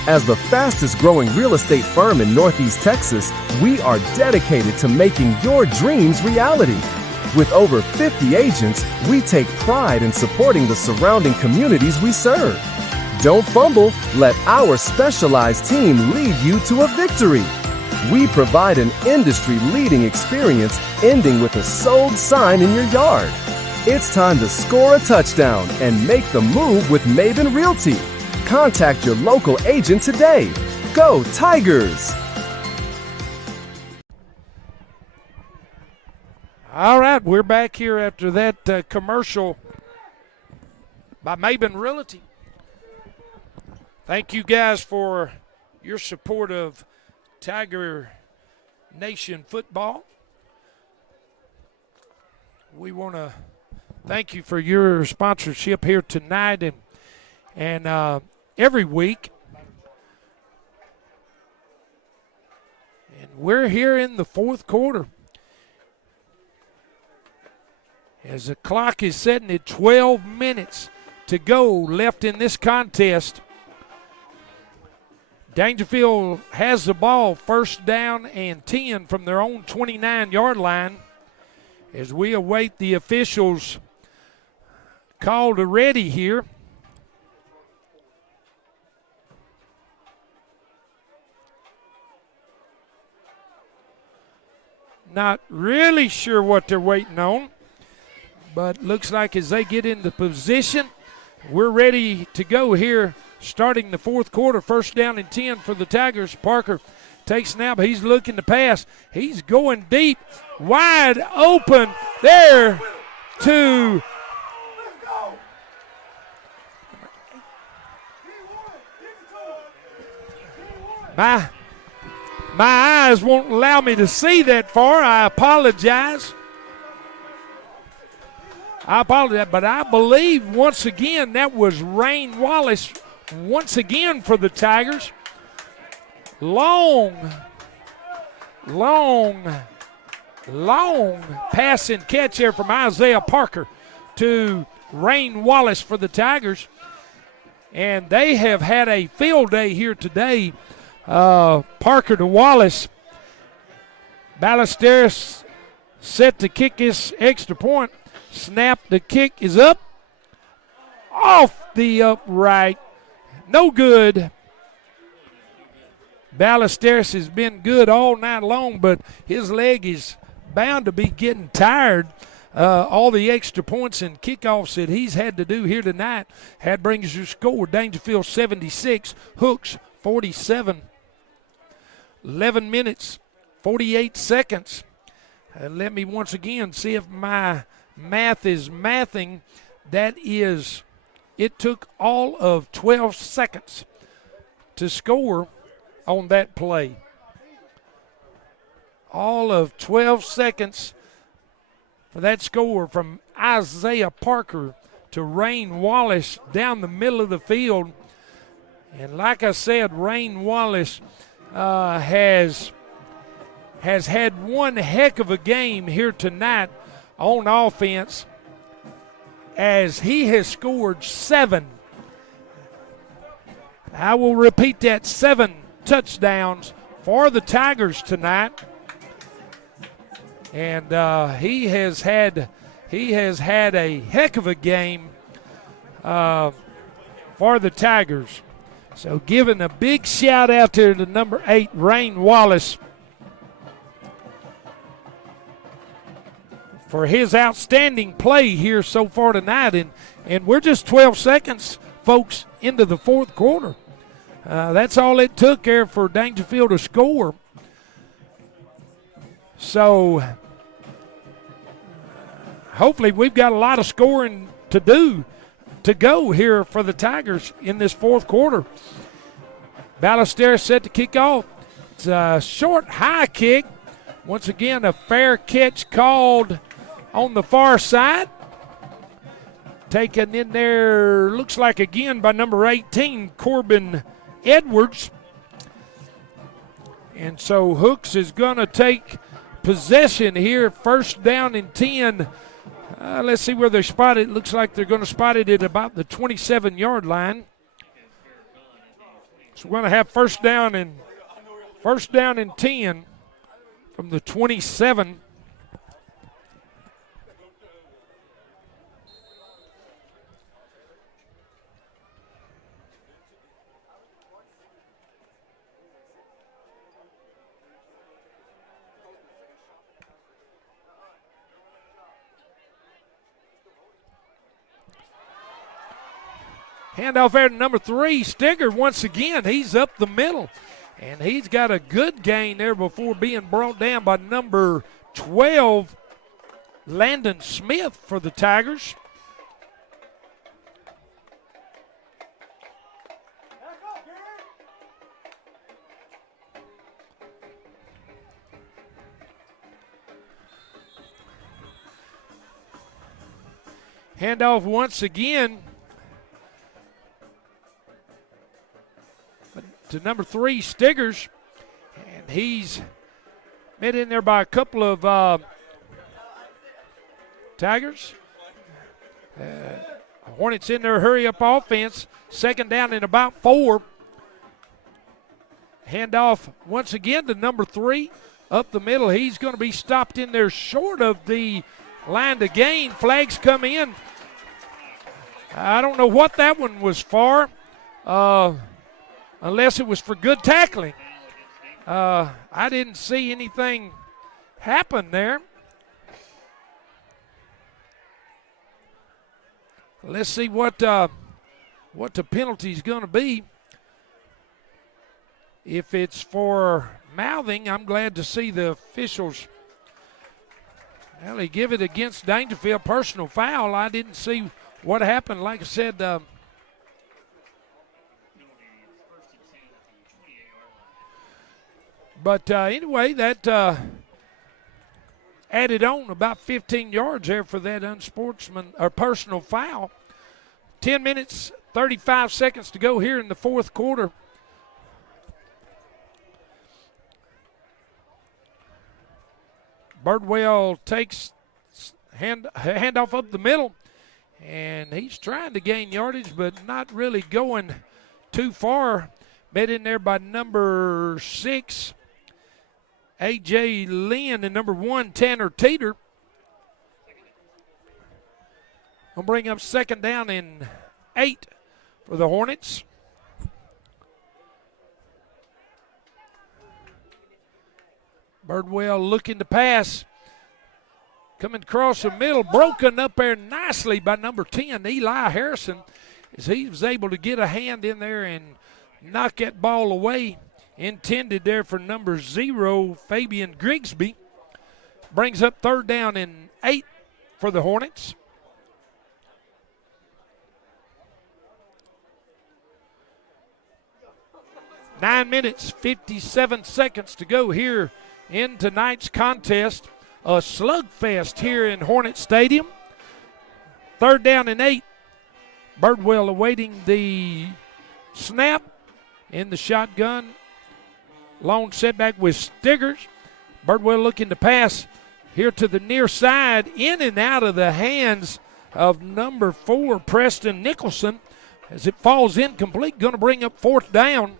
As the fastest growing real estate firm in Northeast Texas, we are dedicated to making your dreams reality. With over 50 agents, we take pride in supporting the surrounding communities we serve. Don't fumble, let our specialized team lead you to a victory. We provide an industry-leading experience ending with a sold sign in your yard. It's time to score a touchdown and make the move with Maben Realty. Contact your local agent today. Go Tigers! All right, we're back here after that commercial by Maben Realty. Thank you guys for your support of Tiger Nation football. We want to thank you for your sponsorship here tonight and every week. And we're here in the fourth quarter. As the clock is setting at 12 minutes to go left in this contest. Dangerfield has the ball, first down and 10 from their own 29-yard line as we await the officials' call to ready here. Not really sure what they're waiting on, but looks like as they get into position, we're ready to go here. Starting the fourth quarter, first down and 10 for the Tigers. Parker takes snap. He's looking to pass. He's going deep, wide open there to my eyes won't allow me to see that far. I apologize. I apologize, but I believe once again that was Rain Wallace once again for the Tigers. Long pass and catch there from Isaiah Parker to Rain Wallace for the Tigers. And they have had a field day here today. Parker to Wallace. Ballesteros set to kick his extra point. Snap, the kick is up. Off the upright. No good. Ballesteros has been good all night long, but his leg is bound to be getting tired. All the extra points and kickoffs that he's had to do here tonight had brings your score. Dangerfield 76, Hooks 47. 11 minutes, 48 seconds. Let me once again see if my math is mathing. That is, it took all of 12 seconds to score on that play. All of 12 seconds for that score from Isaiah Parker to Rain Wallace down the middle of the field. And like I said, Rain Wallace has had one heck of a game here tonight on offense, as he has scored 7. I will repeat that, 7 touchdowns for the Tigers tonight. And he has had a heck of a game for the Tigers. So giving a big shout out to the number 8, Rain Wallace, for his outstanding play here so far tonight. And we're just 12 seconds, folks, into the fourth quarter. That's all it took there for Dangerfield to score. So hopefully we've got a lot of scoring to go here for the Tigers in this fourth quarter. Ballesteros set to kick off. It's a short high kick. Once again, a fair catch called on the far side. Taken in there, looks like again by number 18, Corbin Edwards. And so Hooks is going to take possession here. First down and 10. Let's see where they're spotted. It looks like they're going to spot it at about the 27-yard line. So we're going to have first down and 10 from the 27. Handoff there to number 3, Stigger once again. He's up the middle, and he's got a good gain there before being brought down by number 12, Landon Smith for the Tigers. Handoff once again to number 3, Stiggers, and he's met in there by a couple of Tigers. Hornets in their hurry-up offense. Second down and about 4. Handoff once again to number 3 up the middle. He's going to be stopped in there short of the line to gain. Flags come in. I don't know what that one was for. Unless it was for good tackling. I didn't see anything happen there. Let's see what the penalty is going to be. If it's for mouthing, I'm glad to see the officials. Well, they give it against Dangerfield, personal foul. I didn't see what happened. Like I said, but anyway, that added on about 15 yards there for that unsportsman or personal foul. 10 minutes, 35 seconds to go here in the fourth quarter. Birdwell takes handoff up the middle, and he's trying to gain yardage, but not really going too far. Met in there by number 6, A.J. Lynn, and number 1, Tanner Teeter. Gonna bring up 2nd down and 8 for the Hornets. Birdwell looking to pass. Coming across the middle, broken up there nicely by number 10, Eli Harrison, as he was able to get a hand in there and knock that ball away. Intended there for number 0, Fabian Grigsby. Brings up 3rd down and 8 for the Hornets. Nine minutes, 57 seconds to go here in tonight's contest. A slugfest here in Hornet Stadium. 3rd down and 8. Birdwell awaiting the snap in the shotgun. Long setback with Stiggers. Birdwell looking to pass here to the near side, in and out of the hands of number 4, Preston Nicholson, as it falls incomplete. Going to bring up 4th down.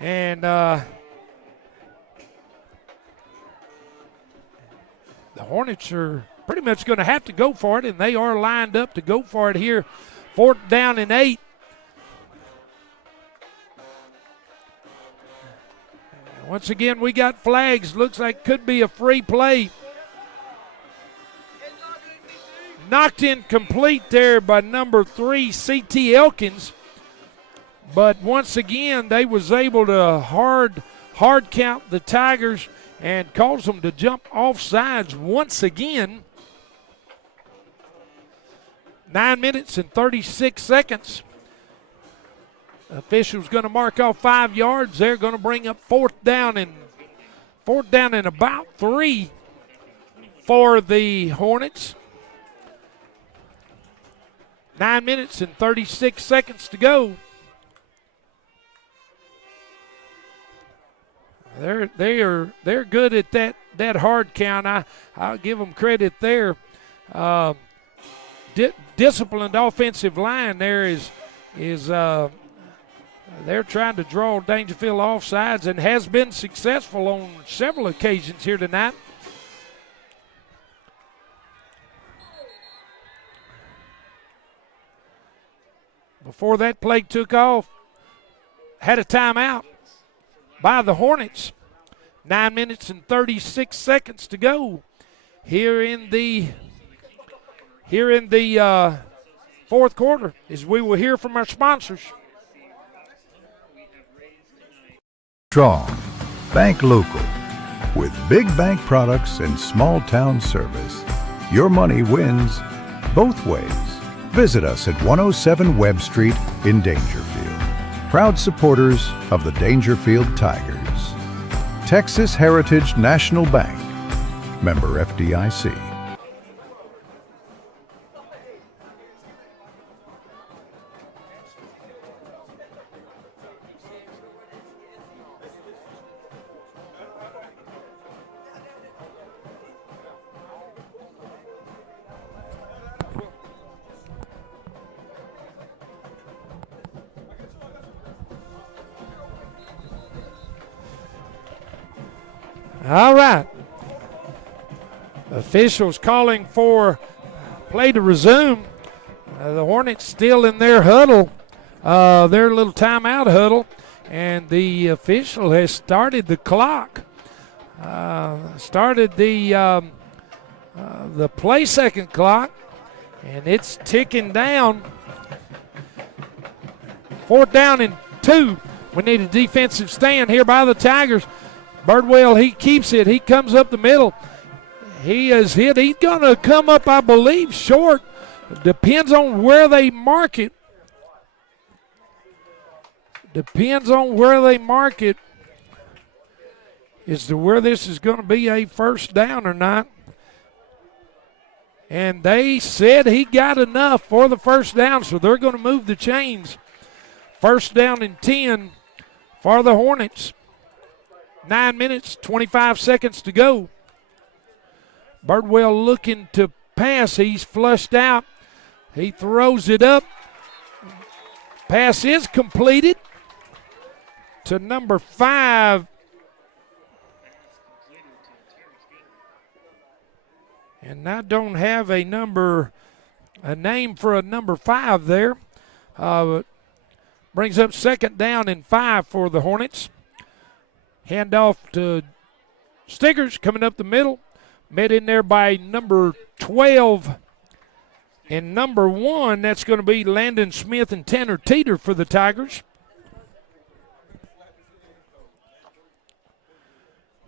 And the Hornets are pretty much going to have to go for it, and they are lined up to go for it here. 4th down and 8. Once again, we got flags. Looks like could be a free play. Knocked incomplete there by number 3, C.T. Elkins. But once again, they was able to hard count the Tigers and cause them to jump off sides once again. 9 minutes and 36 seconds. Officials going to mark off 5 yards. They're going to bring up 4th down and about 3 for the Hornets. 9 minutes and 36 seconds to go. They're good at that hard count. I'll give them credit there. Disciplined offensive line there is they're trying to draw Dangerfield off sides and has been successful on several occasions here tonight. Before that play took off, had a timeout by the Hornets. 9 minutes and 36 seconds to go here in the fourth quarter, as we will hear from our sponsors. Strong. Bank local. With big bank products and small town service, your money wins both ways. Visit us at 107 Webb Street in Dangerfield. Proud supporters of the Dangerfield Tigers. Texas Heritage National Bank. Member FDIC. All right. Officials calling for play to resume. The Hornets still in their huddle, their little timeout huddle, and the official has started the clock. Started the play second clock, and it's ticking down. 4th down and 2. We need a defensive stand here by the Tigers. Birdwell, he keeps it. He comes up the middle. He is hit. He's going to come up, I believe, short. Depends on where they mark it. Depends on where they mark it as to where this is going to be a first down or not. And they said he got enough for the first down, so they're going to move the chains. First down and 10 for the Hornets. 9 minutes, 25 seconds to go. Birdwell looking to pass. He's flushed out. He throws it up. Pass is completed to number 5. And I don't have a name for a number 5 there. Brings up second down and 5 for the Hornets. Handoff to Stiggers coming up the middle. Met in there by number 12 and number 1. That's going to be Landon Smith and Tanner Teeter for the Tigers.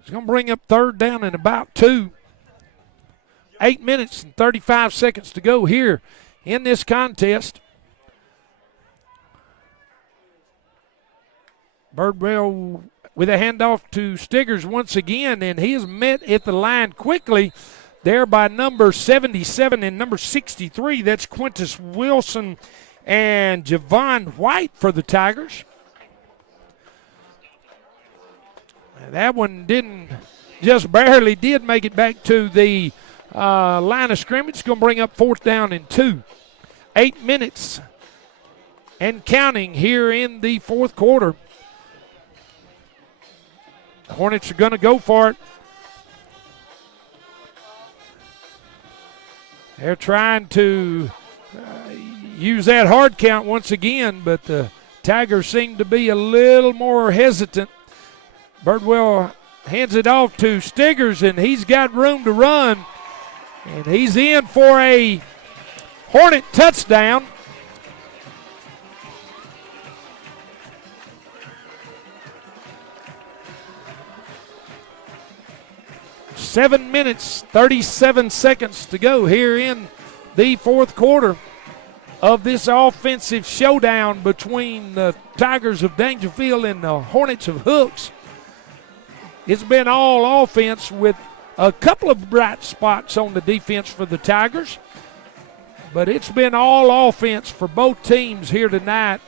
It's going to bring up third down and about 2. 8 minutes and 35 seconds to go here in this contest. Birdwell with a handoff to Stiggers once again, and he is met at the line quickly there by number 77 and number 63. That's Quintus Wilson and Javon White for the Tigers. That one just barely did make it back to the line of scrimmage. It's going to bring up fourth down and 2. 8 minutes and counting here in the fourth quarter. The Hornets are going to go for it. They're trying to use that hard count once again, but the Tigers seem to be a little more hesitant. Birdwell hands it off to Stiggers, and he's got room to run. And he's in for a Hornet touchdown. Seven minutes, 37 seconds to go here in the fourth quarter of this offensive showdown between the Tigers of Dangerfield and the Hornets of Hooks. It's been all offense with a couple of bright spots on the defense for the Tigers, but it's been all offense for both teams here tonight.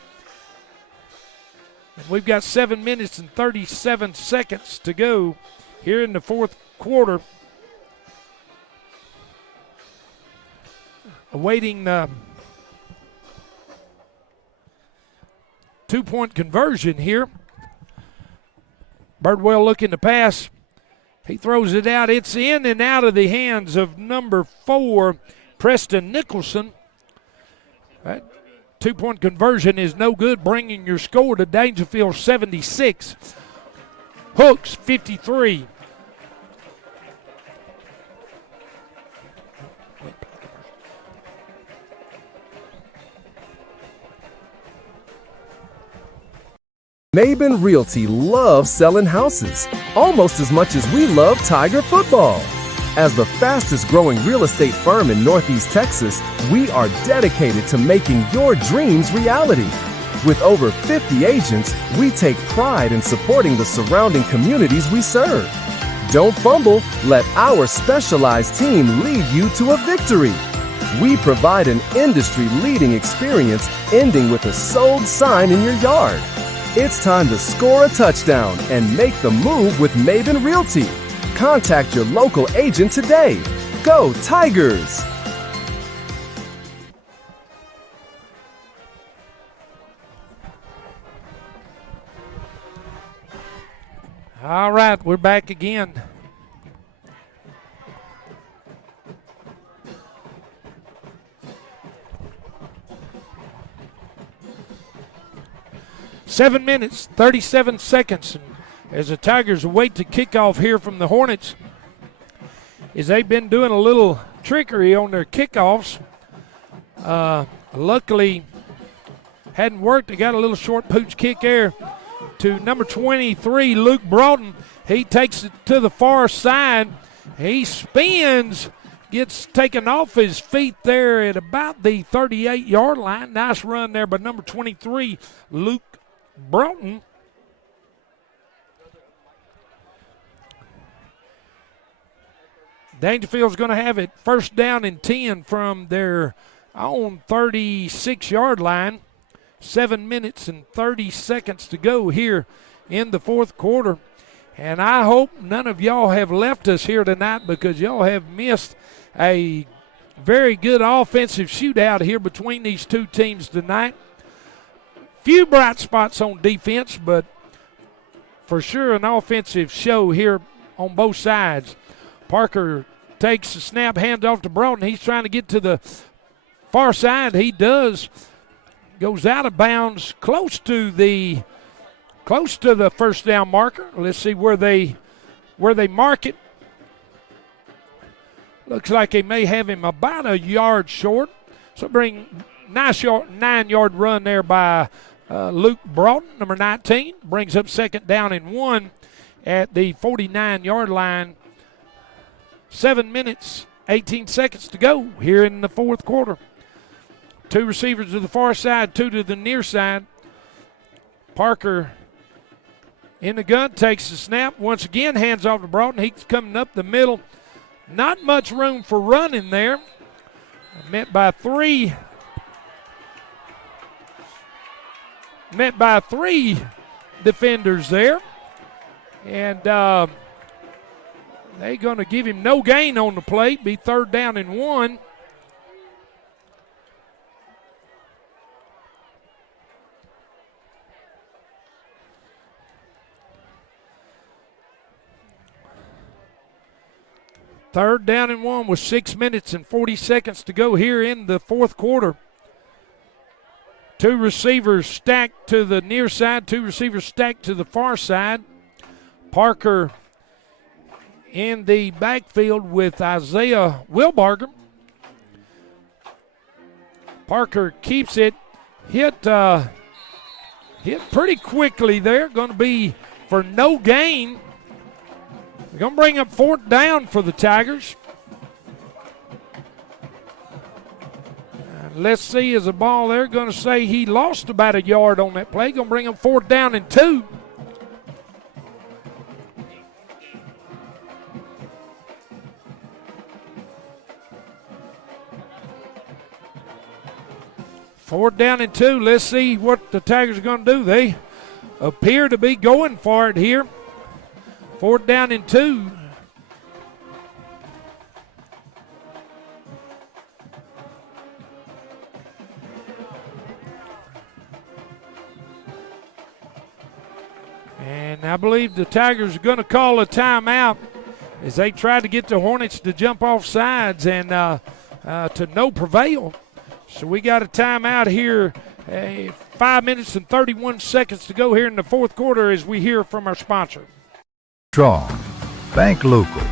And we've got 7 minutes and 37 seconds to go here in the fourth quarter. Awaiting the two-point conversion here. Birdwell looking to pass. He throws it out. It's in and out of the hands of number 4, Preston Nicholson. That two-point conversion is no good, bringing your score to Dangerfield 76. Hooks 53. Maben Realty loves selling houses almost as much as we love Tiger football. As the fastest growing real estate firm in Northeast Texas, we are dedicated to making your dreams reality. With over 50 agents, we take pride in supporting the surrounding communities we serve. Don't fumble, let our specialized team lead you to a victory. We provide an industry-leading experience ending with a sold sign in your yard. It's time to score a touchdown and make the move with Maben Realty. Contact your local agent today. Go Tigers! All right, we're back again. Seven minutes, 37 seconds. As the Tigers await the kickoff here from the Hornets, as they've been doing a little trickery on their kickoffs. Luckily, hadn't worked. They got a little short pooch kick there to number 23, Luke Broughton. He takes it to the far side. He spins, gets taken off his feet there at about the 38-yard line. Nice run there by number 23, Luke Broughton. Dangerfield's going to have it first down and 10 from their own 36-yard line. 7 minutes and 30 seconds to go here in the fourth quarter. And I hope none of y'all have left us here tonight because y'all have missed a very good offensive shootout here between these two teams tonight. Few bright spots on defense, but for sure an offensive show here on both sides. Parker takes the snap, hands off to Broughton. He's trying to get to the far side. He does. Goes out of bounds close to the first down marker. Let's see where they mark it. Looks like they may have him about a yard short. So bring nice 9-yard run there by Luke Broughton, number 19. Brings up second down and 1 at the 49-yard line. 7 minutes, 18 seconds to go here in the fourth quarter. 2 receivers to the far side, 2 to the near side. Parker in the gun, takes the snap. Once again, hands off to Broughton. He's coming up the middle. Not much room for running there. Met by three defenders there. And they're going to give him no gain on the play. Be third down and 1. Third down and 1 with 6 minutes and 40 seconds to go here in the fourth quarter. 2 receivers stacked to the near side, 2 receivers stacked to the far side. Parker in the backfield with Isaiah Wilbarger. Parker keeps it, hit pretty quickly there. Going to be for no gain. They're going to bring up fourth down for the Tigers. Let's see, is the ball there going to say he lost about a yard on that play. Going to bring up fourth down and 2. Fourth down and 2. Let's see what the Tigers are going to do. They appear to be going for it here. Fourth down and 2. And I believe the Tigers are going to call a timeout as they try to get the Hornets to jump off sides and to no prevail. So we got a timeout here. 5 minutes and 31 seconds to go here in the fourth quarter as we hear from our sponsor. Strong. Bank local.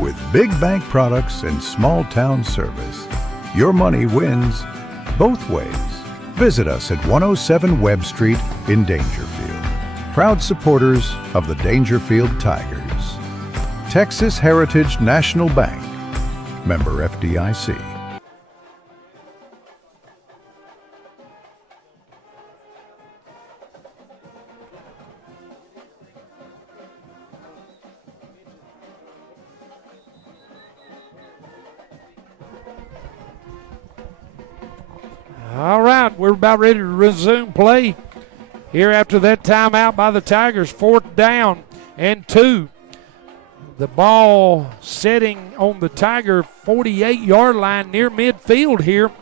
With big bank products and small town service, your money wins both ways. Visit us at 107 Webb Street in Dangerfield. Proud supporters of the Dangerfield Tigers. Texas Heritage National Bank. Member FDIC. All right, we're about ready to resume play here after that timeout by the Tigers. Fourth down and 2. The ball setting on the Tiger 48-yard line near midfield here.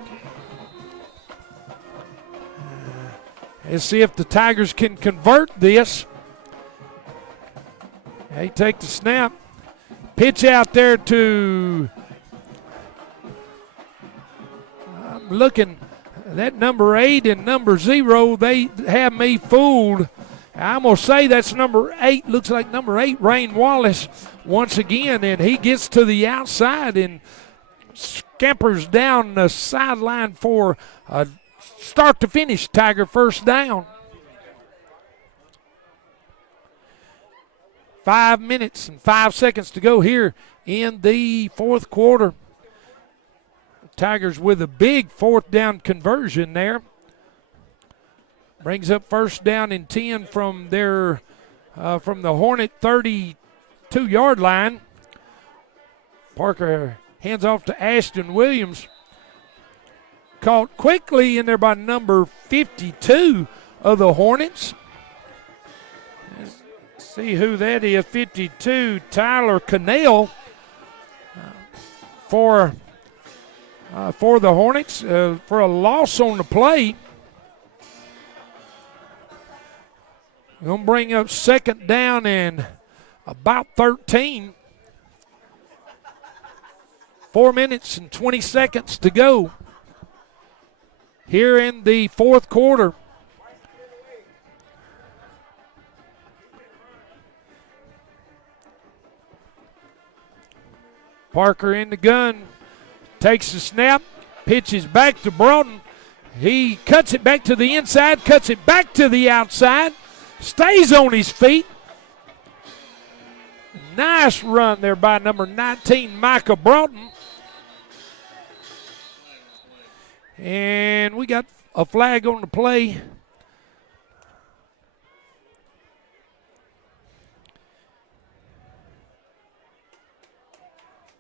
Let's see if the Tigers can convert this. They take the snap. Pitch out there to, I'm looking, that number 8 and number 0, they have me fooled. I'm going to say that's number 8. Looks like number 8, Rain Wallace, once again. And he gets to the outside and scampers down the sideline for a start to finish Tiger first down. 5 minutes and 5 seconds to go here in the fourth quarter. Tigers with a big fourth down conversion there. Brings up first down and 10 from their from the Hornet 32-yard line. Parker hands off to Ashton Williams. Caught quickly in there by number 52 of the Hornets. Let's see who that is. 52, Tyler Cannell for the Hornets for a loss on the play. Going to bring up second down and about 13. 4 minutes and 20 seconds to go here in the fourth quarter. Parker in the gun, takes the snap, pitches back to Broughton. He cuts it back to the inside, cuts it back to the outside, stays on his feet. Nice run there by number 19, Micah Broughton. And we got a flag on the play.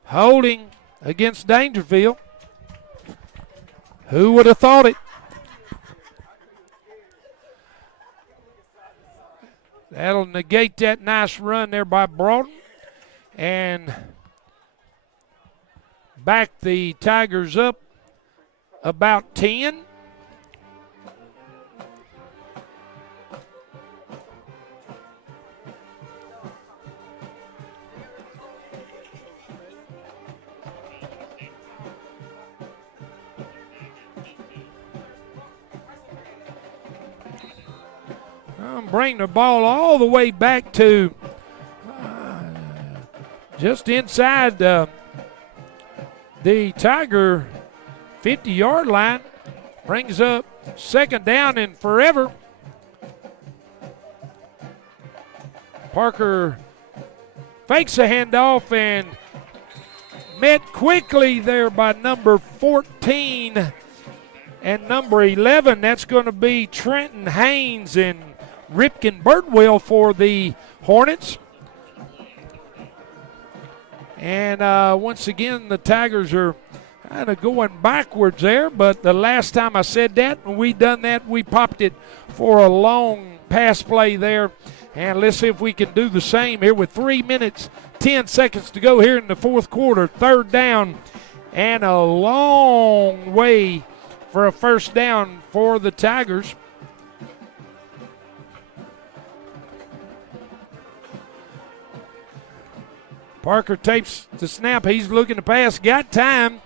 Holding against Dangerfield. Who would have thought it? That'll negate that nice run there by Broughton. And back the Tigers up about 10. Bring the ball all the way back to just inside the Tiger 50-yard line. Brings up second down and forever. Parker fakes a handoff and met quickly there by number 14 and number 11. That's going to be Trenton Haynes and Ripken Birdwell for the Hornets. And once again, the Tigers are kind of going backwards there, but the last time I said that, when we done that, we popped it for a long pass play there. And let's see if we can do the same here with 3 minutes, 10 seconds to go here in the fourth quarter. Third down and a long way for a first down for the Tigers. Parker tapes the snap. He's looking to pass. Got time.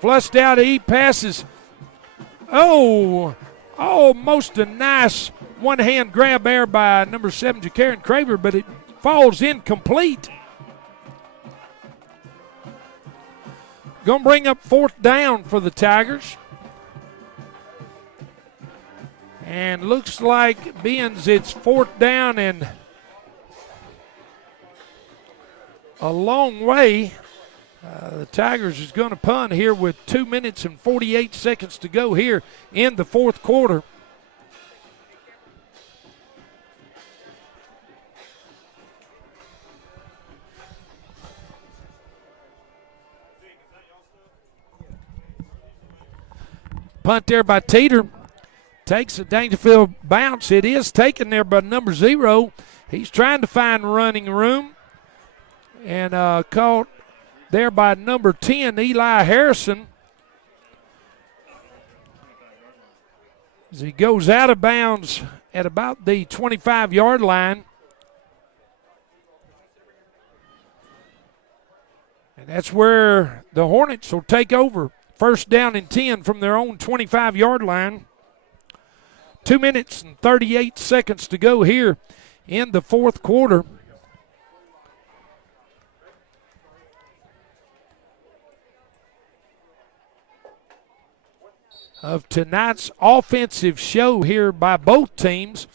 Flushed out. He passes. Oh, almost a nice one-hand grab there by number 7, Ja'Karen Craver, but it falls incomplete. Going to bring up fourth down for the Tigers. And looks like it's fourth down and a long way. The Tigers is going to punt here with 2 minutes and 48 seconds to go here in the fourth quarter. Punt there by Teeter. Takes a Dangerfield bounce. It is taken there by number 0. He's trying to find running room. And caught there by number 10, Eli Harrison. As he goes out of bounds at about the 25-yard line. And that's where the Hornets will take over. First down and 10 from their own 25-yard line. 2 minutes and 38 seconds to go here in the fourth quarter. Of tonight's offensive show here by both teams.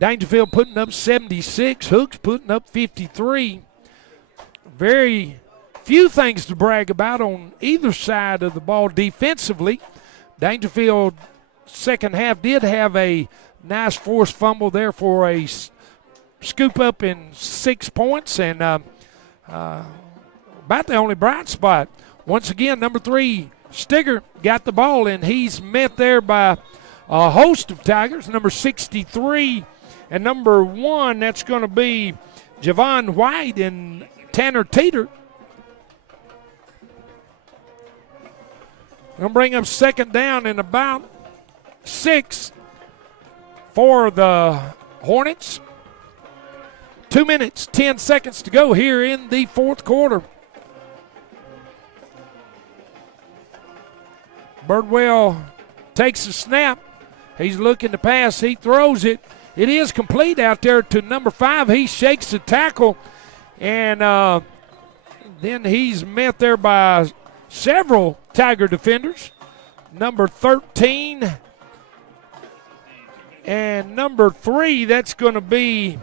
Dangerfield putting up 76, Hooks putting up 53. Very few things to brag about on either side of the ball defensively. Dangerfield second half did have a nice forced fumble there for a scoop up in 6 points, and about the only bright spot. Once again, number 3, Stigger, got the ball, and he's met there by a host of Tigers. Number 63 and number 1, that's going to be Javon White and Tanner Teeter. Going to bring up second down and about 6 for the Hornets. 2 minutes, 10 seconds to go here in the fourth quarter. Birdwell takes the snap. He's looking to pass. He throws it. It is complete out there to number 5. He shakes the tackle, and then he's met there by several Tiger defenders. Number 13 and number 3, that's going to be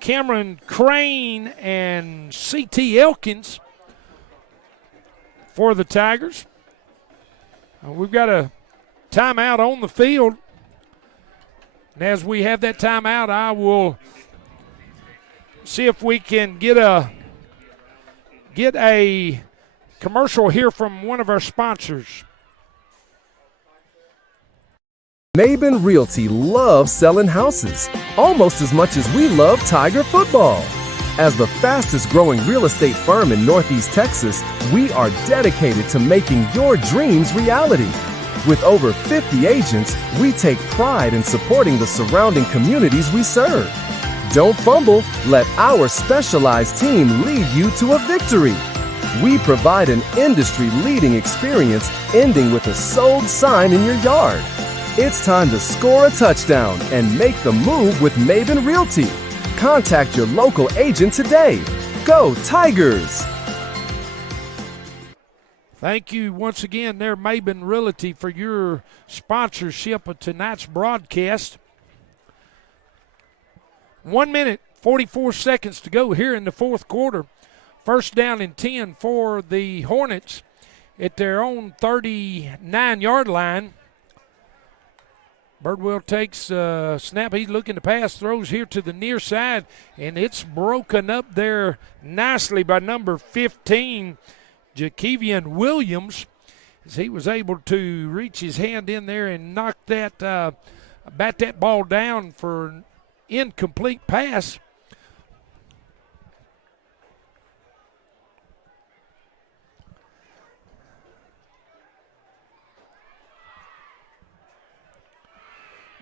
Cameron Crane and C.T. Elkins for the Tigers. We've got a timeout on the field. And as we have that timeout, I will see if we can get a commercial here from one of our sponsors. Maben Realty loves selling houses almost as much as we love Tiger football. As the fastest growing real estate firm in Northeast Texas, we are dedicated to making your dreams reality. With over 50 agents, we take pride in supporting the surrounding communities we serve. Don't fumble, let our specialized team lead you to a victory. We provide an industry-leading experience ending with a sold sign in your yard. It's time to score a touchdown and make the move with Maben Realty. Contact your local agent today. Go Tigers! Thank you once again there, Maben Realty, for your sponsorship of tonight's broadcast. 1 minute, 44 seconds to go here in the fourth quarter. First down and 10 for the Hornets at their own 39-yard line. Birdwell takes a snap. He's looking to pass, throws here to the near side, and it's broken up there nicely by number 15, Jakevian Williams, as he was able to reach his hand in there and knock that, bat that ball down for an incomplete pass.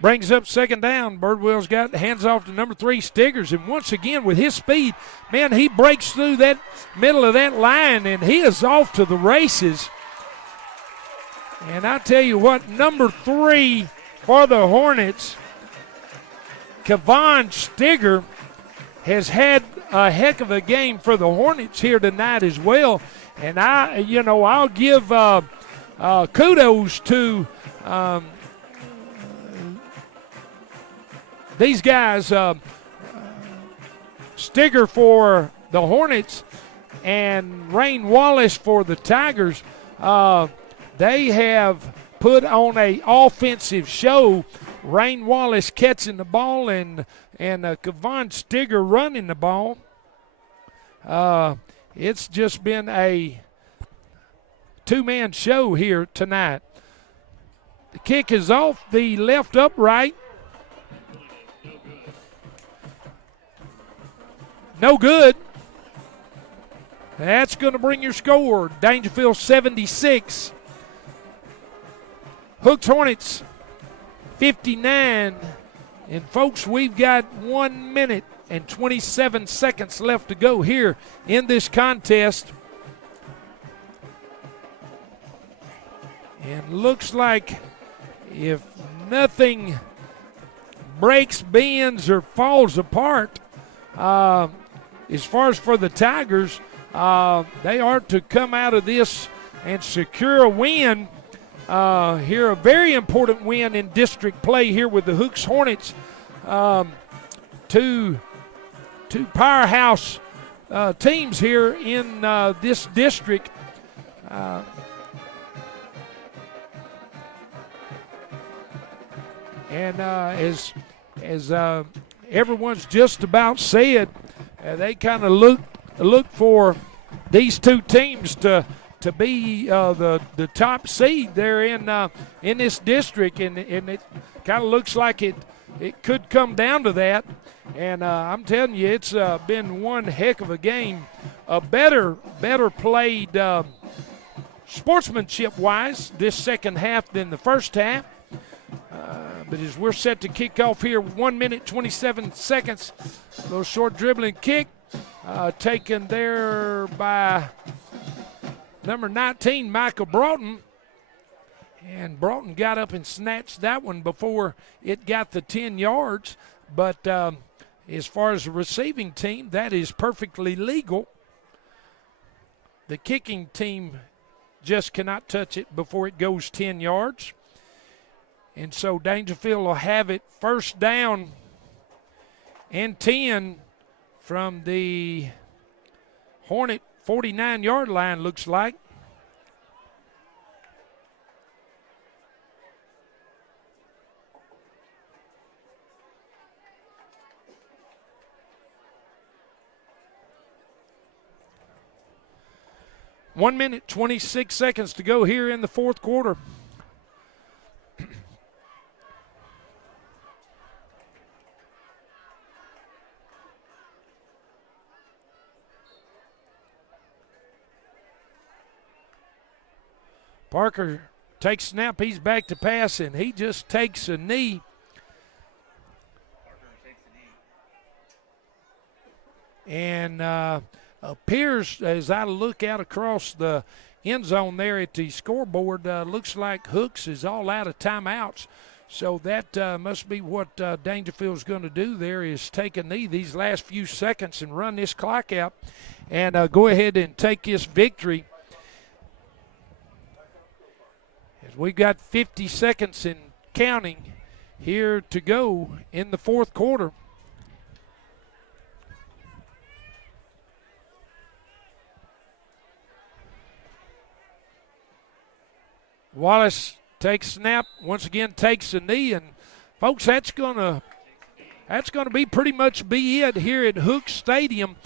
Brings up second down. Birdwell's got hands off to number 3, Stiggers. And once again, with his speed, man, he breaks through that middle of that line, and he is off to the races. And I tell you what, number 3 for the Hornets, Kevon Stigger, has had a heck of a game for the Hornets here tonight as well. And I'll give kudos to these guys, Stigger for the Hornets and Rain Wallace for the Tigers. They have put on an offensive show. Rain Wallace catching the ball and Kevon Stigger running the ball. It's just been a two-man show here tonight. The kick is off the left upright. No good. That's going to bring your score. Dangerfield 76. Hooks Hornets 59. And folks, we've got 1 minute and 27 seconds left to go here in this contest. And looks like if nothing breaks, bends, or falls apart, as far as for the Tigers, they are to come out of this and secure a win here, a very important win in district play here with the Hooks Hornets. Two powerhouse teams here in this district. And as everyone's just about said, they kind of look for these two teams to be the top seed there in this district, and it kind of looks like it could come down to that. And I'm telling you, it's been one heck of a game, a better played sportsmanship-wise this second half than the first half. But as we're set to kick off here, 1 minute, 27 seconds, a little short dribbling kick taken there by number 19, Michael Broughton. And Broughton got up and snatched that one before it got the 10 yards. But as far as the receiving team, that is perfectly legal. The kicking team just cannot touch it before it goes 10 yards. And so Dangerfield will have it first down and 10 from the Hornet 49-yard line, looks like. One minute, 26 seconds to go here in the fourth quarter. Parker takes snap, he's back to pass, and he just takes a knee. And appears, as I look out across the end zone there at the scoreboard, looks like Hooks is all out of timeouts. So that must be what Dangerfield's going to do there, is take a knee these last few seconds and run this clock out and go ahead and take this victory. As we've got 50 seconds and counting here to go in the fourth quarter. Wallace takes snap, once again takes a knee, and folks, that's gonna be pretty much be it here at Hook Stadium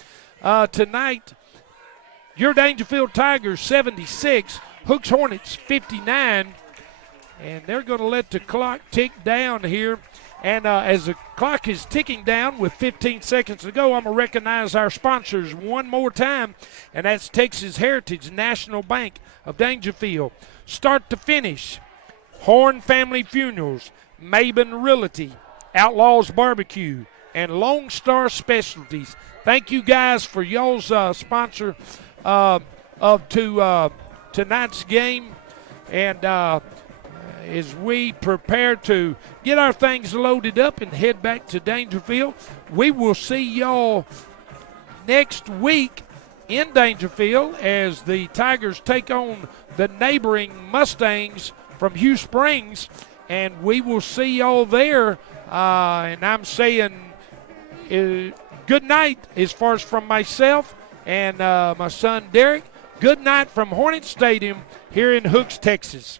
tonight. Your Dangerfield Tigers 76, Hooks Hornets 59, and they're going to let the clock tick down here. And as the clock is ticking down with 15 seconds to go, I'm going to recognize our sponsors one more time, and that's Texas Heritage National Bank of Dangerfield. Start to finish, Horn Family Funerals, Maben Realty, Outlaws Barbecue, and Lone Star Specialties. Thank you guys for y'all's sponsor of tonight's game. And as we prepare to get our things loaded up and head back to Dangerfield, we will see y'all next week in Dangerfield as the Tigers take on the neighboring Mustangs from Hugh Springs, and we will see y'all there. And I'm saying good night as far as from myself and my son Derek. Good night from Hornet Stadium here in Hooks, Texas.